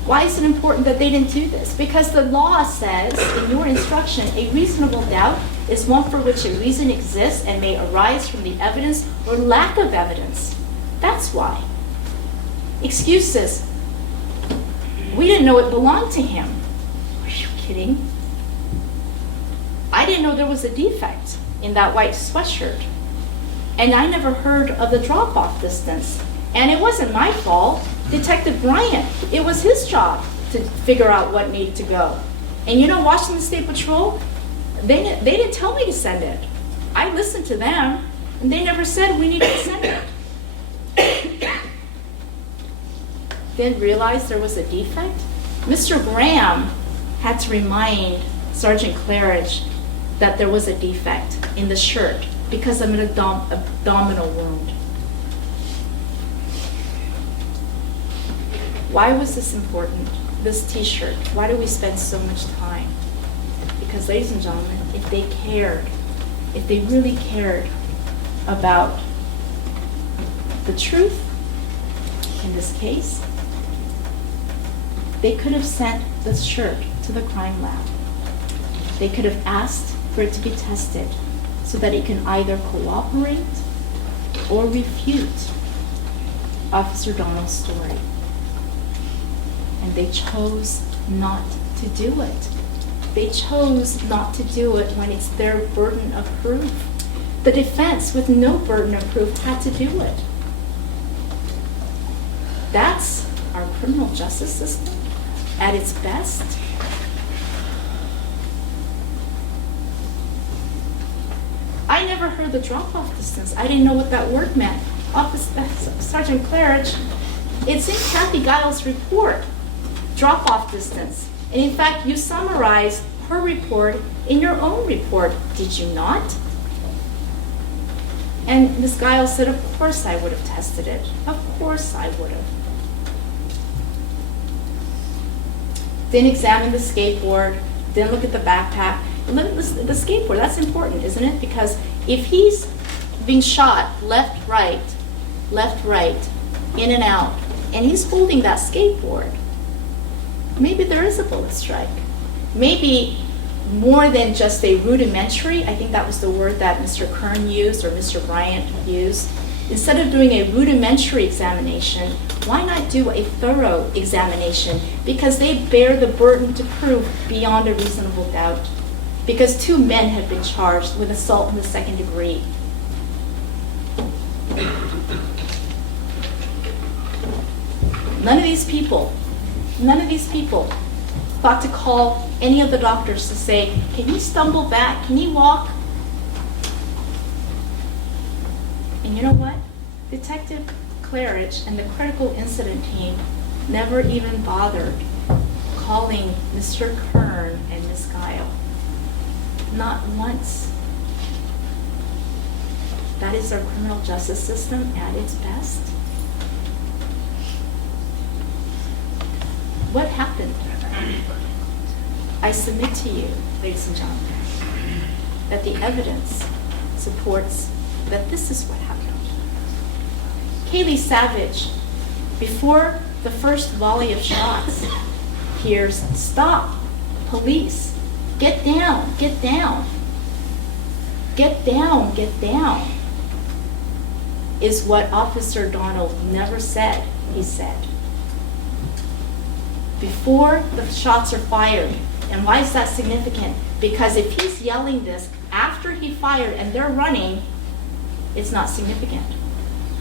Why is it important that they didn't do this? Because the law says in your instruction, a reasonable doubt is one for which a reason exists and may arise from the evidence or lack of evidence. That's why. Excuses. We didn't know it belonged to him. Are you kidding? I didn't know there was a defect in that white sweatshirt. And I never heard of the drop-off distance. And it wasn't my fault. Detective Bryant, it was his job to figure out what needed to go. And you know, Washington State Patrol, they didn't tell me to send it. I listened to them, and they never said we needed to send it. Didn't realize there was a defect? Mr. Graham had to remind Sergeant Claridge that there was a defect in the shirt because of an abdominal wound. Why was this important, this t-shirt? Why do we spend so much time? Because, ladies and gentlemen, if they cared, if they really cared about the truth in this case, they could have sent this shirt to the crime lab. They could have asked for it to be tested so that it can either cooperate or refute Officer Donald's story. And they chose not to do it. They chose not to do it when it's their burden of proof. The defense, with no burden of proof, had to do it. That's our criminal justice system at its best. I never heard the drop-off distance. I didn't know what that word meant. Sergeant Claridge, it's in Kathy Giles' report. Drop-off distance. And in fact, you summarized her report in your own report, did you not? And Ms. Giles said, of course I would have tested it. Of course I would have. Didn't examine the skateboard, didn't look at the backpack. And look at the skateboard, that's important, isn't it? Because if he's being shot left, right, in and out, and he's holding that skateboard, maybe there is a bullet strike. Maybe more than just a rudimentary, I think that was the word that Mr. Kern used or Mr. Bryant used. Instead of doing a rudimentary examination, why not do a thorough examination? Because they bear the burden to prove beyond a reasonable doubt. Because 2 men have been charged with assault in the second degree. None of these people thought to call any of the doctors to say, can he stumble back? Can he walk? And you know what? Detective Claridge and the critical incident team never even bothered calling Mr. Kern and Ms. Guile. Not once. That is our criminal justice system at its best. What happened? I submit to you, ladies and gentlemen, that the evidence supports that this is what happened. Kaylee Savage, before the first volley of shots, hears, "Stop, police, get down, get down, get down, get down," is what Officer Donald never said, he said. Before the shots are fired. And why is that significant? Because if he's yelling this after he fired and they're running, it's not significant.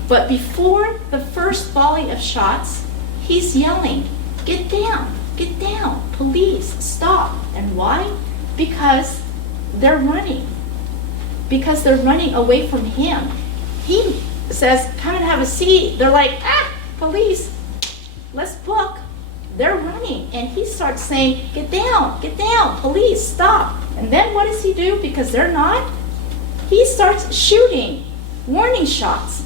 But before the first volley of shots, he's yelling, get down, police, stop." And why? Because they're running. Because they're running away from him. He says, "Come and have a seat." They're like, "Ah, police, let's book." They're running, and he starts saying, get down, police, stop." And then what does he do? Because they're not, he starts shooting warning shots.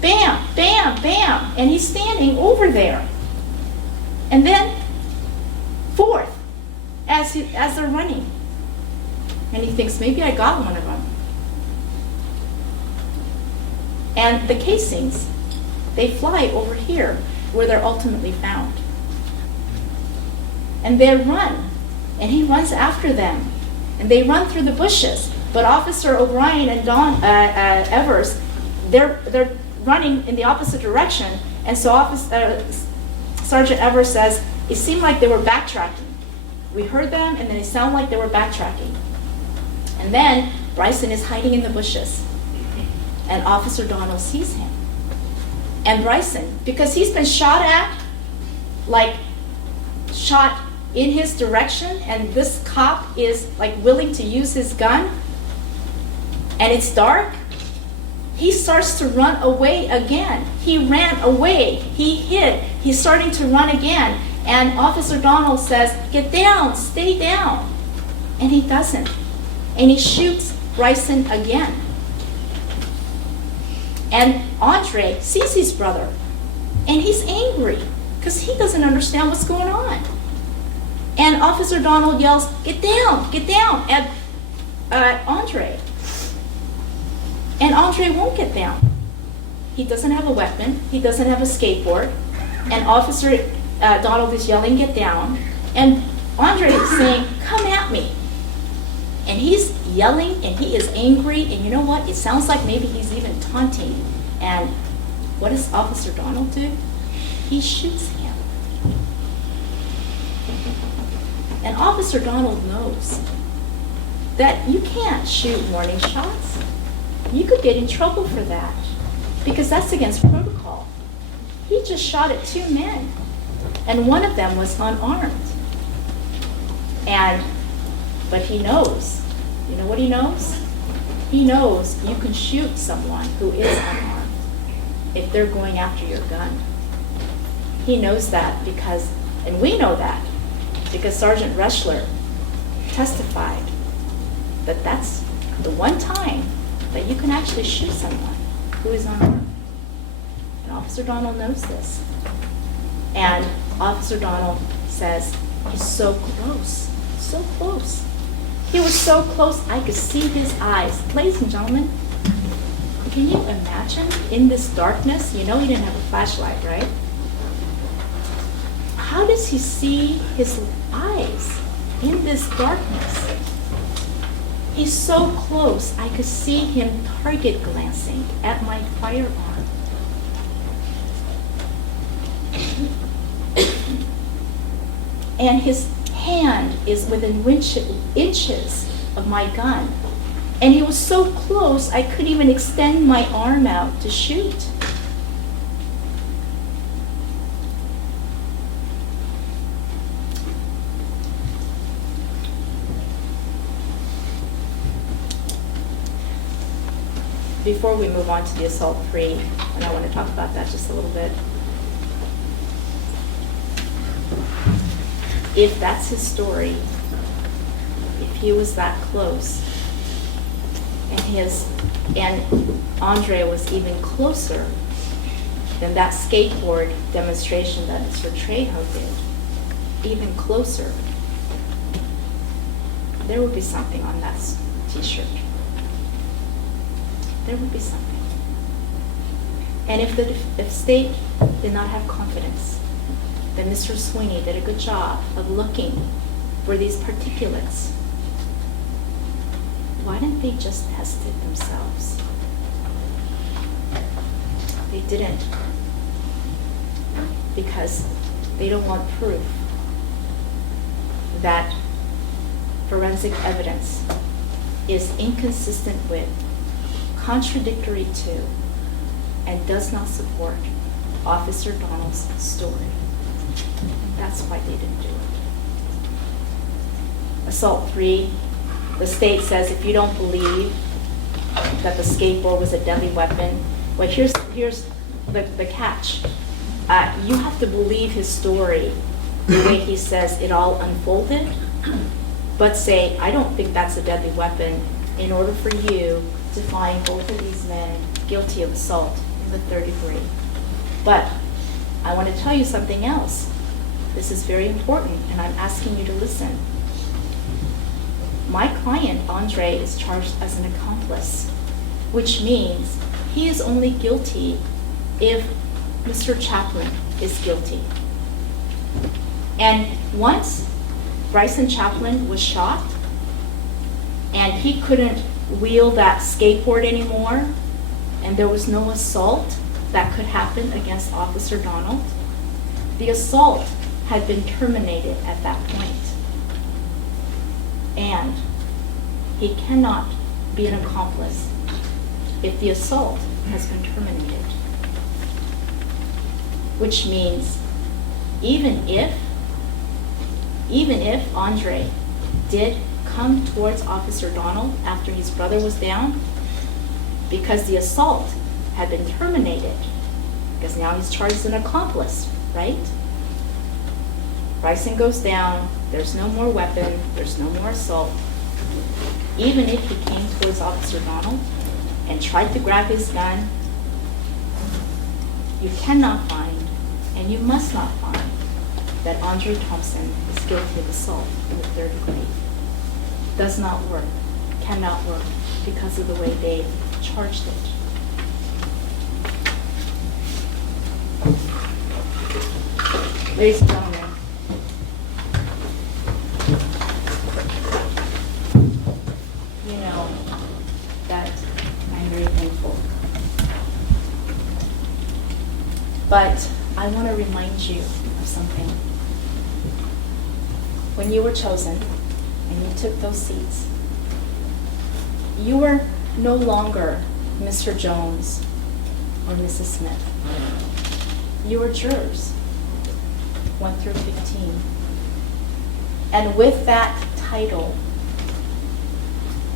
Bam, bam, bam, and he's standing over there. And then fourth, as they're running, and he thinks, maybe I got one of them. And the casings, they fly over here where they're ultimately found. And they run, and he runs after them, and they run through the bushes. But Officer O'Brien and Don Evers, they're running in the opposite direction, and so Sergeant Evers says it seemed like they were backtracking. We heard them, and then it sounded like they were backtracking. And then Bryson is hiding in the bushes, and Officer Donald sees him. And Bryson, because he's been shot at, like shot in his direction, and this cop is like willing to use his gun, and it's dark, he starts to run away again. He ran away, he hid, he's starting to run again, and Officer Donald says, get down, stay down, and he doesn't, and he shoots Bryson again. And Andre sees his brother, and he's angry because he doesn't understand what's going on. And Officer Donald yells, get down, at Andre. And Andre won't get down. He doesn't have a weapon, he doesn't have a skateboard, and Officer Donald is yelling, get down, and Andre is saying, come at me. And he's yelling, and he is angry, and you know what? It sounds like maybe he's even taunting. And what does Officer Donald do? He shoots him. And Officer Donald knows that you can't shoot warning shots. You could get in trouble for that because that's against protocol. He just shot at 2 men, and one of them was unarmed. But he knows. You know what he knows? He knows you can shoot someone who is unarmed if they're going after your gun. He knows that because, and we know that, because Sergeant Reschler testified that that's the one time that you can actually shoot someone who is unarmed. And Officer Donald knows this. And Officer Donald says, he's so close, so close. He was so close, I could see his eyes. Ladies and gentlemen, can you imagine in this darkness? You know he didn't have a flashlight, right? How does he see his eyes in this darkness? He's so close, I could see him target glancing at my firearm. And his hand is within inches of my gun. And he was so close, I couldn't even extend my arm out to shoot. Before we move on to the assault three, and I want to talk about that just a little bit. If that's his story, if he was that close, and his And Andre was even closer than that skateboard demonstration that Mr. Trejo did, even closer, there would be something on that t-shirt. There would be something. And if state did not have confidence that Mr. Sweeney did a good job of looking for these particulates, why didn't they just test it themselves? They didn't, because they don't want proof that forensic evidence is inconsistent with, contradictory to, and does not support Officer Donald's story. And that's why they didn't do it. Assault 3, the state says if you don't believe that the skateboard was a deadly weapon, well, here's the catch. You have to believe his story the way he says it all unfolded, but say, I don't think that's a deadly weapon, in order for you to find both of these men guilty of assault in the third degree. But I want to tell you something else. This is very important, and I'm asking you to listen. My client, Andre, is charged as an accomplice, which means he is only guilty if Mr. Chaplin is guilty. And once Bryson Chaplin was shot, and he couldn't wheel that skateboard anymore, and there was no assault that could happen against Officer Donald, the assault had been terminated at that point. And he cannot be an accomplice if the assault has been terminated. Which means even if Andre did come towards Officer Donald after his brother was down, because the assault had been terminated, because now he's charged as an accomplice, right? Bryson goes down, there's no more weapon, there's no more assault. Even if he came towards Officer Donald and tried to grab his gun, you cannot find, and you must not find, that Andre Thompson is guilty of assault in the third degree. Does not work, cannot work, because of the way they charged it. Ladies and gentlemen, you know that I'm very thankful. But I want to remind you of something. When you were chosen and you took those seats, you were no longer Mr. Jones or Mrs. Smith. You were jurors, 1 through 15. And with that title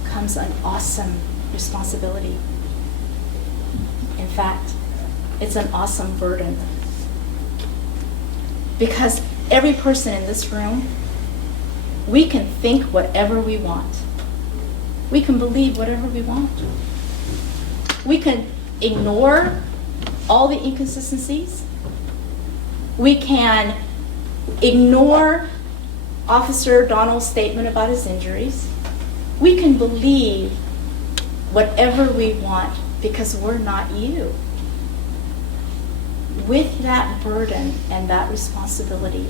comes an awesome responsibility. In fact, it's an awesome burden. Because every person in this room, we can think whatever we want. We can believe whatever we want. We can ignore all the inconsistencies. We can ignore Officer Donald's statement about his injuries. We can believe whatever we want because we're not you. With that burden and that responsibility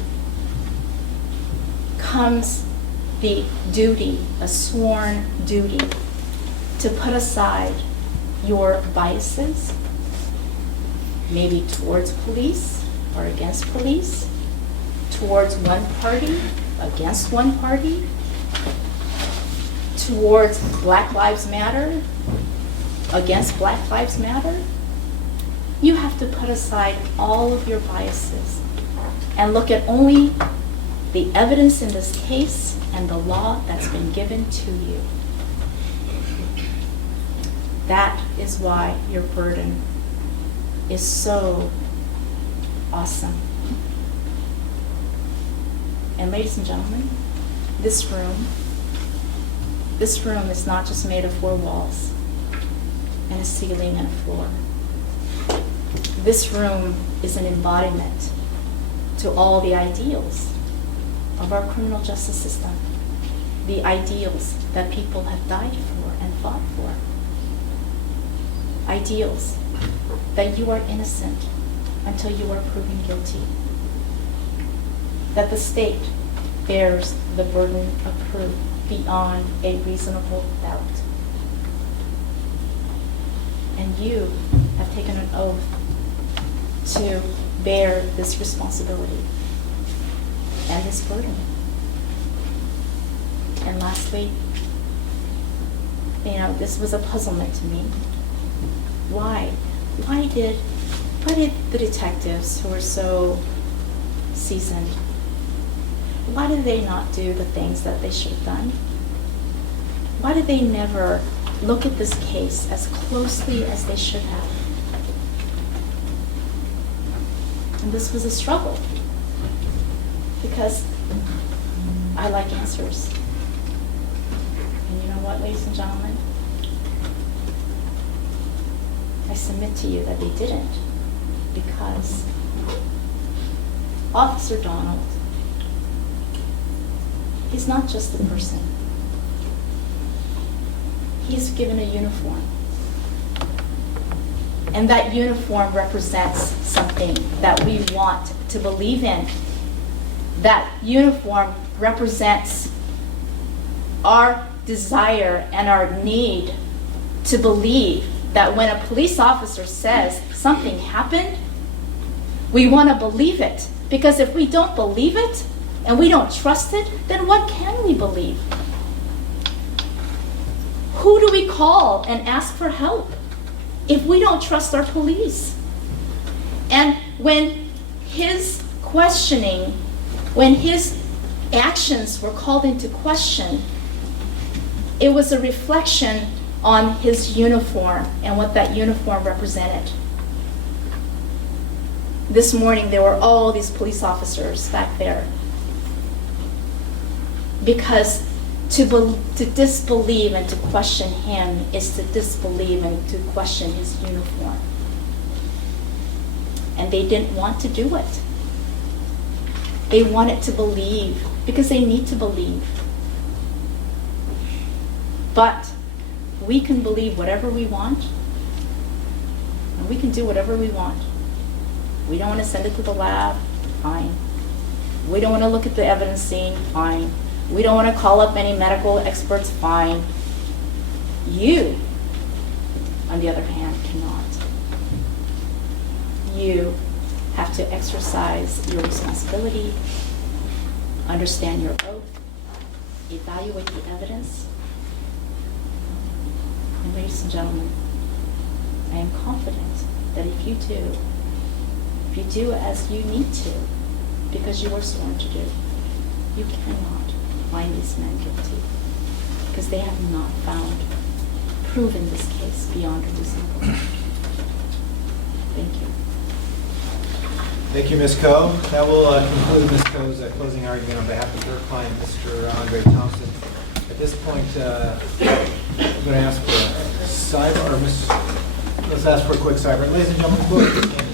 comes the duty, a sworn duty, to put aside your biases, maybe towards police or against police, towards one party, against one party, towards Black Lives Matter, against Black Lives Matter. You have to put aside all of your biases and look at only the evidence in this case and the law that's been given to you. That is why your burden is so awesome. And ladies and gentlemen, this room is not just made of 4 walls. and a ceiling and a floor. This room is an embodiment to all the ideals of our criminal justice system, the ideals that people have died for and fought for. Ideals that you are innocent until you are proven guilty. That the state bears the burden of proof beyond a reasonable doubt. And you have taken an oath to bear this responsibility and this burden. And lastly, this was a puzzlement to me. Why? Why did the detectives who were so seasoned, why did they not do the things that they should have done? Why did they never look at this case as closely as they should have? And this was a struggle, because I like answers. And you know what, ladies and gentlemen? I submit to you that they didn't, because Officer Donald, he's not just a person. He's given a uniform. And that uniform represents something that we want to believe in. That uniform represents our desire and our need to believe that when a police officer says something happened, we want to believe it. Because if we don't believe it and we don't trust it, then what can we believe? Who do we call and ask for help if we don't trust our police? And when his questioning, when his actions were called into question, it was a reflection on his uniform and what that uniform represented. This morning there were all these police officers back there, because to disbelieve and to question him is to disbelieve and to question his uniform. And they didn't want to do it. They wanted to believe because they need to believe. But we can believe whatever we want, and we can do whatever we want. We don't want to send it to the lab, fine. We don't want to look at the evidence scene, fine. We don't want to call up any medical experts, fine. You, on the other hand, cannot. You have to exercise your responsibility, understand your oath, evaluate the evidence. And ladies and gentlemen, I am confident that if you do as you need to, because you were sworn to do, you cannot find these men guilty, because they have not proven this case beyond a reasonable doubt. Thank you. Thank you, Ms. Coe. That will conclude Ms. Coe's closing argument on behalf of her client, Mr. Andre Thompson. At this point, I'm going to ask for a cyber, or let's ask for a quick cyber. Ladies and gentlemen, please stand